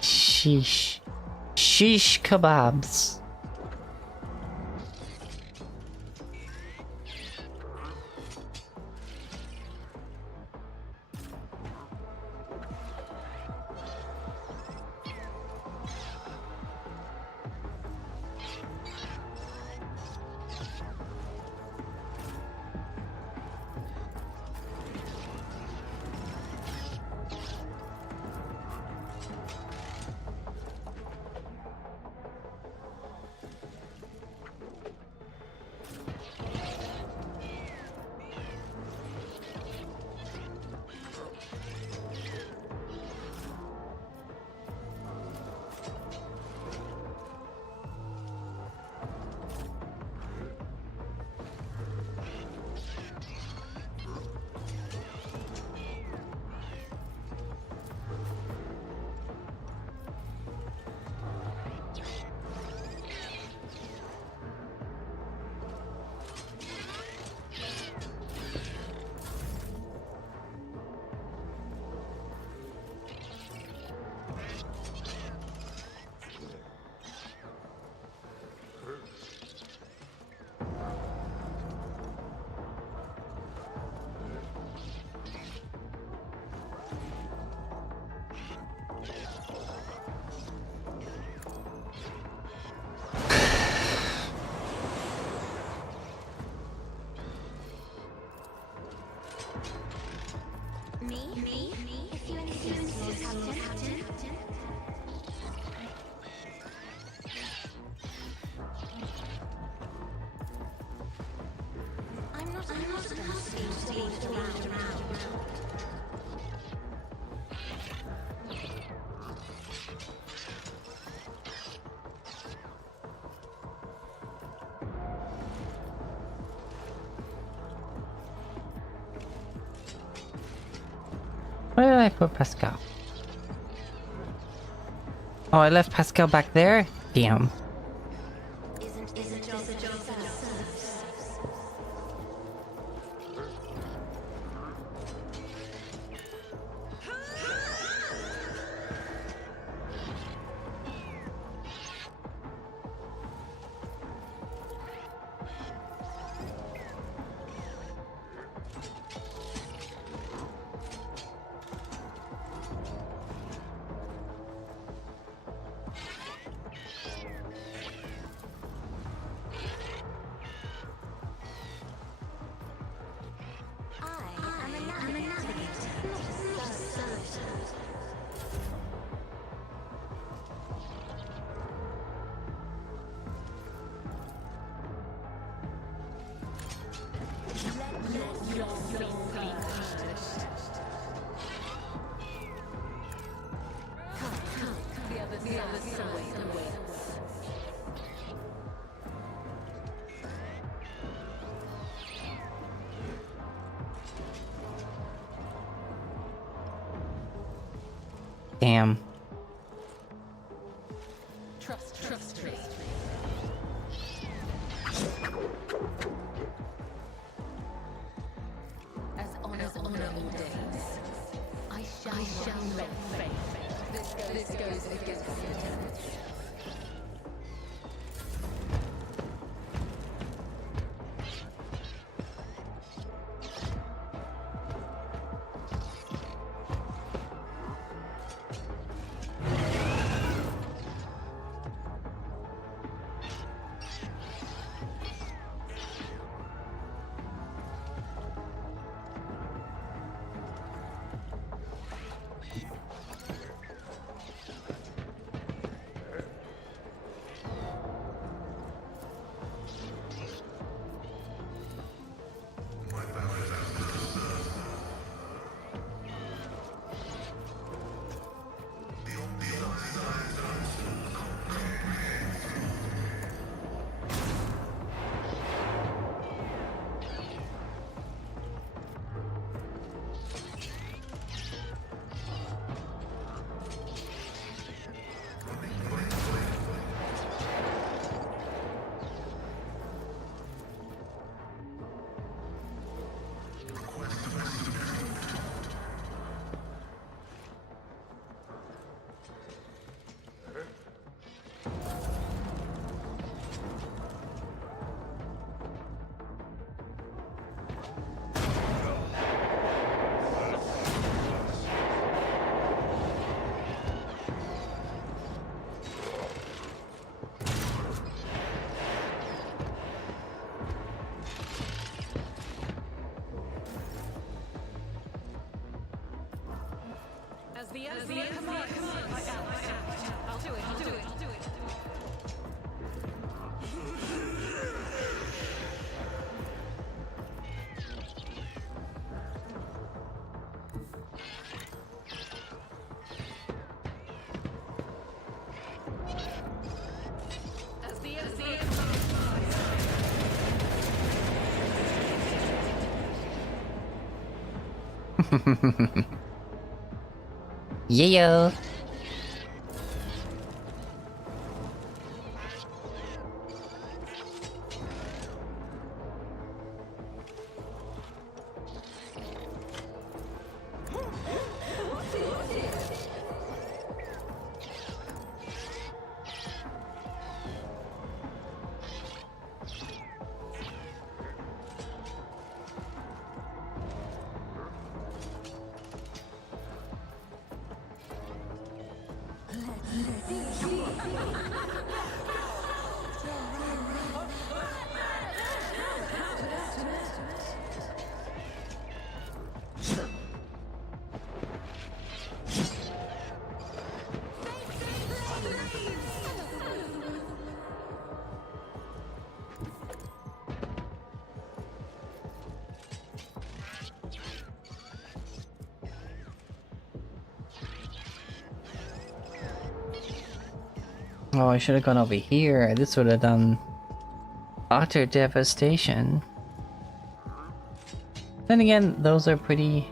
Sheesh. Sheesh kebabs. Where did I put Pascal? Oh, I left Pascal back there? Damn. Damn. Trust. As honor all days, I shall not fail. This goes against the tenets. Come on. I'll do it. Yeah. Oh, I should have gone over here. This would have done utter devastation. Then again, those are pretty...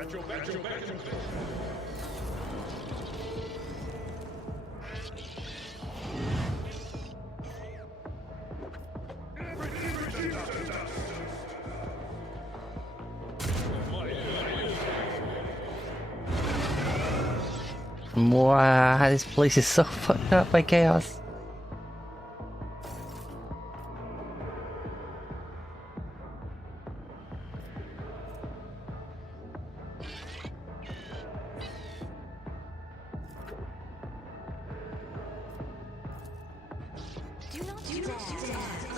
At your back, Wow, this place is so fucked up by chaos. Do not dare ask.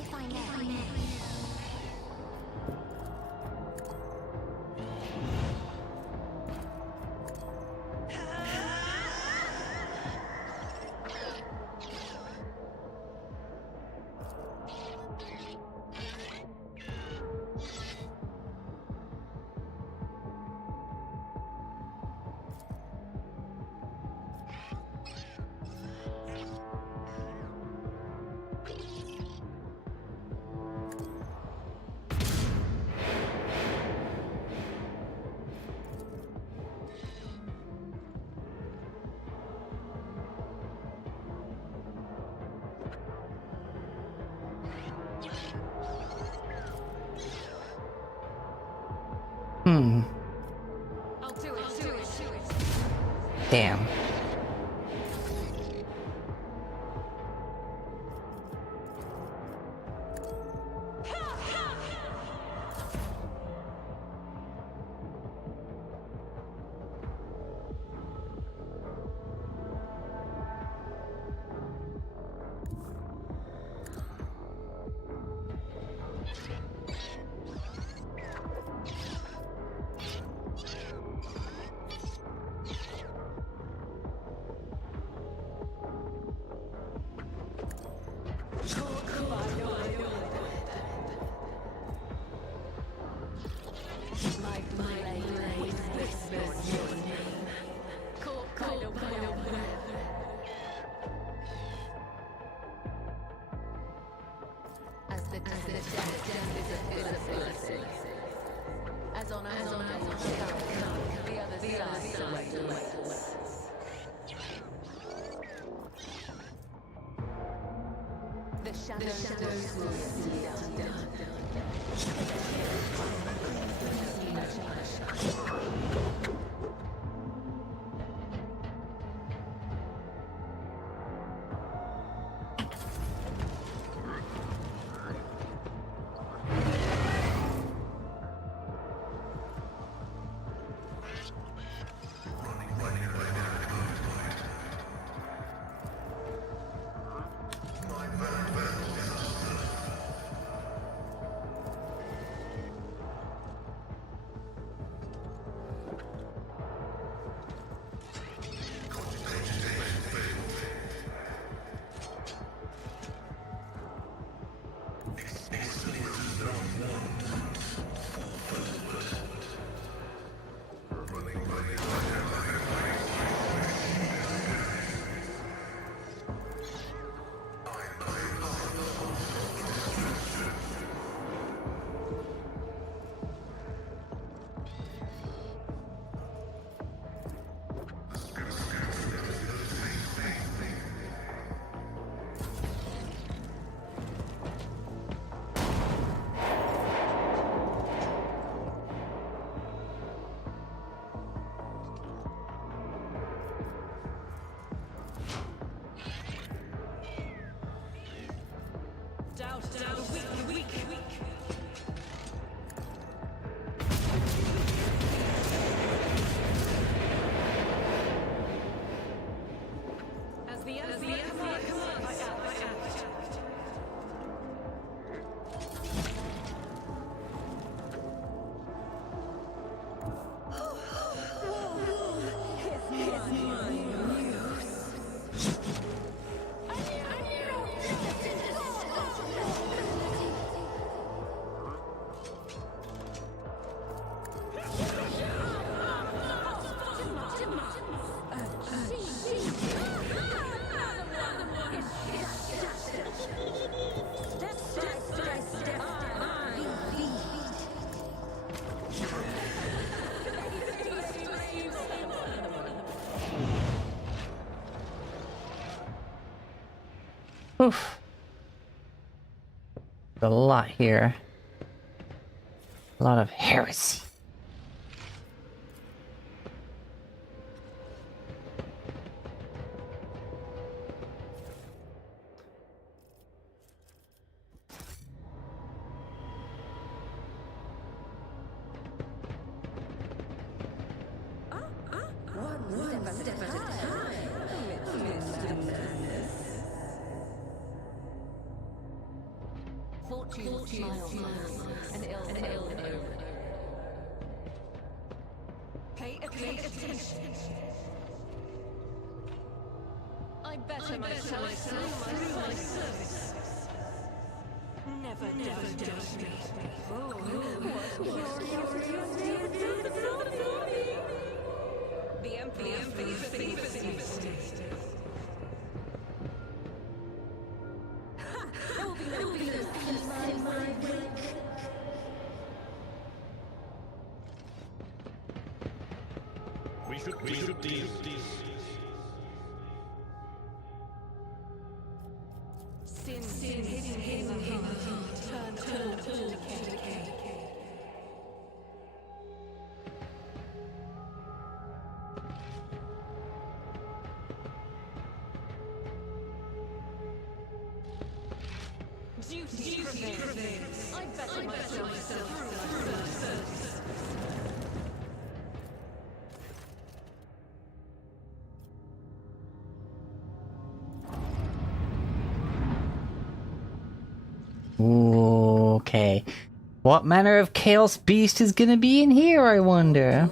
If I may. I'll do it. Damn. shadows will see undone. Oof. A lot here. A lot of heresy. Fortune smiles and ill over. Pay attention. I better myself through my service. Never doubt me. Oh, the Emperor feasts. We should deal. Sin hidden in the heart, turn all decay. Duty prevails. I better myself through my service. Okay. What manner of chaos beast is gonna be in here, I wonder?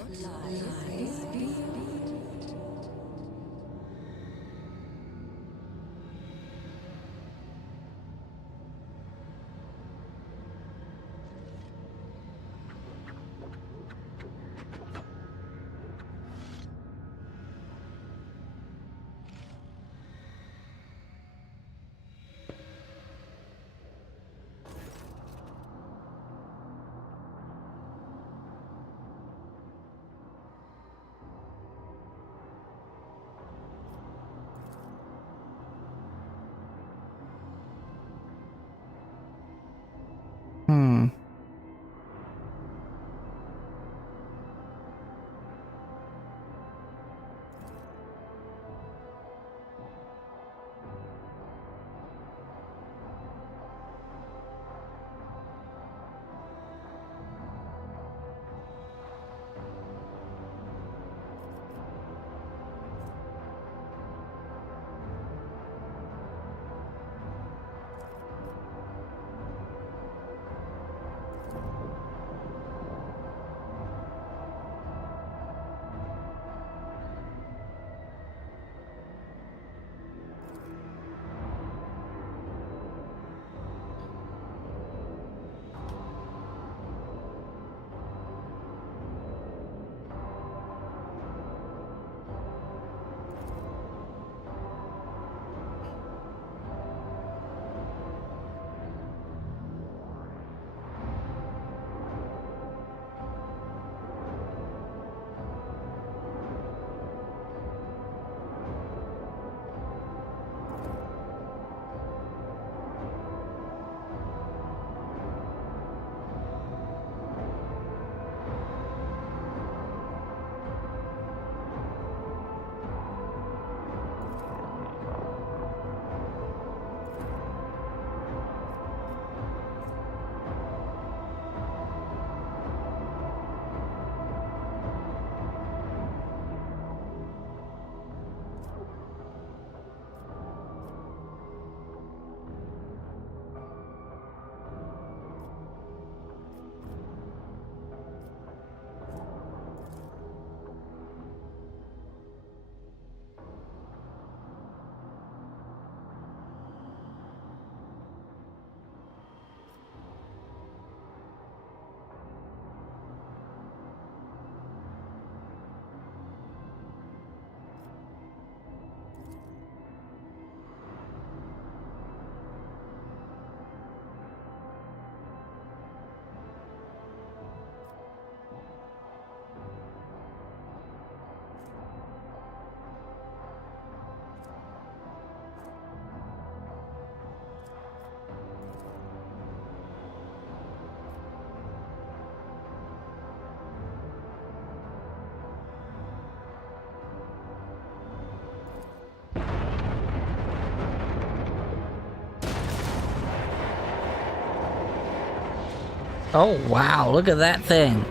Oh wow, look at that thing.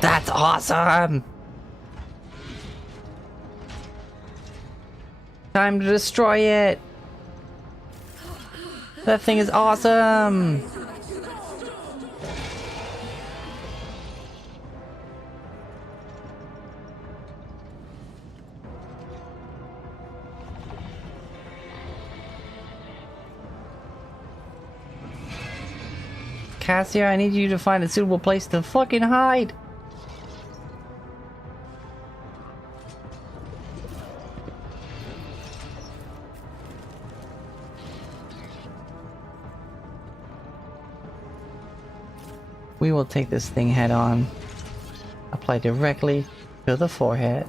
That's awesome! Time to destroy it! That thing is awesome! Cassia, I need you to find a suitable place to fucking hide! We will take this thing head on. Apply directly to the forehead.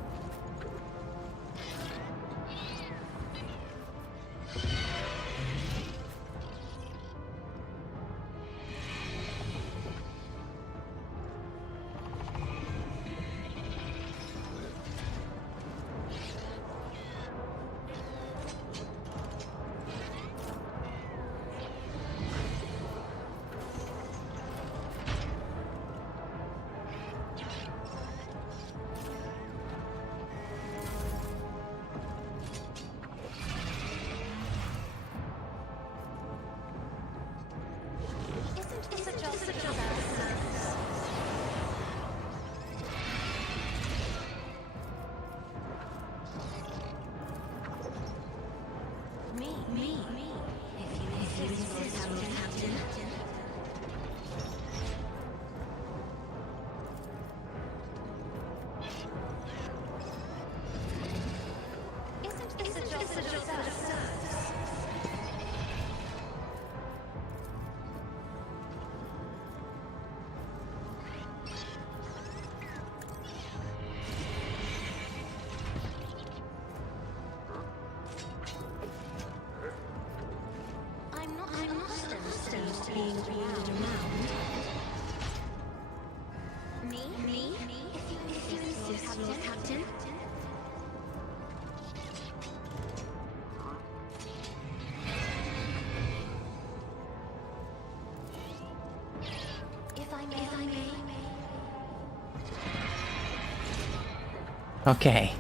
Okay.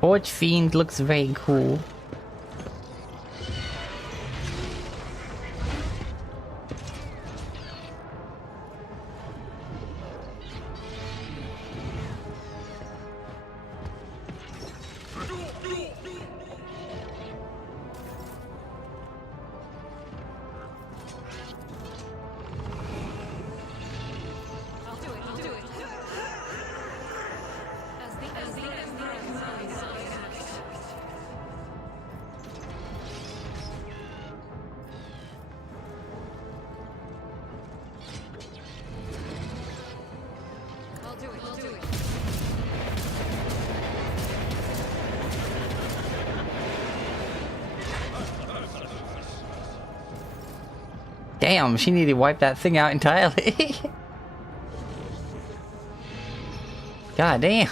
Forge Fiend looks very cool. Damn, she needed to wipe that thing out entirely. God damn.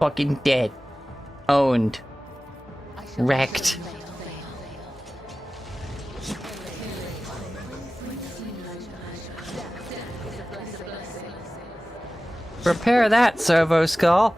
Fucking dead. Owned. Wrecked. Prepare that, Servo Skull.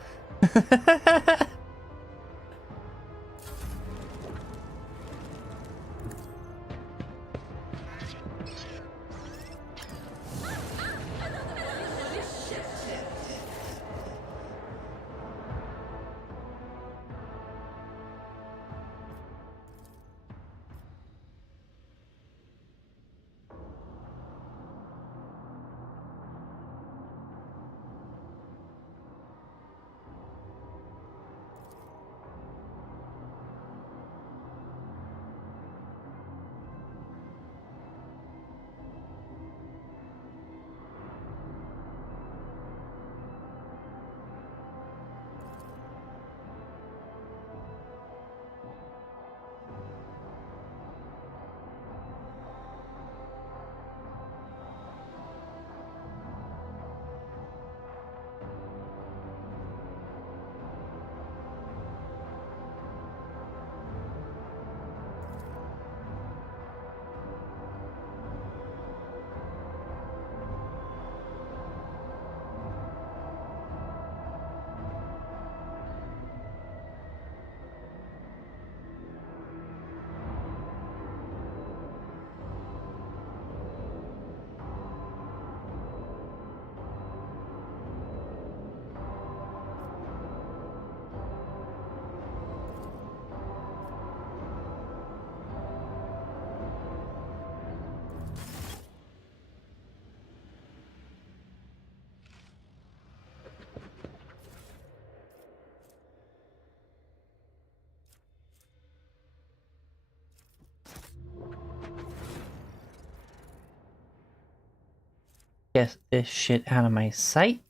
Get this shit out of my sight.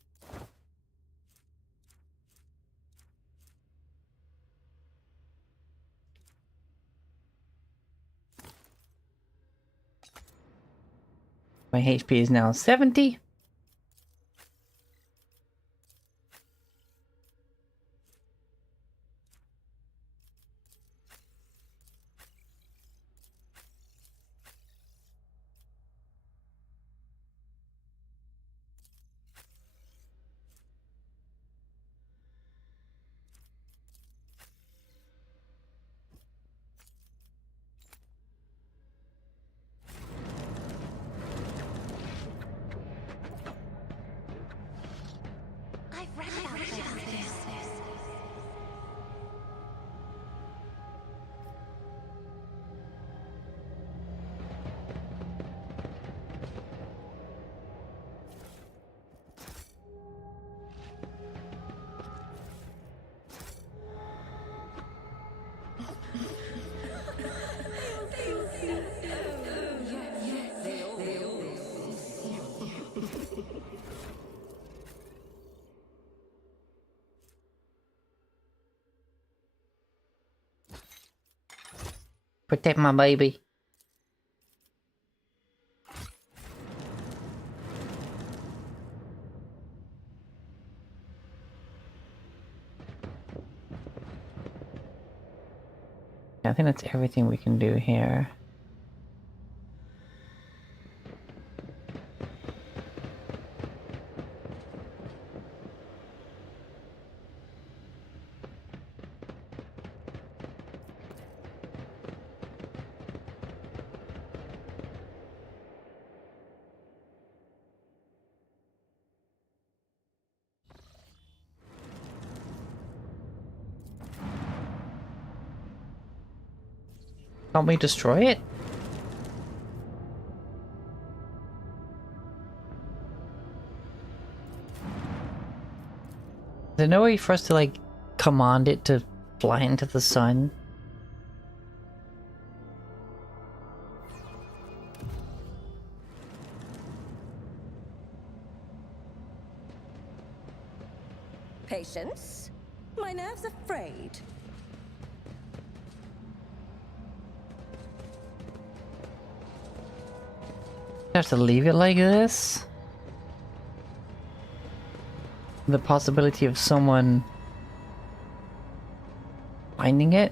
My HP is now 70. I've read about this. Protect my baby. I think that's everything we can do here. Can't we destroy it? Is there no way for us to, like, command it to fly into the sun? Patience? My nerves are frayed. Have to leave it like this? The possibility of someone finding it?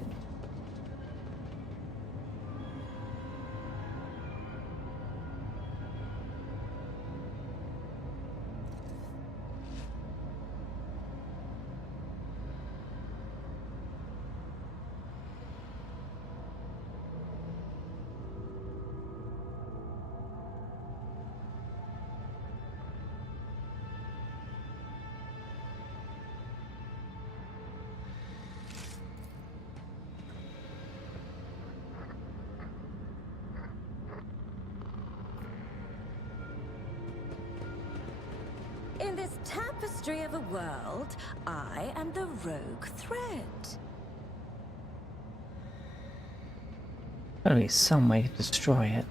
In this tapestry of a world, I am the rogue thread. Gotta be some way to destroy it.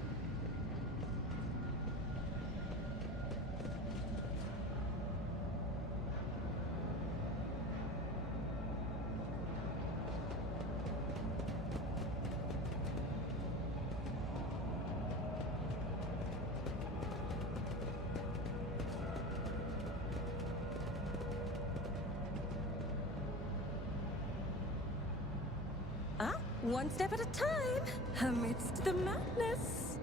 One step at a time, amidst the madness.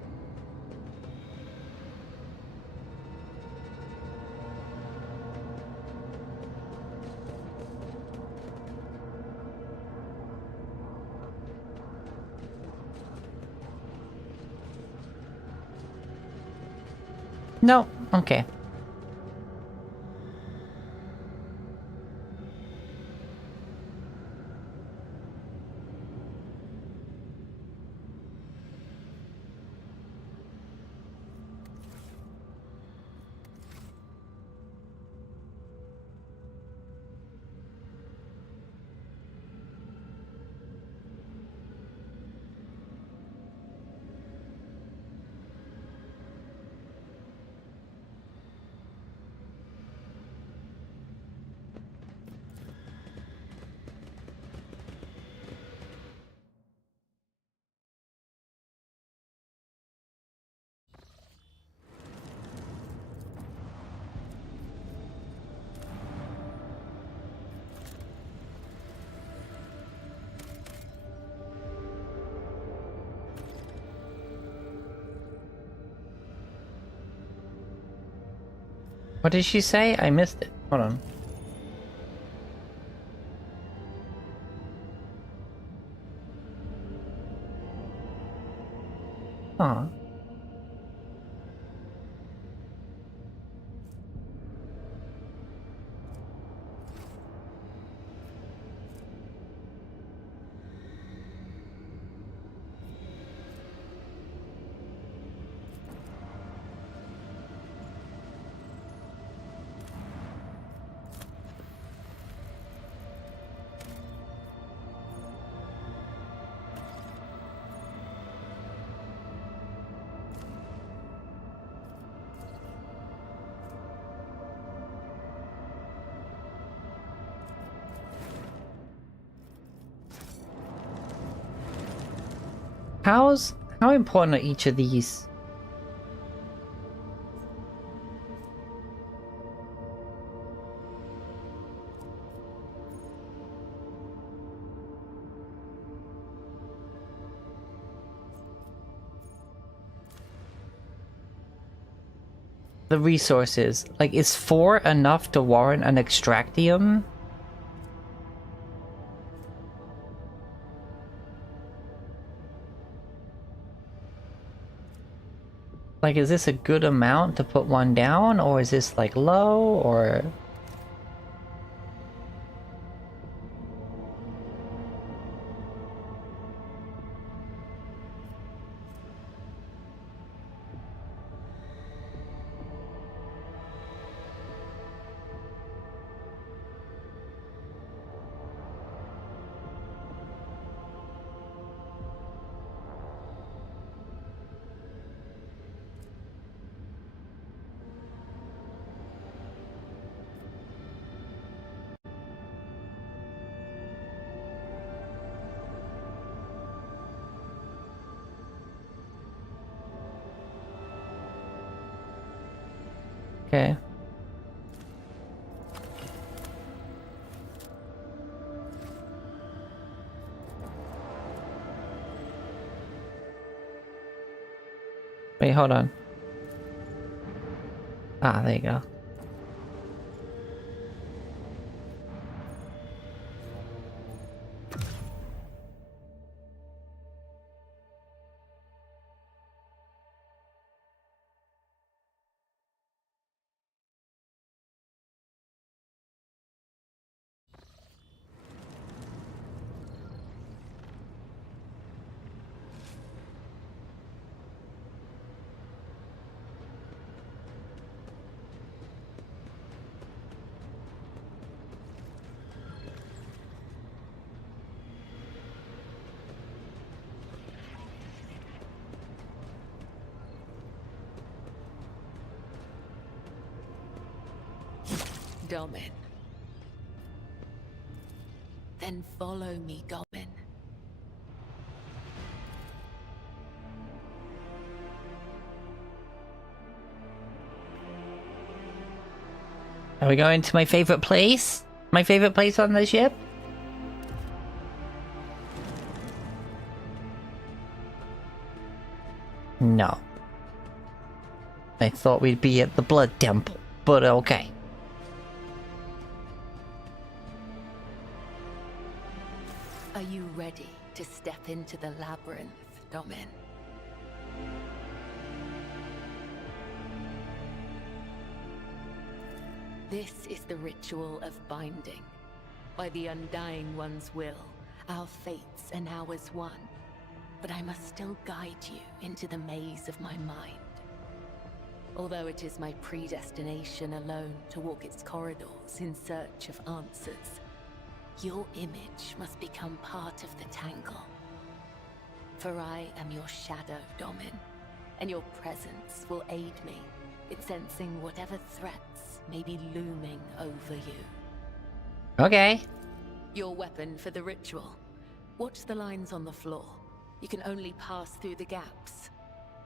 No, okay. What did she say? I missed it. Hold on. Aw. How important are each of these? The resources. Like, is 4 enough to warrant an extractium? Like, is this a good amount to put one down, or is this, like, low, or... Okay. Wait, hold on. Ah, there you go. Domin. Then follow me, Domin. Are we going to my favorite place? My favorite place on the ship? No. I thought we'd be at the Blood Temple, but okay. Are you ready to step into the labyrinth, Domin? This is the ritual of binding. By the Undying One's will, our fates and ours one. But I must still guide you into the maze of my mind. Although it is my predestination alone to walk its corridors in search of answers, your image must become part of the tangle. For I am your shadow, Domin, and your presence will aid me in sensing whatever threats may be looming over you. Okay. Your weapon for the ritual. Watch the lines on the floor. You can only pass through the gaps.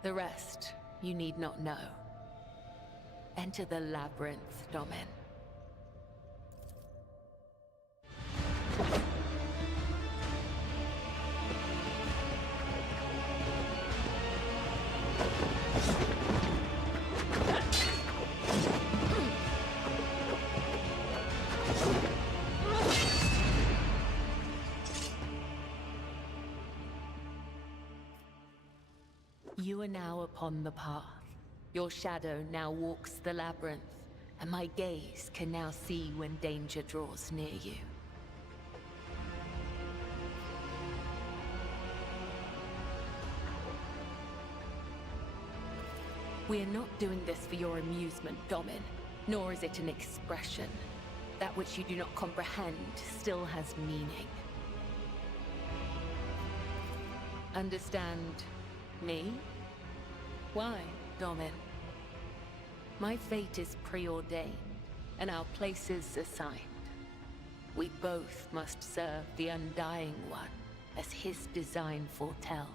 The rest, you need not know. Enter the labyrinth, Domin. You are now upon the path. Your shadow now walks the labyrinth, and my gaze can now see when danger draws near you. We are not doing this for your amusement, Domin, nor is it an expression. That which you do not comprehend still has meaning. Understand me? Why, Domin? My fate is preordained, and our places assigned. We both must serve the Undying One, as his design foretells.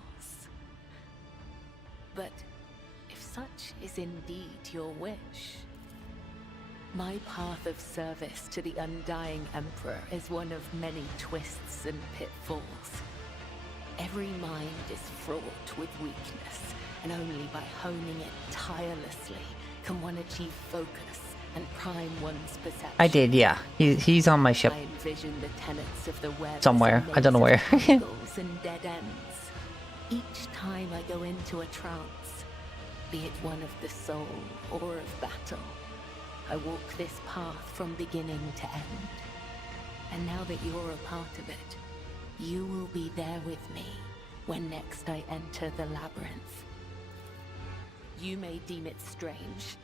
But if such is indeed your wish, my path of service to the Undying Emperor is one of many twists and pitfalls. Every mind is fraught with weakness, and only by honing it tirelessly can one achieve focus and prime one's perception. I did, yeah. He's on my ship. I envision the tenets of the web Somewhere. I don't know where. and dead ends. Each time I go into a trance, be it one of the soul or of battle, I walk this path from beginning to end. And now that you're a part of it, you will be there with me when next I enter the labyrinth. You may deem it strange.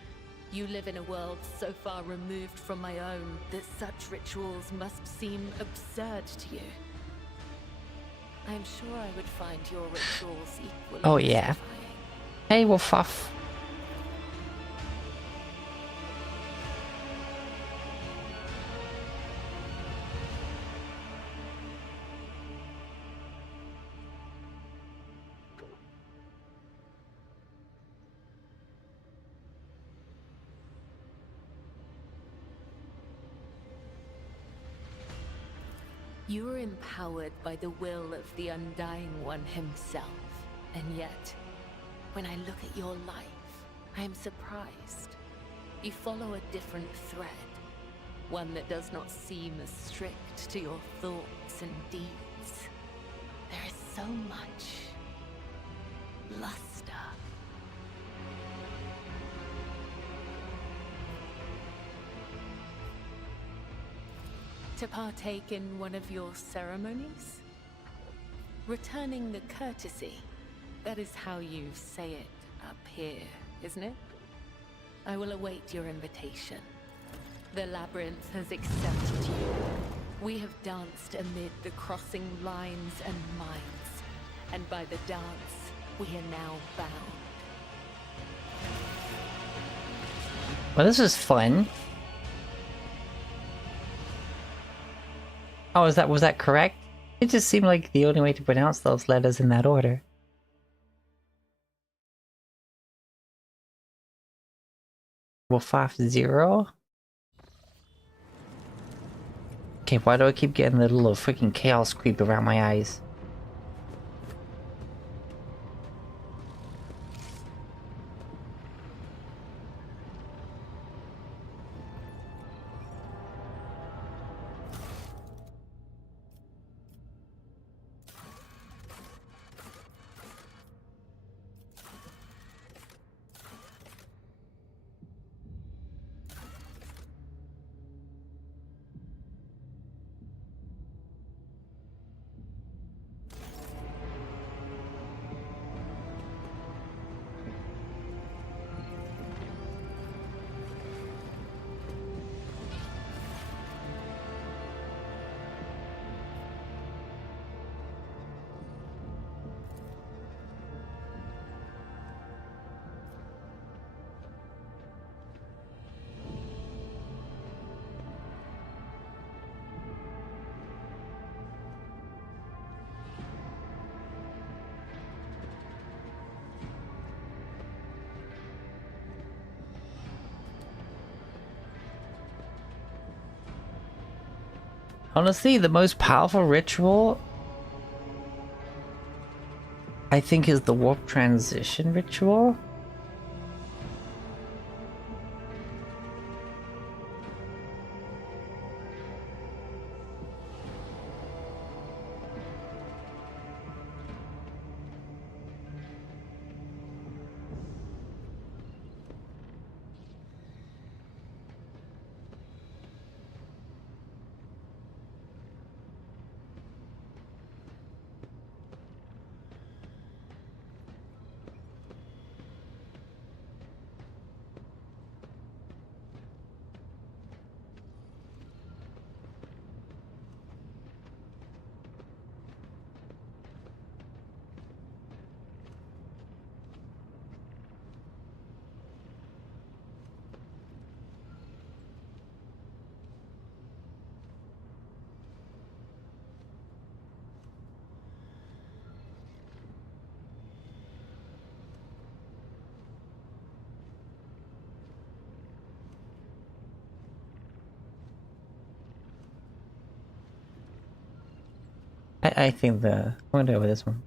You live in a world so far removed from my own that such rituals must seem absurd to you. I'm sure I would find your rituals equally Oh yeah. mystifying. Hey, Wolfuff. You are empowered by the will of the Undying One himself, and yet, when I look at your life, I am surprised. You follow a different thread, one that does not seem as strict to your thoughts and deeds. There is so much luster. To partake in one of your ceremonies? Returning the courtesy. That is how you say it up here, isn't it? I will await your invitation. The labyrinth has accepted you. We have danced amid the crossing lines and minds, and by the dance, we are now bound. Well, this is fun. Oh, was that correct? It just seemed like the only way to pronounce those letters in that order. Wolfuff 0? Okay, why do I keep getting the little freaking chaos creep around my eyes? Honestly, the most powerful ritual I think is the warp transition ritual. I think I'm gonna go with this one.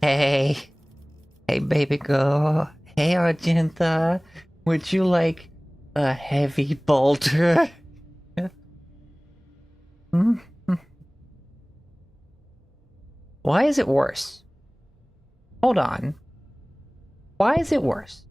Hey, hey, baby girl. Hey, Argenta. Would you like a heavy boulder? Hmm? Why is it worse? Hold on. Why is it worse?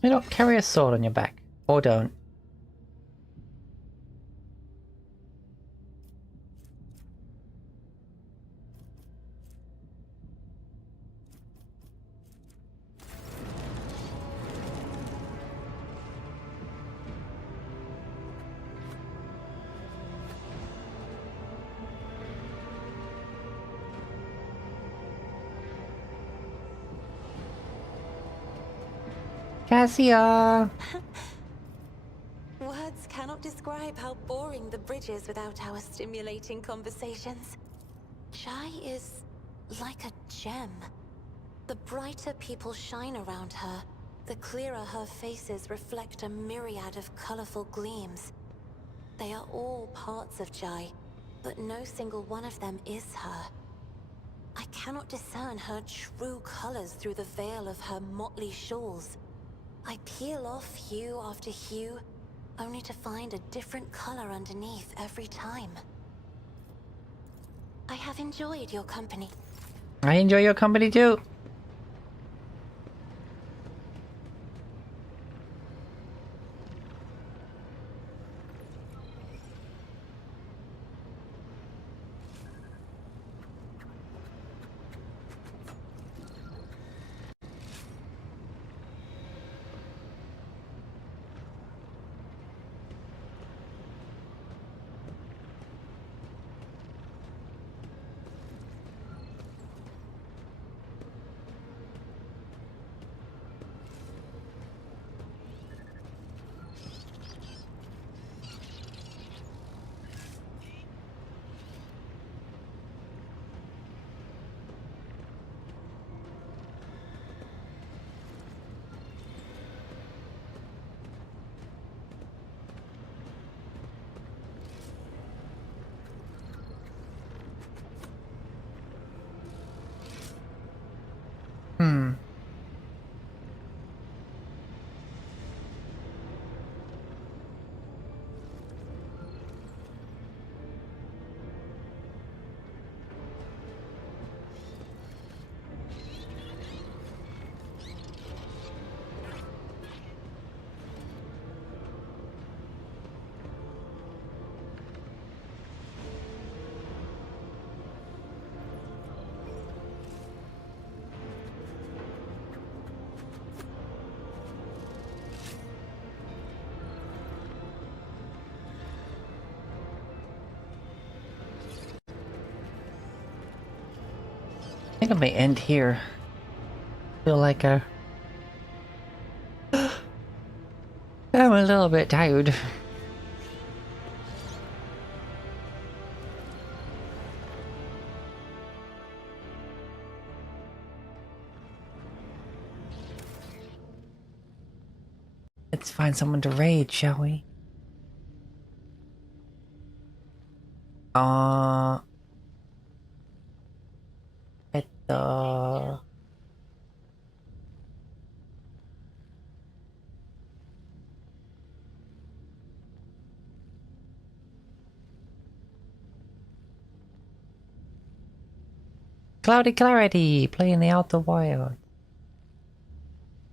You know, carry a sword on your back. Or don't. Cassia! Words cannot describe describe how boring the bridge is without our stimulating conversations. Jai is like a gem. The brighter people shine around her, the clearer her faces reflect a myriad of colorful gleams. They are all parts of Jai, but no single one of them is her. I cannot discern her true colors through the veil of her motley shawls. I peel off hue after hue, only to find a different color underneath every time. I have enjoyed your company. I enjoy your company too. I think I may end here. Feel like I'm a little bit tired. Let's find someone to raid, shall we? Cloudy Clarity, playing the Outer Wild.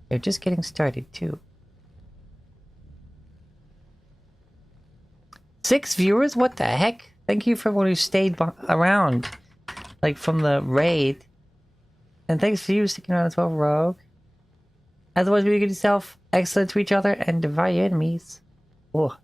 They're just getting started too. 6 viewers? What the heck? Thank you for everyone who stayed around, like from the raid. And thanks for you sticking around as well, Rogue. Otherwise, be good yourself, excellent to each other, and divide your enemies. Oh.